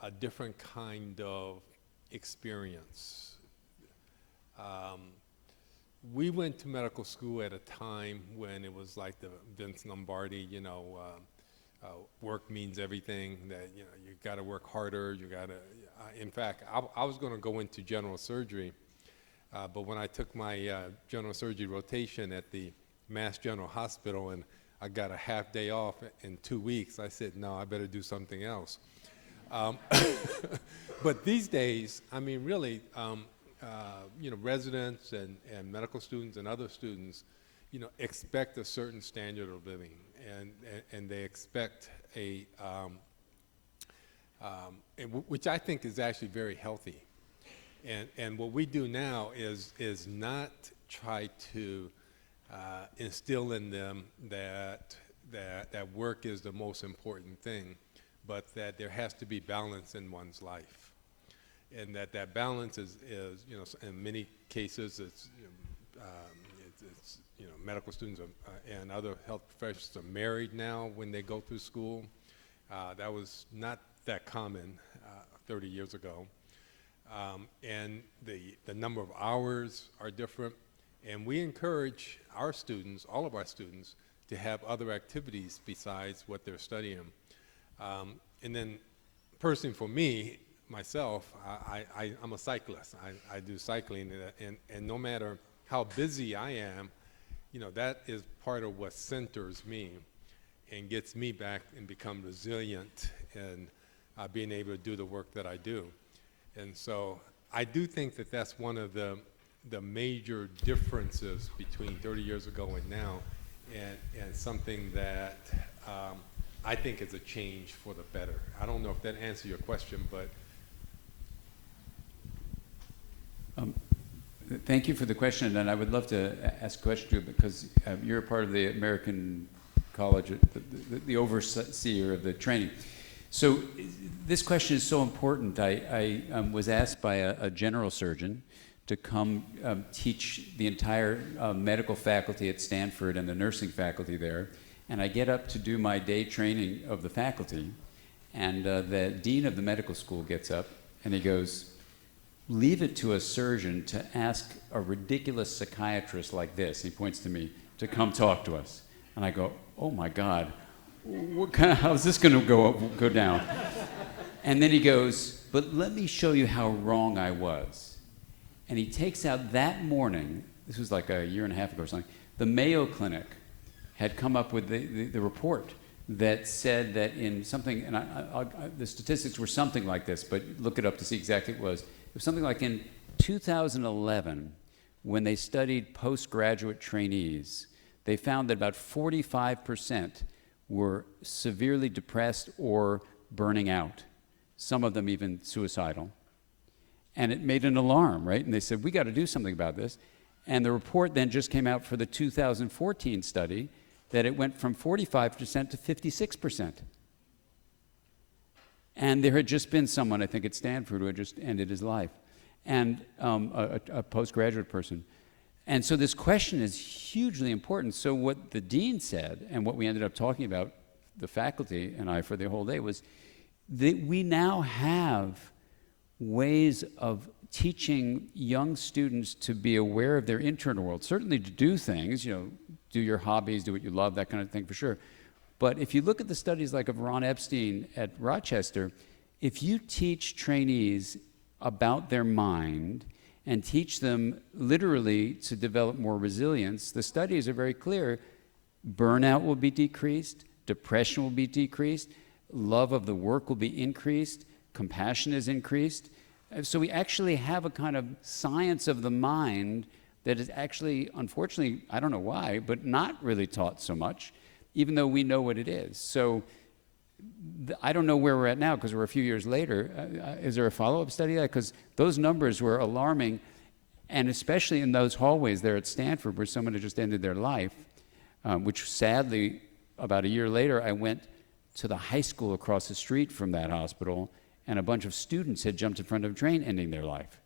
a different kind of experience. We went to medical school at a time when it was like the Vince Lombardi, work means everything, that you got to work harder, you got to, in fact, I was going to go into general surgery, but when I took my general surgery rotation at the Mass General Hospital and I got a half day off in 2 weeks, I said, no, I better do something else. But these days, I mean, really, residents and medical students and other students, expect a certain standard of living, and they expect which I think is actually very healthy. And what we do now is not try to instill in them that work is the most important thing, but that there has to be balance in one's life. And that balance is in many cases, it's medical students and other health professionals are married now when they go through school. That was not that common 30 years ago. And the number of hours are different. And we encourage our students, all of our students, to have other activities besides what they're studying. And then personally for me, myself, I'm a cyclist. I do cycling, and no matter how busy I am, that is part of what centers me and gets me back and become resilient and being able to do the work that I do. And so I do think that that's one of the major differences between 30 years ago and now, and something that I think is a change for the better. I don't know if that answers your question, but thank you for the question, and I would love to ask a question too, because you're a part of the American College, the overseer of the training. So this question is so important. I was asked by a general surgeon to come teach the entire medical faculty at Stanford and the nursing faculty there, and I get up to do my day training of the faculty, and the dean of the medical school gets up and he goes, leave it to a surgeon to ask a ridiculous psychiatrist like this, he points to me, to come talk to us. And I go, oh my God, how's this going to go down? And then he goes, but let me show you how wrong I was. And he takes out that morning, this was like a year and a half ago or something, the Mayo Clinic had come up with the report that said that in something, and the statistics were something like this, but look it up to see exactly what it was. It was something like in 2011, when they studied postgraduate trainees, they found that about 45% were severely depressed or burning out, some of them even suicidal. And it made an alarm, right? And they said, we got to do something about this. And the report then just came out for the 2014 study that it went from 45% to 56%. And there had just been someone, I think at Stanford, who had just ended his life, and a postgraduate person. And so this question is hugely important. So what the dean said, and what we ended up talking about, the faculty and I for the whole day, was that we now have ways of teaching young students to be aware of their internal world, certainly to do things, do your hobbies, do what you love, that kind of thing for sure. But if you look at the studies like of Ron Epstein at Rochester, if you teach trainees about their mind and teach them literally to develop more resilience, the studies are very clear. Burnout will be decreased, depression will be decreased, love of the work will be increased, compassion is increased. So we actually have a kind of science of the mind that is actually, unfortunately, I don't know why, but not really taught so much, even though we know what it is. So I don't know where we're at now because we're a few years later. Is there a follow-up study? Because those numbers were alarming, and especially in those hallways there at Stanford where someone had just ended their life, which sadly, about a year later, I went to the high school across the street from that hospital, and a bunch of students had jumped in front of a train ending their life.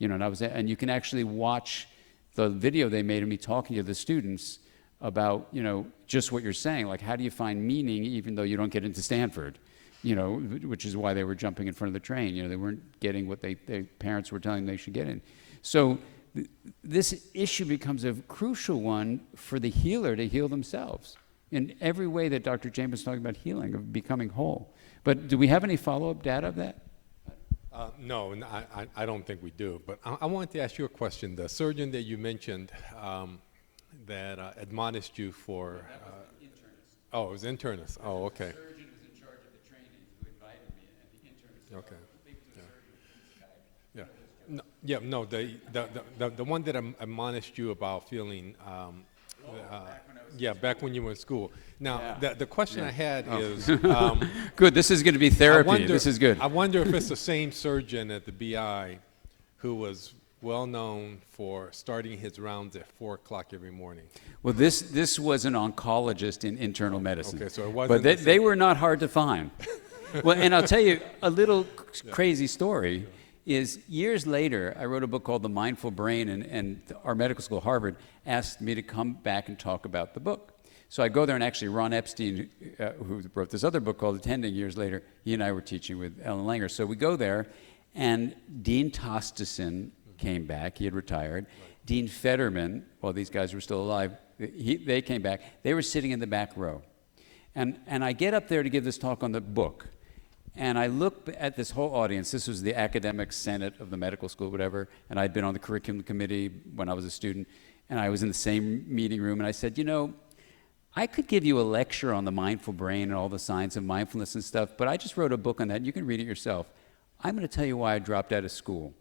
And you can actually watch the video they made of me talking to the students about, you know, just what you're saying, like how do you find meaning even though you don't get into Stanford, you know, which is why they were jumping in front of the train. You know, they weren't getting what their parents were telling them they should get in. So this issue becomes a crucial one for the healer to heal themselves in every way that Dr. Jamison talking about healing, of becoming whole. But do we have any follow-up data of that? No, I don't think we do. But I wanted to ask you a question. The surgeon that you mentioned that admonished you for... internist. Oh, it was internist. Oh, okay. The surgeon was in charge of the training who invited me, and the internist... Okay. Yeah. No, yeah, no, the one that admonished you about feeling... back when you were in school. Now, the question I had is... good, this is going to be therapy. This is good. I wonder if it's the same surgeon at the BI who was well known for starting his rounds at 4 o'clock every morning. Well, this was an oncologist in internal medicine. Okay, so it wasn't... But they were not hard to find. Well, and I'll tell you a little crazy story. Is years later, I wrote a book called The Mindful Brain, and our medical school, Harvard, asked me to come back and talk about the book. So I go there, and actually Ron Epstein, who wrote this other book called Attending years later, he and I were teaching with Ellen Langer. So we go there, and Dean Tosteson came back. He had retired. Right. Dean Fetterman, while these guys were still alive, they came back. They were sitting in the back row. And I get up there to give this talk on the book. And I look at this whole audience. This was the academic senate of the medical school, whatever, and I'd been on the curriculum committee when I was a student, and I was in the same meeting room, and I said, you know, I could give you a lecture on the mindful brain and all the science of mindfulness and stuff, but I just wrote a book on that, and you can read it yourself. I'm going to tell you why I dropped out of school.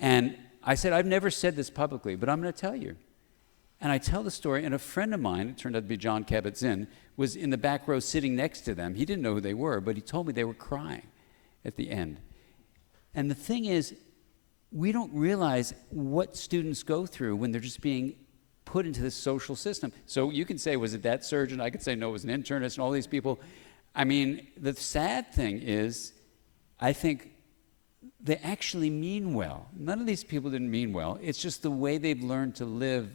And I said, I've never said this publicly, but I'm going to tell you. And I tell the story, and a friend of mine, it turned out to be John Kabat-Zinn, was in the back row sitting next to them. He didn't know who they were, but he told me they were crying at the end. And the thing is, we don't realize what students go through when they're just being put into this social system. So you can say, was it that surgeon? I could say, no, it was an internist and all these people. I mean, the sad thing is, I think they actually mean well. None of these people didn't mean well. It's just the way they've learned to live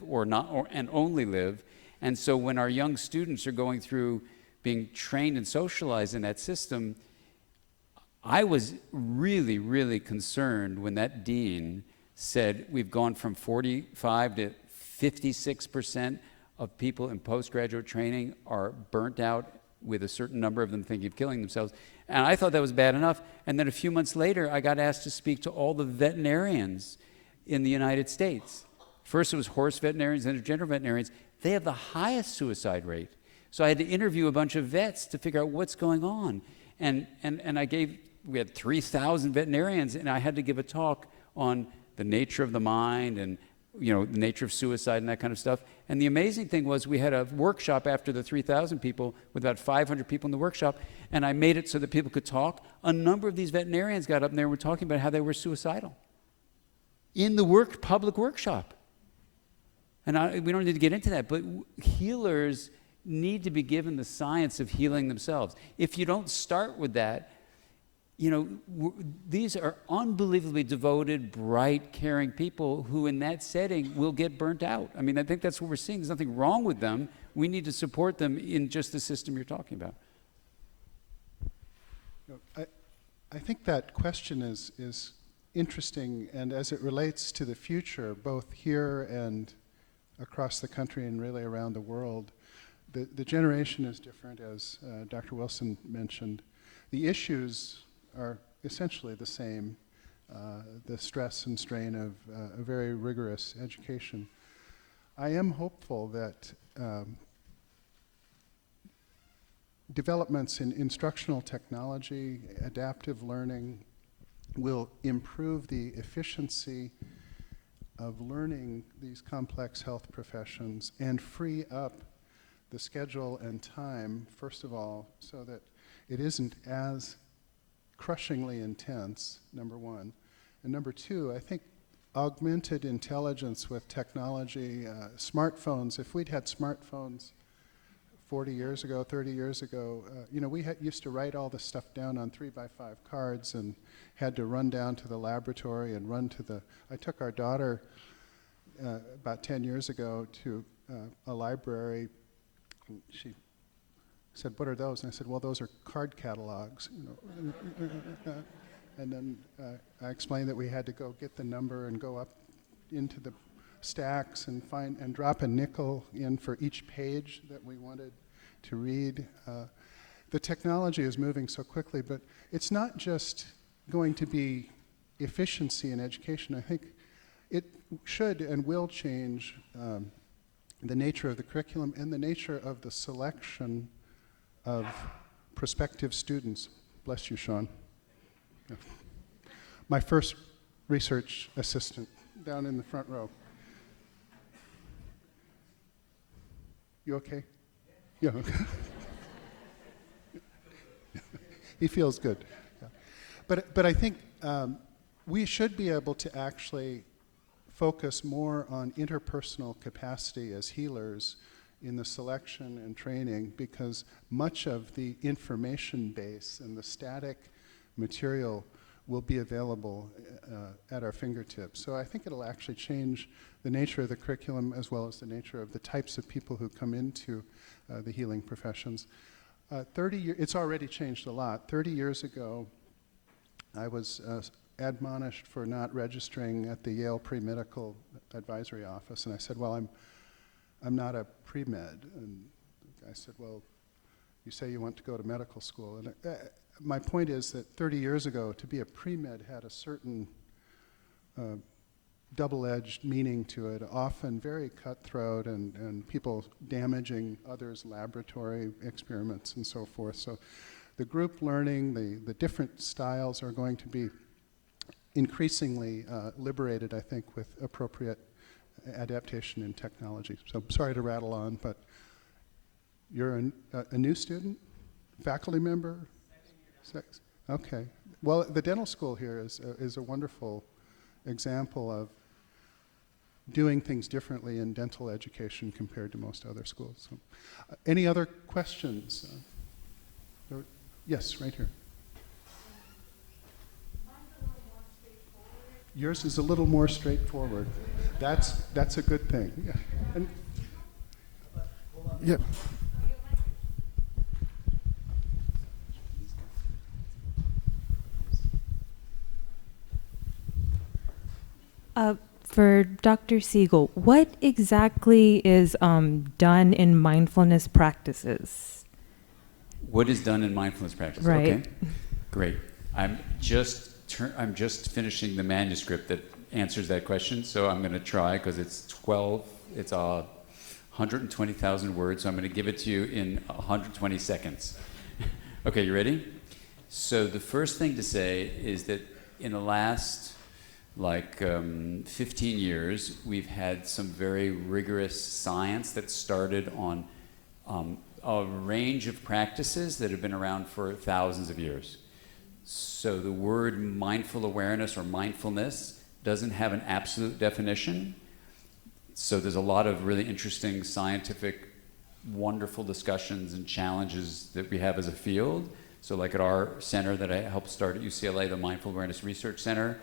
and only live. And so when our young students are going through being trained and socialized in that system, I was really, really concerned when that dean said we've gone from 45 to 56% of people in postgraduate training are burnt out, with a certain number of them thinking of killing themselves. And I thought that was bad enough. And then a few months later, I got asked to speak to all the veterinarians in the United States. First it was horse veterinarians, then gender veterinarians. They have the highest suicide rate. So I had to interview a bunch of vets to figure out what's going on. And we had 3,000 veterinarians, and I had to give a talk on the nature of the mind and, you know, the nature of suicide and that kind of stuff. And the amazing thing was we had a workshop after the 3,000 people with about 500 people in the workshop, and I made it so that people could talk. A number of these veterinarians got up and they were talking about how they were suicidal in the public workshop. And we don't need to get into that, but healers need to be given the science of healing themselves. If you don't start with that, you know, these are unbelievably devoted, bright, caring people who in that setting will get burnt out. I mean, I think that's what we're seeing. There's nothing wrong with them. We need to support them in just the system you're talking about. I think that question is interesting, and as it relates to the future, both here and across the country and really around the world, the generation is different, as Dr. Wilson mentioned. The issues are essentially the same, the stress and strain of a very rigorous education. I am hopeful that developments in instructional technology, adaptive learning, will improve the efficiency of learning these complex health professions and free up the schedule and time, first of all, so that it isn't as crushingly intense, number one. And number two, I think augmented intelligence with technology, smartphones, if we'd had smartphones 40 years ago, 30 years ago, you know, we used to write all this stuff down on 3x5 cards and had to run down to the laboratory and I took our daughter about 10 years ago to a library. And she said, "What are those?" And I said, "Well, those are card catalogs." And then I explained that we had to go get the number and go up into the stacks and find and drop a nickel in for each page that we wanted to read. The technology is moving so quickly, but it's not just going to be efficiency in education. I think it should and will change the nature of the curriculum and the nature of the selection of prospective students. Bless you, Sean. Yeah. My first research assistant down in the front row. You okay? Yeah. Okay. He feels good. Yeah. But I think we should be able to actually focus more on interpersonal capacity as healers in the selection and training, because much of the information base and the static material will be available at our fingertips. So I think it'll actually change the nature of the curriculum as well as the nature of the types of people who come into the healing professions. It's already changed a lot. 30 years ago, I was admonished for not registering at the Yale Pre-Medical Advisory Office, and I said, "Well, I'm not a pre-med." And the guy said, "Well, you say you want to go to medical school." And my point is that 30 years ago, to be a pre-med had a certain double-edged meaning to it, often very cutthroat and people damaging others' laboratory experiments and so forth. So the group learning, the different styles are going to be increasingly liberated, I think, with appropriate adaptation in technology. So sorry to rattle on, but you're a new student? Faculty member? Okay. Well, the dental school here is a wonderful example of doing things differently in dental education compared to most other schools. So, any other questions? Yes, right here. Yours is a little more straightforward. That's a good thing. Yeah. And, yeah. For Dr. Siegel, what exactly is done in mindfulness practices? What is done in mindfulness practice? Right. Okay, great. I'm just finishing the manuscript that answers that question, so I'm going to try, because it's 120,000 words, so I'm going to give it to you in 120 seconds. Okay, you ready? So the first thing to say is that in the last 15 years, we've had some very rigorous science that started on a range of practices that have been around for thousands of years. So the word mindful awareness or mindfulness doesn't have an absolute definition. So there's a lot of really interesting scientific, wonderful discussions and challenges that we have as a field. So like at our center that I helped start at UCLA, the Mindful Awareness Research Center,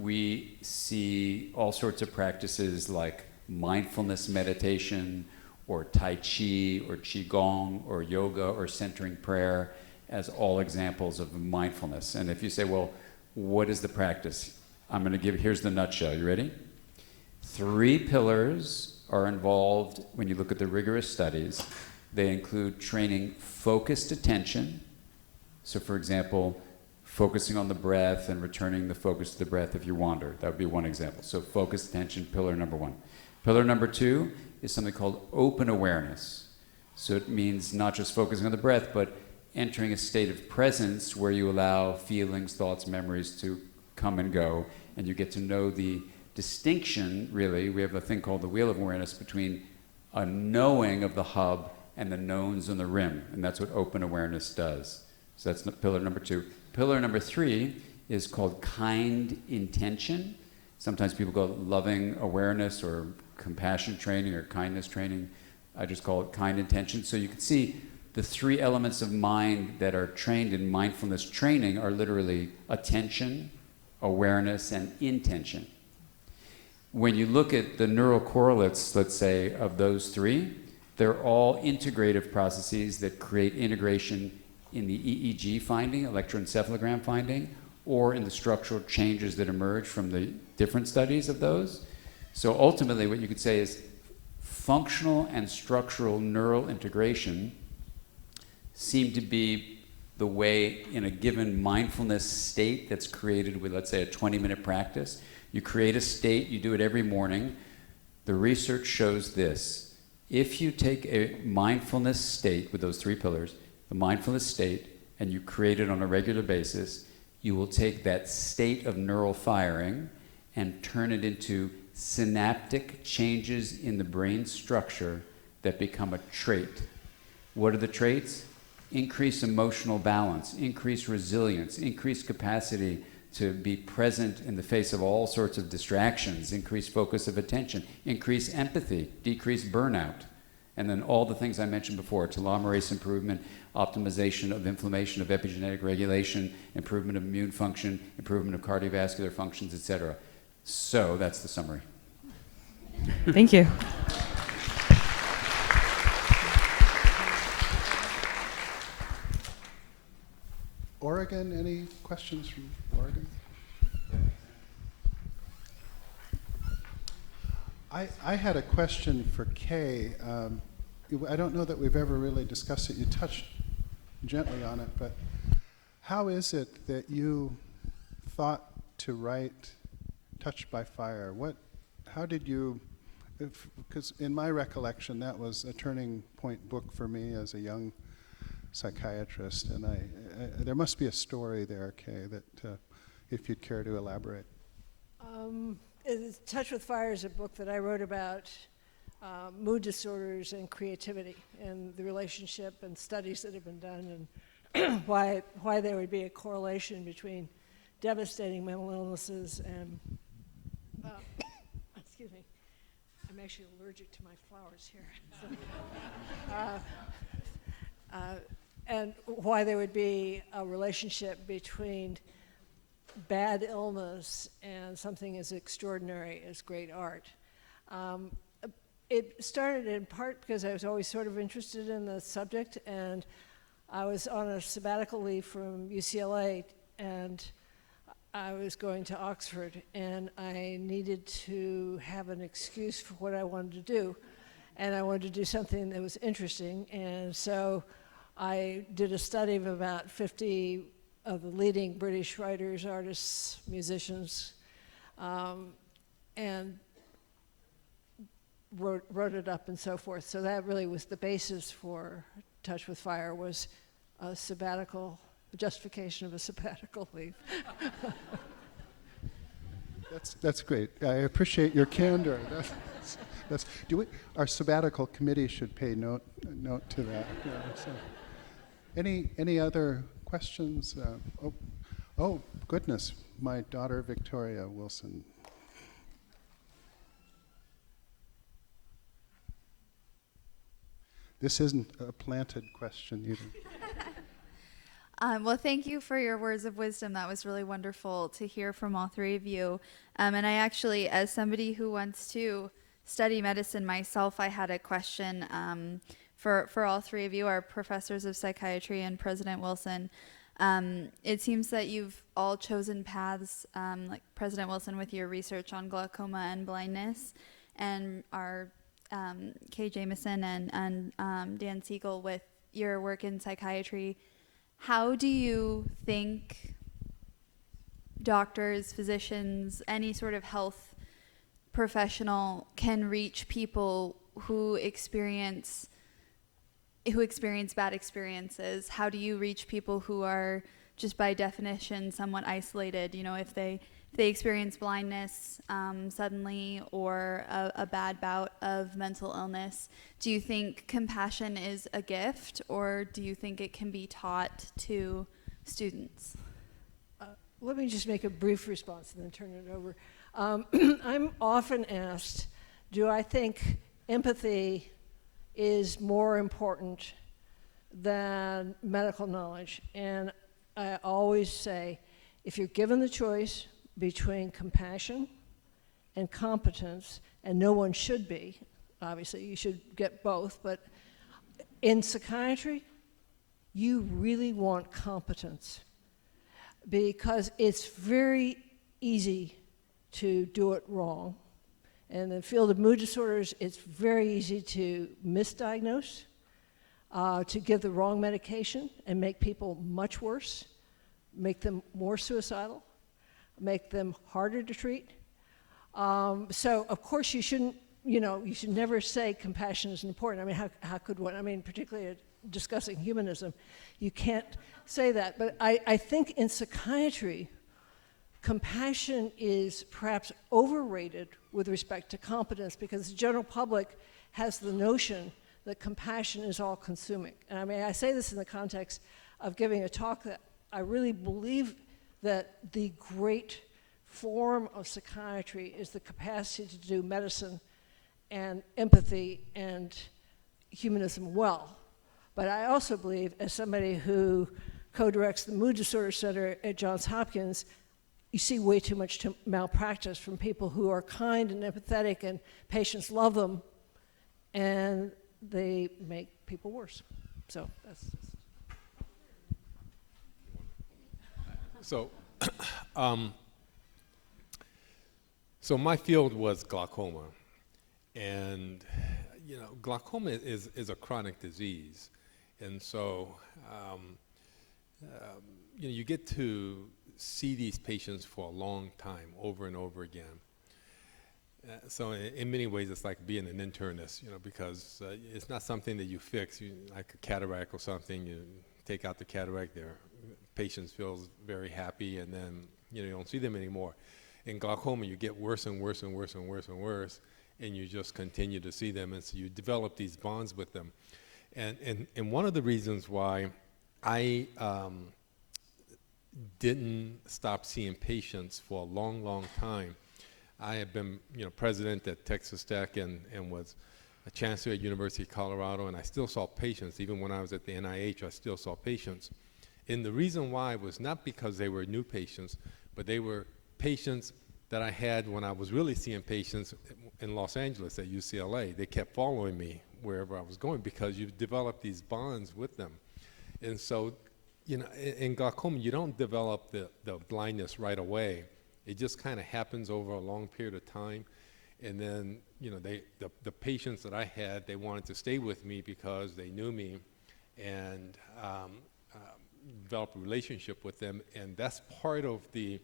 we see all sorts of practices like mindfulness meditation or Tai Chi or Qigong or yoga or centering prayer as all examples of mindfulness. And if you say, well, what is the practice? Here's the nutshell. You ready? 3 pillars are involved when you look at the rigorous studies. They include training focused attention. So for example, focusing on the breath and returning the focus to the breath if you wander. That would be one example. So focused attention, pillar number 1. Pillar number 2 is something called open awareness. So it means not just focusing on the breath, but entering a state of presence where you allow feelings, thoughts, memories to come and go, and you get to know the distinction, really. We have a thing called the wheel of awareness between a knowing of the hub and the knowns on the rim, and that's what open awareness does. So that's pillar number 2. Pillar number 3 is called kind intention. Sometimes people go loving awareness or compassion training or kindness training. I just call it kind intention. So you can see the 3 elements of mind that are trained in mindfulness training are literally attention, awareness, and intention. when you look at the neural correlates, let's say, of those three, they're all integrative processes that create integration in the EEG finding, electroencephalogram finding, or in the structural changes that emerge from the different studies of those. So ultimately what you could say is functional and structural neural integration seem to be the way in a given mindfulness state that's created with, let's say, a 20-minute practice. You create a state, you do it every morning. The research shows this. If you take a mindfulness state with those three pillars, the mindfulness state, and you create it on a regular basis, you will take that state of neural firing and turn it into synaptic changes in the brain structure that become a trait. What are the traits? Increase emotional balance, increase resilience, increase capacity to be present in the face of all sorts of distractions, increase focus of attention, increase empathy, decrease burnout, and then all the things I mentioned before, telomerase improvement, optimization of inflammation, of epigenetic regulation, improvement of immune function, improvement of cardiovascular functions, etc. So that's the summary. Thank you. Oregon, any questions from Oregon? I had a question for Kay. I don't know that we've ever really discussed it. You touched gently on it, but how is it that you thought to write Touched by Fire? How did you, because in my recollection that was a turning point book for me as a young psychiatrist, and there must be a story there, Kay, that if you'd care to elaborate. Touch with Fire is a book that I wrote about mood disorders and creativity and the relationship and studies that have been done and why there would be a correlation between devastating mental illnesses and excuse me, I'm actually allergic to my flowers here. And why there would be a relationship between bad illness and something as extraordinary as great art. It started in part because I was always sort of interested in the subject, and I was on a sabbatical leave from UCLA, and I was going to Oxford, and I needed to have an excuse for what I wanted to do, and I wanted to do something that was interesting, and so I did a study of about 50 of the leading British writers, artists, musicians, and wrote it up and so forth. So that really was the basis for Touch with Fire, was a sabbatical, justification of a sabbatical leave. That's great. I appreciate your candor. Our sabbatical committee should pay note to that. Yeah, so. Any other questions? Oh, goodness, my daughter Victoria Wilson. This isn't a planted question either. Well, thank you for your words of wisdom. That was really wonderful to hear from all three of you. And I actually, as somebody who wants to study medicine myself, I had a question for all three of you, our professors of psychiatry and President Wilson. It seems that you've all chosen paths, like President Wilson with your research on glaucoma and blindness, and our Kay Jamison and Dan Siegel with your work in psychiatry. How do you think doctors, physicians, any sort of health professional can reach people who experience bad experiences? How do you reach people who are just by definition somewhat isolated? You know, if they experience blindness suddenly, or a bad bout of mental illness, do you think compassion is a gift, or do you think it can be taught to students? Let me just make a brief response and then turn it over. I'm often asked, do I think empathy is more important than medical knowledge? And I always say, if you're given the choice between compassion and competence, and no one should be. Obviously, you should get both, but in psychiatry, you really want competence because it's very easy to do it wrong. In the field of mood disorders, it's very easy to misdiagnose, to give the wrong medication and make people much worse, make them more suicidal, make them harder to treat. So of course you shouldn't, you should never say compassion is important. I mean, how could one? I mean, particularly discussing humanism, you can't say that. But I think in psychiatry, compassion is perhaps overrated with respect to competence because the general public has the notion that compassion is all-consuming. And I mean, I say this in the context of giving a talk that I really believe that the great form of psychiatry is the capacity to do medicine and empathy and humanism well. But I also believe, as somebody who co-directs the Mood Disorder Center at Johns Hopkins, you see way too much malpractice from people who are kind and empathetic and patients love them and they make people worse. So that's So, so my field was glaucoma, and glaucoma is a chronic disease, and so you get to see these patients for a long time, over and over again. So in many ways, it's like being an internist, because it's not something that you fix, like a cataract or something. You take out the cataract, their patients feels very happy, and then you don't see them anymore. In glaucoma, you get worse and worse and worse and worse and worse, and you just continue to see them, and so you develop these bonds with them. And one of the reasons why I didn't stop seeing patients for a long, long time. I have been, president at Texas Tech and was a chancellor at University of Colorado, and I still saw patients. Even when I was at the NIH, I still saw patients. And the reason why was not because they were new patients, but they were patients that I had when I was really seeing patients in Los Angeles at UCLA. They kept following me wherever I was going because you develop these bonds with them. And so, in glaucoma, you don't develop the blindness right away. It just kind of happens over a long period of time. And then, the patients that I had, they wanted to stay with me because they knew me and develop a relationship with them. And that's part of the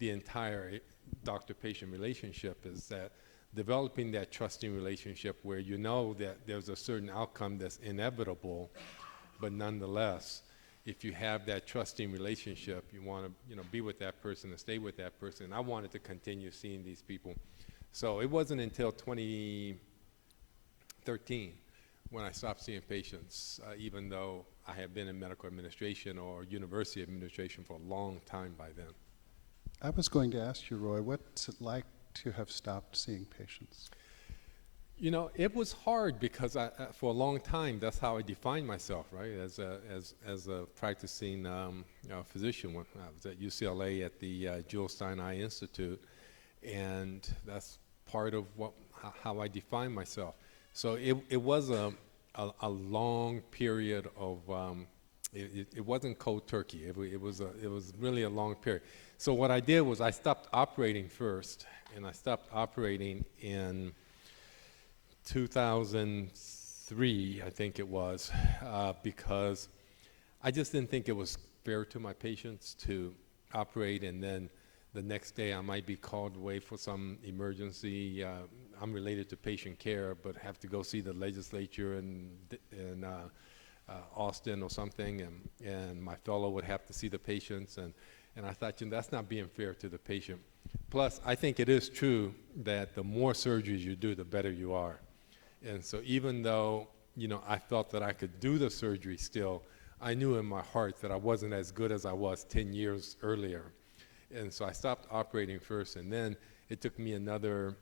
entire doctor-patient relationship, is that developing that trusting relationship where you know that there's a certain outcome that's inevitable, but nonetheless, if you have that trusting relationship, you want to be with that person and stay with that person. I wanted to continue seeing these people. So it wasn't until 2013 when I stopped seeing patients, even though I had been in medical administration or university administration for a long time by then. I was going to ask you, Roy, what's it like to have stopped seeing patients? It was hard because for a long time, that's how I defined myself, right? As a practicing physician. When I was at UCLA at the Jules Stein Eye Institute, and that's part of how I defined myself. So it was a long period of. It wasn't cold turkey. It was really a long period. So what I did was I stopped operating first, and I stopped operating in 2003, I think it was, because I just didn't think it was fair to my patients to operate and then the next day I might be called away for some emergency. I'm related to patient care, but have to go see the legislature in Austin or something, and my fellow would have to see the patients, and I thought, that's not being fair to the patient. Plus, I think it is true that the more surgeries you do, the better you are. And so even though, I felt that I could do the surgery still, I knew in my heart that I wasn't as good as I was 10 years earlier. And so I stopped operating first, and then it took me another,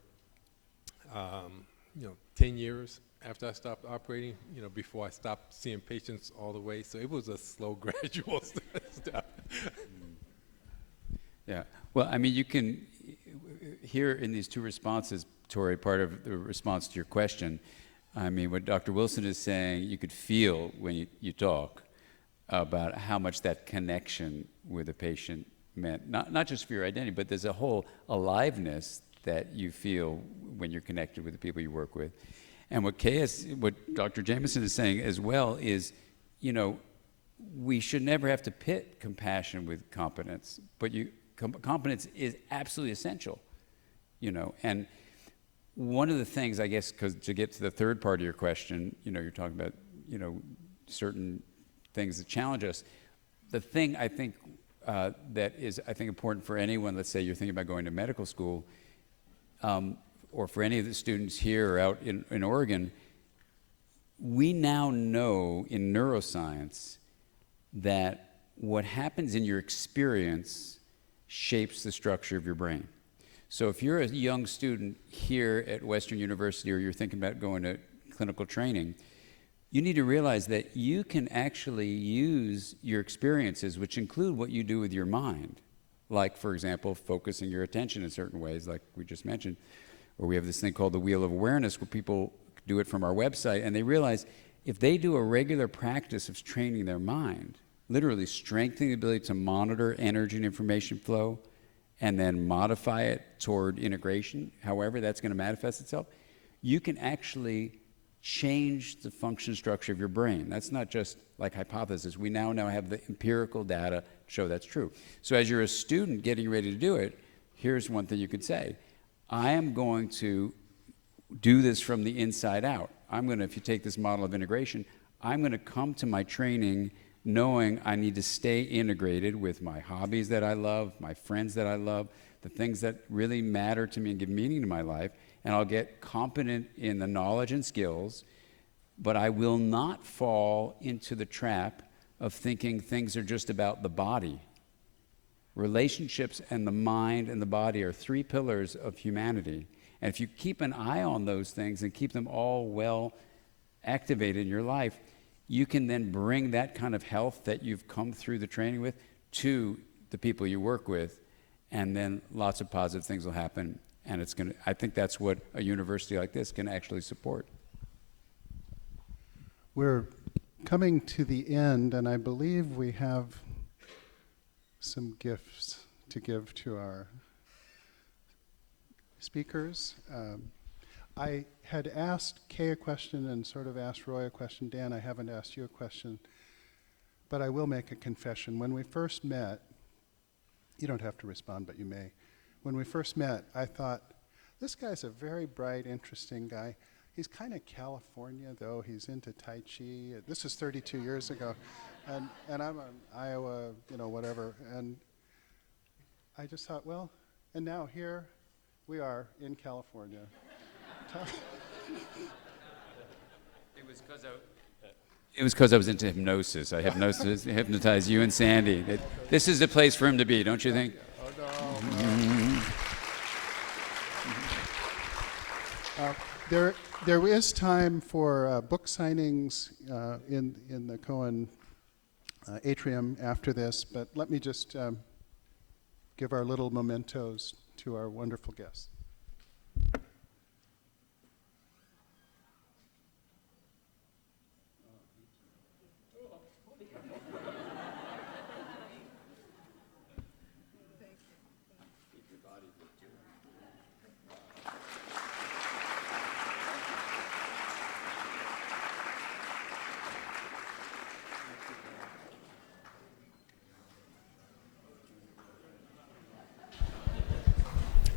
10 years after I stopped operating, before I stopped seeing patients all the way. So it was a slow, gradual step. Yeah. Well, I mean, you can, here in these two responses, Tori, part of the response to your question, I mean, what Dr. Wilson is saying, you could feel when you talk about how much that connection with a patient meant, not just for your identity, but there's a whole aliveness that you feel when you're connected with the people you work with. And what Dr. Jamison is saying as well is, you know, we should never have to pit compassion with competence, but competence is absolutely essential, you know. And one of the things, I guess, because to get to the third part of your question, you know, you're talking about, you know, certain things that challenge us. The thing I think that is, I think, important for anyone, let's say you're thinking about going to medical school, or for any of the students here or out in Oregon, we now know in neuroscience that what happens in your experience shapes the structure of your brain. So if you're a young student here at Western University, or you're thinking about going to clinical training, you need to realize that you can actually use your experiences, which include what you do with your mind, like, for example, focusing your attention in certain ways, like we just mentioned, or we have this thing called the Wheel of Awareness, where people do it from our website, and they realize if they do a regular practice of training their mind, literally strengthening the ability to monitor energy and information flow, and then modify it toward integration, however that's going to manifest itself, you can actually change the function structure of your brain. That's not just like hypothesis. We now have the empirical data to show that's true. So as you're a student getting ready to do it, here's one thing you could say. I am going to do this from the inside out. I'm going to, if you take this model of integration, I'm going to come to my training knowing I need to stay integrated with my hobbies that I love, my friends that I love, the things that really matter to me and give meaning to my life, and I'll get competent in the knowledge and skills, but I will not fall into the trap of thinking things are just about the body. Relationships and the mind and the body are three pillars of humanity. And if you keep an eye on those things and keep them all well activated in your life, you can then bring that kind of health that you've come through the training with to the people you work with, and then lots of positive things will happen. And it's going to, I think that's what a university like this can actually support. We're coming to the end, and I believe we have some gifts to give to our speakers. I had asked Kay a question and sort of asked Roy a question. Dan, I haven't asked you a question, but I will make a confession. When we first met, you don't have to respond, but you may. When we first met, I thought, this guy's a very bright, interesting guy. He's kind of California, though. He's into Tai Chi. This is 32 years ago. And I'm in Iowa, you know, whatever. And I just thought, well, and now here we are in California. It was because I was into hypnosis. I hypnotized you and Sandy. This is the place for him to be, don't you think? There is time for book signings in the Cohen atrium after this, but let me just give our little mementos to our wonderful guests.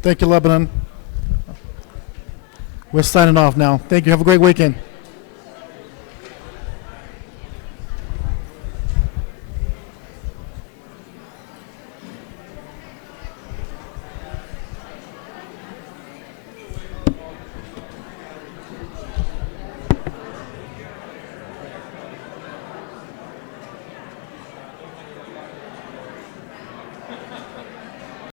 Thank you, Lebanon. We're signing off now. Thank you. Have a great weekend.